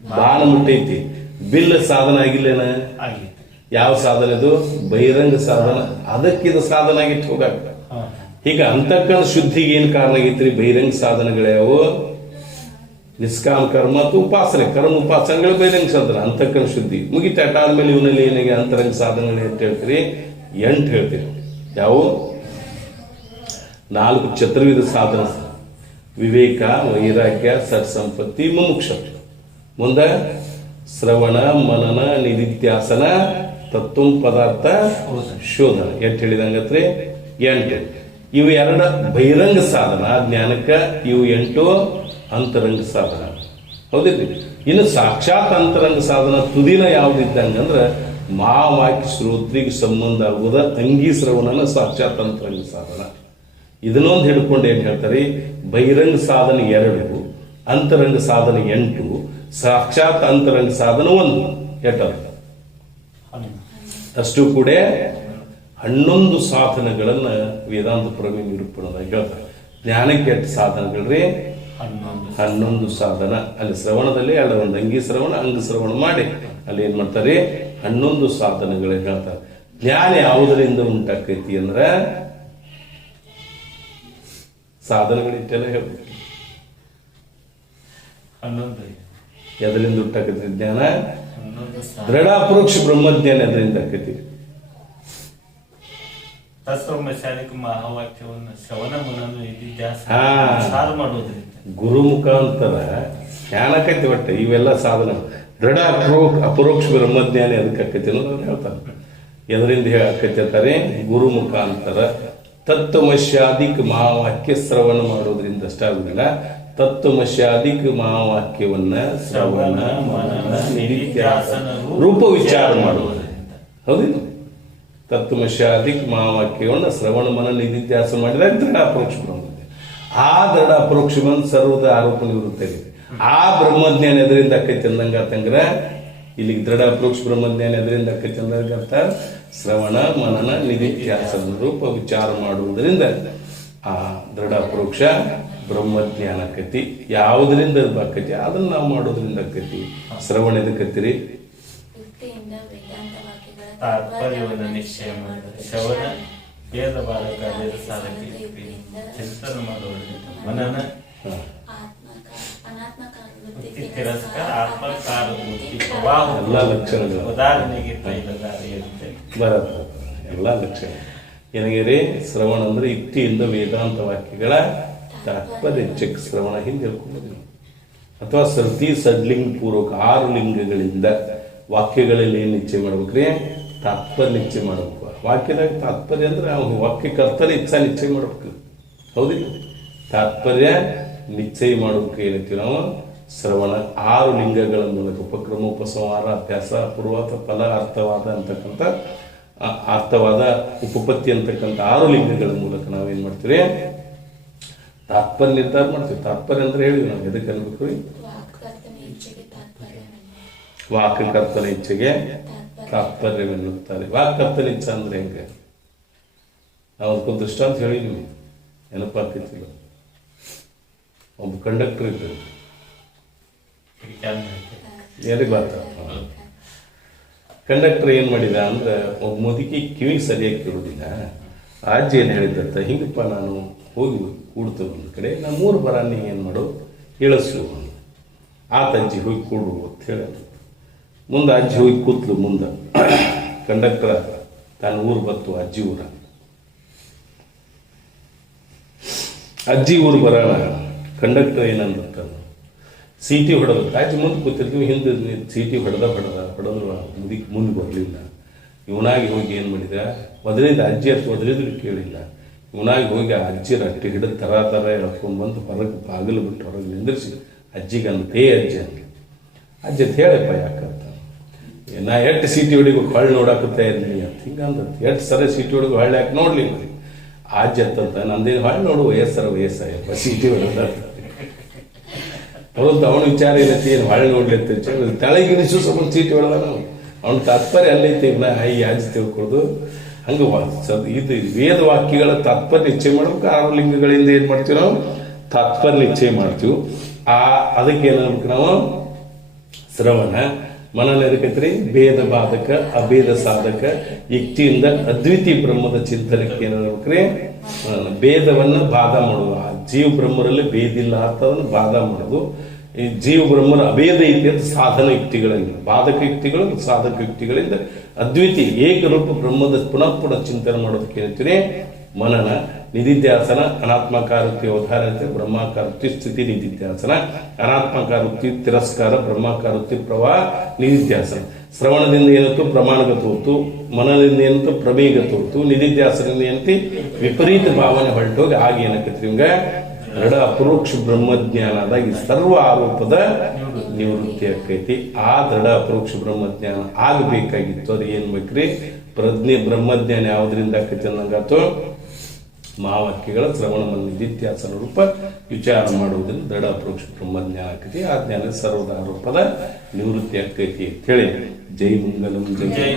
ಬಾಣ ಮುಟ್ಟೈತಿ, ಬಿಲ್ ಸಾಧನ ಆಗಿಲ್ಲೇನ? ಯಾವ ಸಾಧನ ಇದು? ಬಹಿರಂಗ ಸಾಧನ. ಅದಕ್ಕಿದು ಸಾಧನ ಆಗಿತ್ತು ಹೋಗಾಕ. ಈಗ ಅಂತಃಕರಣ ಶುದ್ಧಿಗೆ ಏನ್ ಕಾರಣ ಆಗೈತ್ರಿ? ಬಹಿರಂಗ ಸಾಧನಗಳ್ಯಾವು? ನಿಷ್ಕಾಮ ಕರ್ಮ ಮತ್ತು ಉಪಾಸನೆ, ಕರ್ಮ ಉಪಾಸನೆಗಳು ಬಹಿರಂಗ ಸಾಧನ. ಅಂತಃಕರಣ ಶುದ್ಧಿ ಮುಗಿತ ಆದ್ಮೇಲೆ ಇವನಲ್ಲಿ ಏನಾಗಿ ಅಂತರಂಗ ಸಾಧನಗಳು ಅಂತ ಹೇಳ್ತೀರಿ? 8 ಹೇಳ್ತೀರಿ. ಯಾವ? 4 ಚತುರ್ವಿಧ ಸಾಧನ: ವಿವೇಕ, ವೈರಾಗ್ಯ, ಸತ್ಸಂಪತ್ತಿ, ಮುಮುಕ್ಷತ್ವ. ಮುಂದೆ ಶ್ರವಣ, ಮನನ, ನಿಧಿಧ್ಯಾಸನ, ತತ್ವ ಪದಾರ್ಥ ಶೋಧನ. ಎಷ್ಟು ಹೇಳಿದಂಗತ್ರಿ? 8. ಇವು 2 ಬಹಿರಂಗ ಸಾಧನ ಜ್ಞಾನಕ್ಕೆ, ಇವು 8 ಅಂತರಂಗ ಸಾಧನ. ಹೌದಿಲ್ಲ? ಇನ್ನು ಸಾಕ್ಷಾತ್ ಅಂತರಂಗ ಸಾಧನ ತುದಿನ ಯಾವ್ದಿದ್ದಂಗಂದ್ರೆ ಮಹಾವಾಕ್ಯ ಶ್ರೋತ್ರಿಗೆ ಸಂಬಂಧ ಆಗುವುದ ಅಂಗಿ ಶ್ರವಣನ ಸಾಕ್ಷಾತ್ ಅಂತರಂಗ ಸಾಧನ. ಇದನ್ನೊಂದು ಹಿಡ್ಕೊಂಡು ಏನ್ ಹೇಳ್ತಾರೆ? ಬಹಿರಂಗ ಸಾಧನ 2, ಅಂತರಂಗ ಸಾಧನ 8, ಸಾಕ್ಷಾತ್ ಅಂತರಂಗ ಸಾಧನ 1. ಎಷ್ಟರ್ಥ? ಅಷ್ಟು ಕೂಡ 11 ಸಾಧನಗಳನ್ನ ವೇದಾಂತ ಪ್ರಮೇಯ ನಿರೂಪಣದಾಗ ಹೇಳ್ತಾರೆ. ಜ್ಞಾನಕ್ಕೆ 8 ಸಾಧನಗಳ್ರಿ, 11 ಸಾಧನ. ಅಲ್ಲಿ ಶ್ರವಣದಲ್ಲಿ ಒಂದು ಅಂಗಿ ಶ್ರವಣ, ಅಂಗ ಶ್ರವಣ ಮಾಡಿ ಅಲ್ಲಿ ಏನ್ ಮಾಡ್ತಾರೆ? 11 ಸಾಧನಗಳು ಹೇಳ್ತಾರೆ. ಜ್ಞಾನ ಯಾವುದರಿಂದ ಉಂಟಾಕೈತಿ ಅಂದ್ರೆ ಸಾಧನಗಳಿಟ್ಟೆಲ್ಲ ಹೇಳ್ಬೇಕು. ಎದರಿಂದ ಉಂಟಾಕೈತಿ ಜ್ಞಾನ? ದೃಢ ಅಪರೋಕ್ಷ ಬ್ರಹ್ಮಜ್ಞಾನ ಎದರಿಂದ ಆಕೈತಿ? ಗುರು ಮುಖಾಂತರ ಜ್ಞಾನ ಆಕೈತಿ. ಒಟ್ಟೆ ಇವೆಲ್ಲ ಸಾಧನ. ದೃಢ ಅಪರೋಕ್ಷ ಬ್ರಹ್ಮಜ್ಞಾನಿ ಅದಕ್ಕೆ ಆಕೈತಿ ಅನ್ನೋದು ಹೇಳ್ತಾರೆ. ಎದರಿಂದ ಆಕೈತಿ ಅಂತಾರೆ? ಗುರು ಮುಖಾಂತರ. ತತ್ವಮಸ್ಯಾದಿಕ್ ಮಹಾವಾಕ್ಯ ಶ್ರವಣ ಮಾಡೋದ್ರಿಂದ ಅಷ್ಟ ಆಗುದಿಲ್ಲ. ತತ್ವಮಸ್ಯಾದಿಕ್ ಮಹಾವಾಕ್ಯವನ್ನ ಶ್ರವಣ, ಮನನ, ನಿಧಿಧ್ಯಾಸನ, ರೂಪ ವಿಚಾರ ಮಾಡುವುದರಿಂದ. ಹೌದಿಲ್ಲ? ತತ್ವಮಸ್ಯಾದಿಕ್ ಮಹಾವಾಕ್ಯವನ್ನ ಶ್ರವಣ, ಮನನ, ನಿಧಿಧ್ಯಾಸ ಮಾಡಿದಾಗ ದೃಢ ಅಪರೋಕ್ಷ ಬ್ರಹ್ಮಜ್ಞಾನ. ಆ ದೃಢ ಅಪರೋಕ್ಷ ಬಂದು ಸರ್ವದ ಆರೋಪ ನಿವೃತ್ತ ಆಗಿದೆ. ಆ ಬ್ರಹ್ಮಜ್ಞಾನ ಎದರಿಂದ ಆಕೈತಿ ಅಂದಂಗಾತಂಗ್ರ ಇಲ್ಲಿಗೆ ದೃಢ ಅಪರೋಕ್ಷ ಬ್ರಹ್ಮಜ್ಞಾನ ಎದರಿಂದ ಆಕೈತಿ ಅಂದಂಗಾತ? ಶ್ರವಣ, ಮನನ, ನಿಧಿಧ್ಯಾಸನ, ರೂಪ ವಿಚಾರ ಮಾಡುವುದರಿಂದ ಆ ದೃಢ ಅಪರೋಕ್ಷ ಬ್ರಹ್ಮಜ್ಞಾನ ಆಕೈತಿ. ಯಾವುದರಿಂದ ಆಕೈತಿ? ಅದನ್ನ ನಾವು ಮಾಡೋದ್ರಿಂದ ಆಕೈತಿ. ಶ್ರವಣ ಎದಕ್ಕತ್ತೀರಿ? ತಾತ್ಪರ್ಯವನ್ನು ನಿಶ್ಚಯ ಮಾಡುವುದು. ಶ್ರವಣ ವೇದ ಬಾಲಕ ವೇದ ಸಾಧಕ ಚಿಂತನ ಮಾಡುವುದರಿಂದ. ಮನನ ತಿರಸ್ಕಾರ, ಆತ್ಮಕಾರ, ಬುದ್ಧಿ ಪ್ರವಾಹ, ಎಲ್ಲ ಲಕ್ಷಣಗಳು ಉದಾಹರಣೆಗೆ ಬರತ್ತ. ಎಲ್ಲ ಲಕ್ಷಣ ಏನಾಗಿರಿ? ಶ್ರವಣ ಅಂದ್ರೆ ಯುಕ್ತಿಯಿಂದ ವೇದಾಂತ ವಾಕ್ಯಗಳ ತಾತ್ಪರ್ಯ ಚೆಕ್ ಶ್ರವಣ ಹಿಂದೆ ಹೇಳ್ಕೊಂಡ್ಬಂದಿಲ್ಲ. ಅಥವಾ ಸರ್ತಿ ಸಡ್ಲಿಂಗ ಪೂರ್ವಕ 6 ಲಿಂಗಗಳಿಂದ ವಾಕ್ಯಗಳಲ್ಲಿ ಏನ್ ನಿಶ್ಚಯ ಮಾಡ್ಬೇಕ್ರಿ? ತಾತ್ಪರ್ಯ ನಿಶ್ಚಯ ಮಾಡ್ಬೇಕು. ವಾಕ್ಯದಾಗ ತಾತ್ಪರ್ಯ ಅಂದ್ರೆ ವಾಕ್ಯಕರ್ತನ ಇಚ್ಛಾ ನಿಶ್ಚಯ ಮಾಡ್ಬೇಕು. ಹೌದಿಲ್ಲ? ತಾತ್ಪರ್ಯ ನಿಶ್ಚಯ ಮಾಡೋಕೆ ಏನಂತೀವಿ ನಾವು? ಶ್ರವಣ. 6 ಲಿಂಗಗಳ ಮೂಲಕ ಉಪಕ್ರಮ, ಉಪಸಂಹಾರ, ಅಭ್ಯಾಸ, ಪೂರ್ವಾತ, ಫಲ, ಅರ್ಥವಾದ ಅಂತಕ್ಕಂಥ ಅರ್ಥವಾದ, ಉಪಪತ್ತಿ ಅಂತಕ್ಕಂಥ 6 ಲಿಂಗಗಳ ಮೂಲಕ ನಾವೇನ್ ಮಾಡ್ತೀವಿ? ತಾತ್ಪರ್ಯ ನಿರ್ಧಾರ ಮಾಡ್ತೀವಿ. ತಾತ್ಪರ್ಯ ಅಂದ್ರೆ ಹೇಳಿವಿ ನಾವು. ಎದಕ್ಕೆ ಅನ್ಬೇಕು? ವಾಕ್ಯಕರ್ತನ ಇಚ್ಛೆಗೆ ತಾತ್ಪರ್ಯವೆನ್ನುತ್ತಾರೆ. ವಾಕ್ಯಕರ್ತನ ಇಚ್ಛೆ ಅಂದ್ರೆ ಹೆಂಗೆ? ನಾವು ಅದಕ್ಕೊಂದು ದೃಷ್ಟಾಂತ ಹೇಳಿದ್ವಿ, ನೆನಪಾಗ್ತಿಲ್ಲ. ಒಬ್ಬ ಕಂಡಕ್ಟರ್ ಇದ್ದರು, ಯಾರಿಗೆ ಗೊತ್ತ? ಕಂಡಕ್ಟರ್ ಏನ್ ಮಾಡಿದ ಅಂದ್ರೆ ಒಬ್ಬ ಮುದುಕಿ ಕಿವಿಗೆ ಸರಿಯಾಗಿ ಕೇಳೋದಿಲ್ಲ. ಅಜ್ಜಿ ಏನು ಹೇಳಿದ್ದಂತ, ಹಿಂಗಪ್ಪ ನಾನು ಹೋಗಿ ಕೂಡ್ತೇವೆ ಒಂದು ಕಡೆ, ನಾ 3 ಬರ ನೀ ಏನು ಮಾಡು ಇಳಿಸು. ಆತ ಅಜ್ಜಿ ಹೋಗಿ ಕೂಡು ಅಂತ ಹೇಳ. ಮುಂದೆ ಅಜ್ಜಿ ಹೋಗಿ ಕೂತ್ಲು. ಮುಂದೆ ಕಂಡಕ್ಟರ್ ತಾನು ಊರು ಬತ್ತು, ಅಜ್ಜಿ ಊರ. ಅಜ್ಜಿ ಊರು ಬರೋಣ ಕಂಡಕ್ಟರ್ ಏನಂತ, ಸೀಟಿ ಹೊಡೆದು ಅಜ್ಜಿ ಮುಂದೆ ಕೂತಿರ್ತೀವಿ, ಹಿಂದೆ ಸೀಟಿ ಹೊಡೆದ್ರು ಮುಂದೆ ಬರಲಿಲ್ಲ. ಇವನಾಗಿ ಹೋಗಿ ಏನು ಮಾಡಿದ, ಒದರಿದ ಅಜ್ಜಿ ಅಷ್ಟು ಒದರಿದ್ರು ಕೇಳಿಲ್ಲ. ಇವನಾಗಿ ಹೋಗಿ ಆ ಅಜ್ಜಿ ರಟ್ಟಿ ಹಿಡಿದು ತರ ಎಳ್ಕೊಂಡು ಬಂದು ಹೊರಗೆ ಬಾಗಿಲು ಬಿಟ್ಟು ಹೊರಗೆ ನಿಂದಿರಿಸಿ ಅಜ್ಜಿಗೆ ಅಂದೇ ಅಜ್ಜಿ ಅಂತ ಅಜ್ಜಿ ಅಂತ ಹೇಳಪ್ಪ ಯಾಕಂತ, ನಾ ಎಷ್ಟು ಸೀಟಿ ಹೊಡಿಬೇಕು ಹೊಳ್ಳಿ ನೋಡಾಕುತ್ತಾ ಇರಲಿ ಅಂತ ಹಿಂಗಂದ. ಎಷ್ಟು ಸರ ಸೀಟಿ ಹೊಡಿಗು ಹೊಳ್ಳಿ ಯಾಕೆ ನೋಡ್ಲಿಲ್ಲ ಅಜ್ಜಿ ಅಂತಂತ, ನಂದೇನು ಹೊಳ್ಳಿ ನೋಡು ವಯಸ್ಸಾಯಪ್ಪ ಸೀಟಿ ಹೊಡೆದ ಹೌದು. ಅವನು ವಿಚಾರ ಇಲ್ಲತಿ ಏನು ಹೊಳ್ಳಿ ನೋಡ್ಲಿ ಅಂತ ತೆಳಗಿನಿಸು ಸ್ವಲ್ಪ ಸೀಟಿ ಹೊಡೆದ. ನಾವು ಅವ್ನ ತಾತ್ಪರ್ಯ ಅಲ್ಲೈತಿ ಈ ಅಜ್ಜಿ ತಿಳ್ಕೊಳ್ದು. ಹಂಗೆ ಇದು ವೇದ ವಾಕ್ಯಗಳ ತಾತ್ಪರ್ಯ ನಿಶ್ಚಯ ಮಾಡ್ಬೇಕು. ಆರು ಲಿಂಗಗಳಿಂದ ಏನು ಮಾಡ್ತೀವಿ ನಾವು, ತಾತ್ಪರ್ಯ ನಿಶ್ಚಯ ಮಾಡ್ತೀವಿ. ಅದಕ್ಕೆ ಏನಾಗ್ಬೇಕು ನಾವು, ಶ್ರವಣ ಮನನ ಇರಕೈತ್ರಿ, ಭೇದ ಬಾಧಕ ಅಭೇದ ಸಾಧಕ ಯುಕ್ತಿಯಿಂದ ಅದ್ವಿತೀಯ ಬ್ರಹ್ಮದ ಚಿಂತನಕ್ಕೆ ಏನಾಗ್ಬೇಕ್ರಿ, ಭೇದವನ್ನ ಬಾಧ ಮಾಡೋದು. ಆ ಜೀವ ಬ್ರಹ್ಮರಲ್ಲಿ ಭೇದ ಇಲ್ಲ ಅಂತದನ್ನು ಬಾಧ ಮಾಡೋದು. ಈ ಜೀವ ಬ್ರಹ್ಮರ ಅಭೇದ ಐತಿ ಅಂತ ಸಾಧನ ಯುಕ್ತಿಗಳಿಂದ, ಬಾಧಕ ಯುಕ್ತಿಗಳು ಸಾಧಕ ಯುಕ್ತಿಗಳಿಂದ ಅದ್ವಿತೀಯ ಏಕರೂಪ ಬ್ರಹ್ಮದ ಪುನಃ ಚಿಂತನೆ ಮಾಡೋದಕ್ಕೆ ಏನಂತೀರಿ, ಮನನ. ನಿಧಿಧ್ಯಾಸನ ಅನಾತ್ಮಕಾರ ವೃತ್ತಿ ಅವಧಾರತೆ, ಬ್ರಹ್ಮಾಕಾರ ವೃತ್ತಿ ಸ್ಥಿತಿ ನಿಧಿಧ್ಯಾಸನ, ಅನಾತ್ಮಕಾರ ವೃತ್ತಿ ತಿರಸ್ಕಾರ, ಬ್ರಹ್ಮಾಕಾರ ವೃತ್ತಿ ಪ್ರವಾಹ ನಿಧಿಧ್ಯಾಸನ. ಶ್ರವಣದಿಂದ ಏನತ್ತು ಪ್ರಮಾಣಗತ ಹೊತ್ತು, ಮನದಿಂದ ಏನಂತ ಪ್ರಮೇಯಗತ ಹೊತ್ತು, ನಿಧಿಧ್ಯಾಸನದಿಂದ ಏನಂತಿ ವಿಪರೀತ ಭಾವನೆ ಹೊರಟೋಗಿ ಆಗಿ ಏನಕ್ಕೈತ್ರಿ ನಿಮ್ಗೆ ದೃಢ ಅಪರೋಕ್ಷ ಬ್ರಹ್ಮಜ್ಞಾನದಾಗ ಈ ಸರ್ವ ಆರೋಪದ ನಿವೃತ್ತಿ ಆಕೈತಿ. ಆ ದೃಢ ಅಪರೋಕ್ಷ ಬ್ರಹ್ಮಜ್ಞಾನ ಆಗಬೇಕಾಗಿತ್ತು. ಅದು ಏನ್ ಬೇಕ್ರಿ, ಪ್ರಜ್ಞೆ ಬ್ರಹ್ಮಜ್ಞಾನ ಯಾವ್ದ್ರಿಂದ ಆಕೈತಿ ಅನ್ನಂಗಾತು, ಮಹಾವಾಕ್ಯಗಳ ಶ್ರವಣ ನಿಧಿಧ್ಯಾಸನ ರೂಪ ವಿಚಾರ ಮಾಡುವುದರಿಂದ ದೃಢ ಅಪರೋಕ್ಷ ಬ್ರಹ್ಮಜ್ಞಾನ ಆಕೈತಿ. ಆ ಜ್ಞಾನ ಸರ್ವದ ಆರೋಪದ ನಿವೃತ್ತಿ ಆಕೈತಿ ಅಂತ ಹೇಳಿ ಜೈ ಮಂಗಲಂ ಜೈ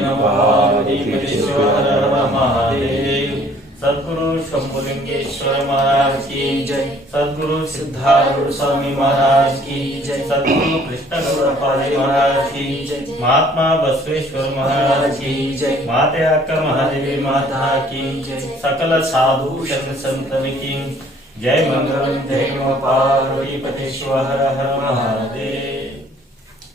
सद्गुरु शंभुलिंगेश्वर महाराज की जय, सद्गुरु सिद्धारूढ़ स्वामी महाराज की जय, सद्गुरु कृष्ण गौड़पादी महाराज की जय, महात्मा बसवेश्वर महाराज की जय, माते अक्का महादेवी माता की जय, सकल साधु संतन की जय। मंगलम जय पार्वती पतेश्वर हर हर महादेव।